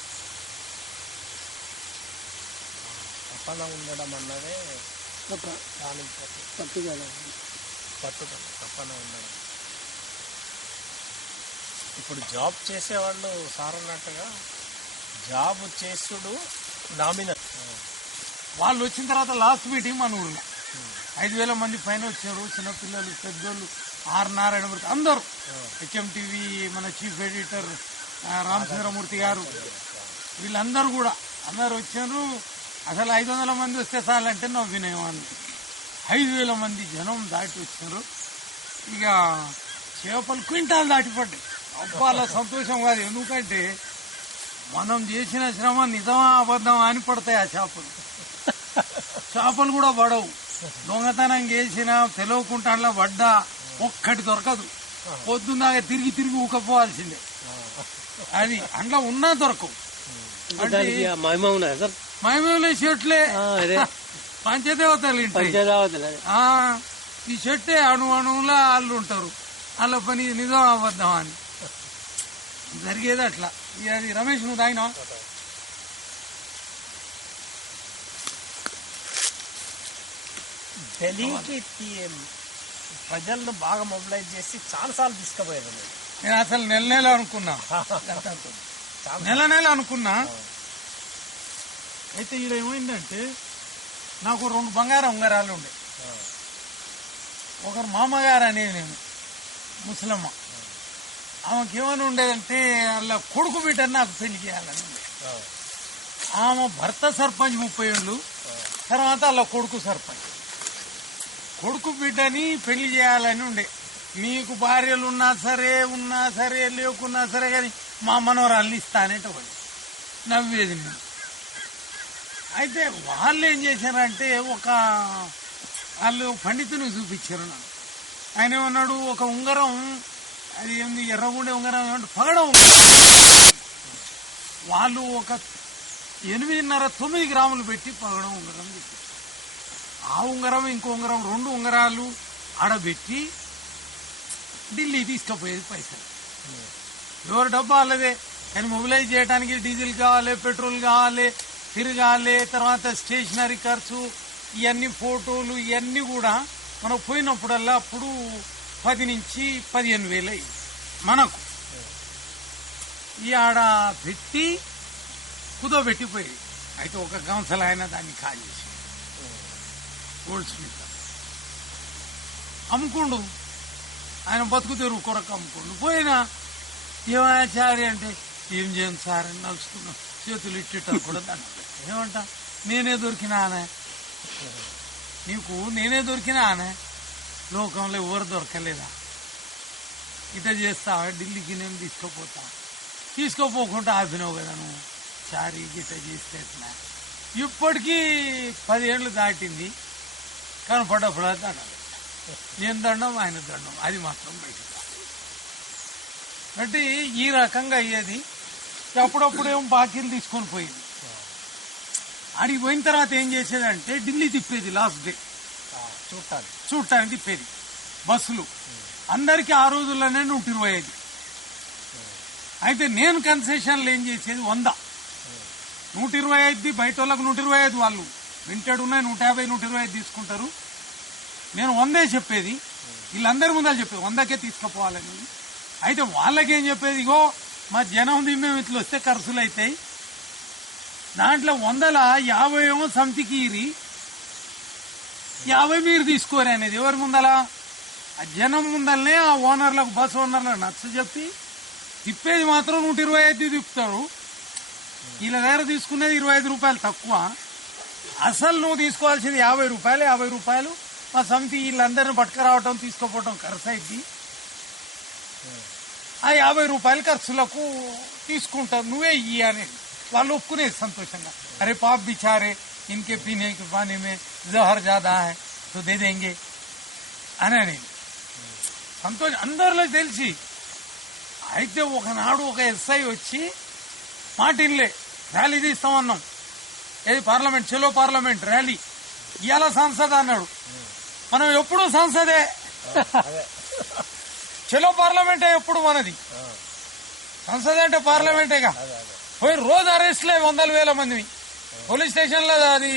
తపన ఉండడం అన్నదే ఒక పట్టుదల, తపన ఉండడం. ఇప్పుడు జాబ్ చేసేవాళ్ళు సార్ అన్నట్టుగా జాబ్ చేసుడు నామినల్. వాళ్ళు వచ్చిన తర్వాత లాస్ట్ మీటింగ్ మన ఊళ్ళో 5,000 మంది పైన వచ్చారు. చిన్నపిల్లలు, పెద్దోళ్ళు, నారాయణమూర్తి అందరూ, హెచ్ఎంటీవీ మన చీఫ్ ఎడిటర్ రామచంద్రమూర్తి గారు, వీళ్ళందరూ కూడా అందరు వచ్చారు. అసలు 500 మంది వస్తే చాలంటే నవ్వినేవాళ్ళు. 5,000 మంది జనం దాటి వచ్చారు. ఇక చేపలు క్వింటాలు దాటిపడ్డాయి. అబ్బాల సంతోషం కాదు, ఎందుకంటే మనం చేసిన శ్రమ నిజమా అబద్ధమా అని పడతాయి ఆ చేపలు కూడా పడవు. దొంగతనం చేసినా తెలియకుండా పడ్డా ఒక్కటి దొరకదు. పొద్దున్నాక తిరిగి ఊకపోవాల్సిందే. అది అందులో ఉన్నా దొరకవు. మహిమలే చెట్లే పంచదేవతలు ఈ చెట్టే అణువులా వాళ్ళు ఉంటారు. వాళ్ళ పని నిజం అబద్ధం అని జరిగేది అట్లా. అది రమేష్ నువ్వు తాగినా? ఢిల్లీకి ప్రజలను బాగా మొబిలైజ్ చేసి చాలాసార్లు తీసుకుపోయారు. నేను అసలు నెల అనుకున్నా, నెల అనుకున్నా. అయితే ఈడ ఏమైందంటే నాకు 2 బంగారం ఉంగరాలు ఉండే. ఒకరు మామగారు అనేది నేను ముసలమ్మ, ఆమెకి ఏమని ఉండేదంటే వాళ్ళ కొడుకు బిడ్డని నాకు పెళ్లి చేయాలని ఉండే. ఆమె భర్త సర్పంచ్ 30 ఏళ్ళు, తర్వాత వాళ్ళ కొడుకు సర్పంచ్. కొడుకు బిడ్డని పెళ్లి చేయాలని ఉండే. మీకు భార్యలు ఉన్నా సరే లేకున్నా సరే కానీ మా మనవరాల్ని ఇస్తానంటే ఒకటి నవ్వేది నేను. అయితే వాళ్ళు ఏం చేశారంటే వాళ్ళు పండితుని చూపించారు నాకు. ఆయన ఏమన్నాడు, ఒక ఉంగరం, అది ఏంది ఎర్రగుండే ఉంగరం, ఏమంటే పగడం ఉంగరం. వాళ్ళు ఒక 8.5-9 గ్రాములు పెట్టి పగడం ఉంగరం తెచ్చారు. ఆ ఉంగరం ఇంకో ఉంగరం 2 ఉంగరాలు ఆడబెట్టి ఢిల్లీ తీసుకుపోయేది పైసలు. ఎవరు డబ్బా వాళ్ళదే. కానీ మొబిలైజ్ చేయడానికి డీజిల్ కావాలి, పెట్రోల్ కావాలి, తిరగాలి, తర్వాత స్టేషనరీ ఖర్చు, ఇవన్నీ ఫోటోలు, ఇవన్నీ కూడా మనం పోయినప్పుడల్లా అప్పుడు 10 నుంచి 15 వేలు అయ్యింది మనకు. ఈ ఆడ పెట్టి కుదోబెట్టిపోయి. అయితే ఒక కౌన్సిల్ ఆయన దాన్ని ఖాళీ చేసి గోల్డ్ స్మిత్ అమ్ముకుండు. ఆయన బతుకు తెరువు కొరకు అమ్ముకుండు. పోయినా ఏమాచారి అంటే ఏం చేయను సార్ అని నడుచుకున్నాం. చేతులు ఇట్టిట్టారు కూడా దాన్ని ఏమంటా, నేనే దొరికినానే నీకు, నేనే దొరికినానే, లోకంలో ఎవరు దొరకలేదా, ఇట చేస్తావా, ఢిల్లీకి నేను తీసుకోపోకుండా ఆపినావు కదా నువ్వు, చారీ గిట్ట చేస్తే ఎట్లా. ఇప్పటికీ 10 ఏళ్ళు దాటింది, కనపడ్డప్పుడు దండం. నేను దండం, ఆయన దండం, అది మాత్రం బయటకు అంటే ఈ రకంగా అయ్యేది. అప్పుడప్పుడు ఏమో బాకీలు తీసుకొని పోయింది. అడిగి పోయిన తర్వాత ఏం చేసేదంటే ఢిల్లీ తిప్పేది. లాస్ట్ డే చూడటానికి తిప్పేది బస్సులు. అందరికీ ఆ రోజుల్లోనే 125. అయితే నేను కన్సెషన్లు ఏం చేసేది 100. 125 బయట వాళ్ళకు 125, వాళ్ళు వింటాడు ఉన్నాయి 150, 125 తీసుకుంటారు. నేను 100 చెప్పేది, వీళ్ళందరి ముందర చెప్పేది 100కే తీసుకుపోవాలని. అయితే వాళ్ళకేం చెప్పేది, ఇగో మా జనం మేము ఇట్లా వస్తే ఖర్చులు అవుతాయి, దాంట్లో 100లో 50 ఏమో సమితికి ఇరి, 50 మీరు తీసుకోరు అనేది. ఎవరి ముందల? ఆ జనం ముందలనే ఆ ఓనర్లకు, బస్ ఓనర్లకు నచ్చ చెప్పి తిప్పేది మాత్రం 125 తిప్పుతాడు. వీళ్ళ దగ్గర తీసుకునేది 25 రూపాయలు తక్కువ. అసలు నువ్వు తీసుకోవాల్సింది 50 రూపాయలు. 50 రూపాయలు మా సమితి వీళ్ళందరిని పట్టుకురావటం తీసుకుపోవటం ఖర్చు అయింది. ఆ 50 రూపాయలు ఖర్చులకు తీసుకుంటారు, నువ్వే ఇయ్యి అని వాళ్ళు ఒప్పుకునేది సంతోషంగా. అరే పాప బిచారే ఇన్కే పీనే కే పానీ మే జహర్ జాదా హై తో దే దేంగే అని సంతోషం అందరిలో తెలిసి. అయితే ఒకనాడు ఒక ఎస్ఐ వచ్చి మాటిన్లే ర్యాలీ తీస్తామన్నాం, ఏది పార్లమెంట్, చలో పార్లమెంట్ ర్యాలీ, ఇవాళ సంసద్ అన్నాడు. మనం ఎప్పుడు సంసదే, చలో పార్లమెంటే ఎప్పుడు మనది. సంసద్ అంటే పార్లమెంటేగా. పోయి రోజు అరెస్ట్లే 100,000 మంది పోలీస్ స్టేషన్ లో. అది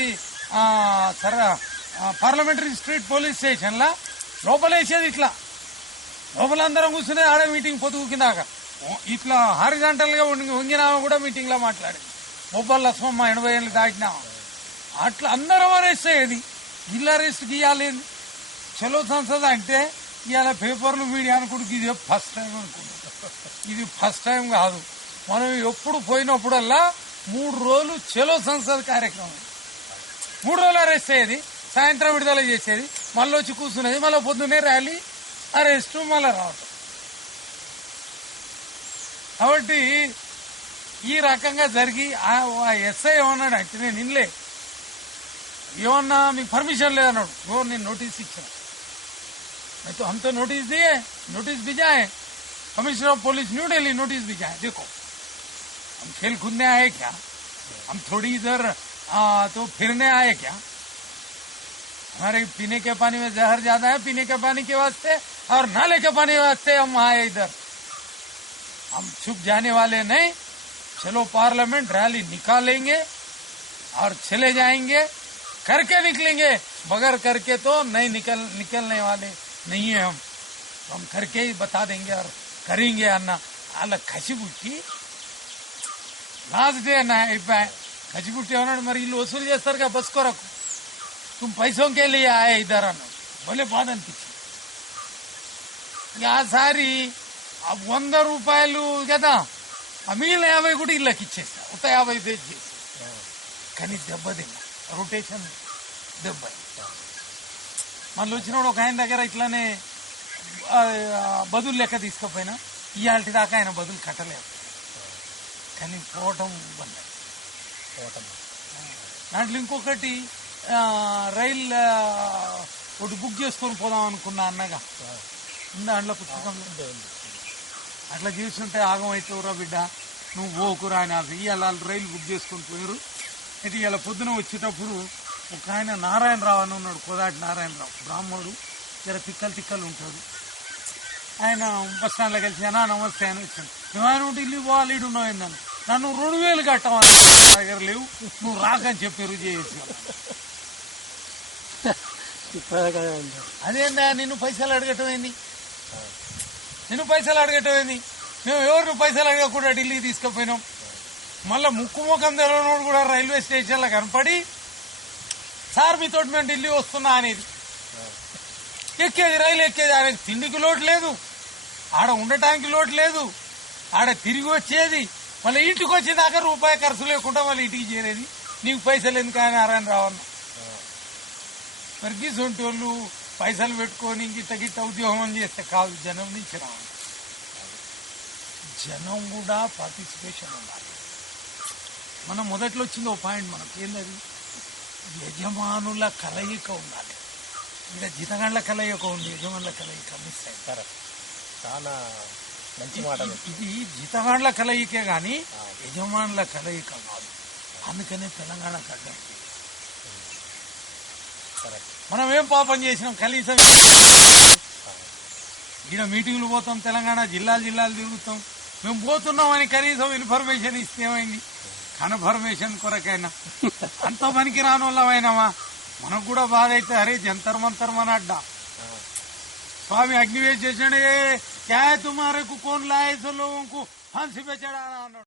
పార్లమెంటరీ స్ట్రీట్ పోలీస్ స్టేషన్ లా లోపలేసేది ఇట్లా, లోపలందరం కూర్చునే ఆడే మీటింగ్ పొద్దుకు కిందాక ఇట్లా హారిజాంటల్ గా వంగినామా కూడా మీటింగ్ లో మాట్లాడేది. బొబ్బల్ లక్ష్మమ్మ 80 ఏళ్ళు దాటినామా అట్లా అందరం అరెస్ట్ అయ్యేది. వీళ్ళు అరెస్ట్ గీయాలేదు. చలో సంసద్ అంటే ఇవాళ పేపర్లు మీడియా అనుకుంటూ ఇది ఫస్ట్ టైం అనుకుంటా. ఇది ఫస్ట్ టైం కాదు. మనం ఎప్పుడు పోయినప్పుడల్లా 3 రోజులు చలో సంసద్ కార్యక్రమం, 3 రోజులు అరెస్ట్ అయ్యేది, సాయంత్రం విడుదల చేసేది, మళ్ళీ వచ్చి కూర్చునేది, మళ్ళీ పొద్దున్నే ర్యాలీ, అరెస్టు, మళ్ళీ రావటం. కాబట్టి ఈ రకంగా జరిగి ఆ ఎస్ఐ ఏమన్నాడు అంటే, నేను ఇన్లే ఏమన్నా మీకు పర్మిషన్ లేదన్నాడు. నేను నోటీస్ ఇచ్చాను, तो हम तो नोटिस दिए, नोटिस भिजाए, commissioner of police New Delhi notice भिजाए. देखो हम खेल कूदने आए क्या, हम थोड़ी इधर तो फिरने आए क्या. हमारे पीने के पानी में जहर ज्यादा है, पीने के पानी के वास्ते और नाले के पानी के वास्ते हम आए इधर. हम छुप जाने वाले नहीं. चलो पार्लियामेंट रैली निकालेंगे और चले जाएंगे, करके निकलेंगे. बगैर करके तो नहीं निकलने वाले नहीं है हम करके ही बता देंगे और करेंगे అన్న. అలా కసిపుట్టి లాస్ట్ డే అన్న అయిపోయి కసిపుట్టి అన్నాడు, మరి వీళ్ళు వసూలు చేస్తారుగా బస్ కొరకు, तुम पैसों के लिए आए इधर అన్నాడు. భలే బాధ అనిపించింది. ఆసారి 100 రూపాయలు కదా, ఆ మిగిలిన 50 కూడా ఇళ్ళకి ఇచ్చేస్తా, ఒక 50 తెచ్చేసి. కానీ దెబ్బ తిన్నా, రొటేషన్ దెబ్బ. మళ్ళీ వచ్చినప్పుడు ఒక ఆయన దగ్గర ఇట్లానే బదులు లెక్క తీసుకుపోయినా, ఇవాళ దాకా ఆయన బదులు కట్టలేదు. కానీ పోవటం బంద్. దాంట్లో ఇంకొకటి రైల్ ఒకటి బుక్ చేసుకొని పోదాం అనుకున్నా అన్నగా దాంట్లో పుస్తకంలో అట్లా చూస్తుంటే ఆగం అవుతావురా బిడ్డ, నువ్వు పోకురా అని. ఇవాళ రైలు బుక్ చేసుకొని పోయారు. అయితే ఇవాళ పొద్దున వచ్చేటప్పుడు ఒక ఆయన నారాయణరావు అని ఉన్నాడు, కోదాటి నారాయణరావు, బ్రాహ్మణుడు, జర తిక్కలు ఉంటాడు. ఆయన బస్ స్టాండ్లో కలిసి అన్నా నమస్తే అని వచ్చాను. ఏమైనా ఉంటే ఇల్లు పోవాలి, ఇడు ఉన్నావు ఏందని. నన్ను 2,000 కట్టమని దగ్గర లేవు, నువ్వు రాకని చెప్పారు చేసి. అదేందా నిన్ను పైసలు అడగటం ఏంది, మేము ఎవరిని పైసలు అడగకుండా ఢిల్లీ తీసుకుపోయినాం. మళ్ళా ముఖం తెలవనోడు కూడా రైల్వే స్టేషన్లో కనపడి, సార్ మీతో మేము ఢిల్లీ వస్తున్నా అనేది. ఎక్కేది రైలు ఎక్కేది, ఆయనకి తిండికి లోటు లేదు, ఆడ ఉండటానికి లోటు లేదు, ఆడ తిరిగి వచ్చేది, మళ్ళీ ఇంటికి వచ్చేదాకా రూపాయి ఖర్చు లేకుండా మళ్ళీ ఇంటికి చేరేది. నీకు పైసలు ఎందుకు ఆయన నారాయణరావు అన్న. మరి గిసొంటి వాళ్ళు పైసలు పెట్టుకొని గిట్ట ఉద్యోగం చేస్తే కాదు, జనం నుంచి రావాలి. జనం కూడా పార్టిసిపేషన్ ఉండాలి. మనం మొదట్లో వచ్చింది ఓ పాయింట్, మనకి ఏంటది, యజమానుల కలయిక ఉండాలి. ఇంకా జీతగాండ్ల కలయిక ఉంది, యజమానుల కలయిక మిస్ అయింది. చాలా మంచి మాట. ఇది జీతగాండ్ల కలయికే గాని యజమానుల కలయిక కాదు. అందుకనే తెలంగాణ కట్టాలి. మనం ఏం పాపం చేసినాం, కనీసం ఈడ మీటింగ్లు పోతాం, తెలంగాణ జిల్లాలు తిరుగుతాం. మేము పోతున్నామని కనీసం ఇన్ఫర్మేషన్ ఇస్తే ఏమైంది, కన్ఫర్మేషన్ కొరకైనా అంత పనికి రాని వాళ్ళమైనామా. మనకు కూడా బాధ అయితే, అరే జంతర్ మంతర్ మన అడ్డా స్వామి అగ్నివేశ్ చేసాడే, క్యా తుమారే కు కోన్ లాయే సో లోగోं को फांसी पे चढ़ाना అన్నాడు.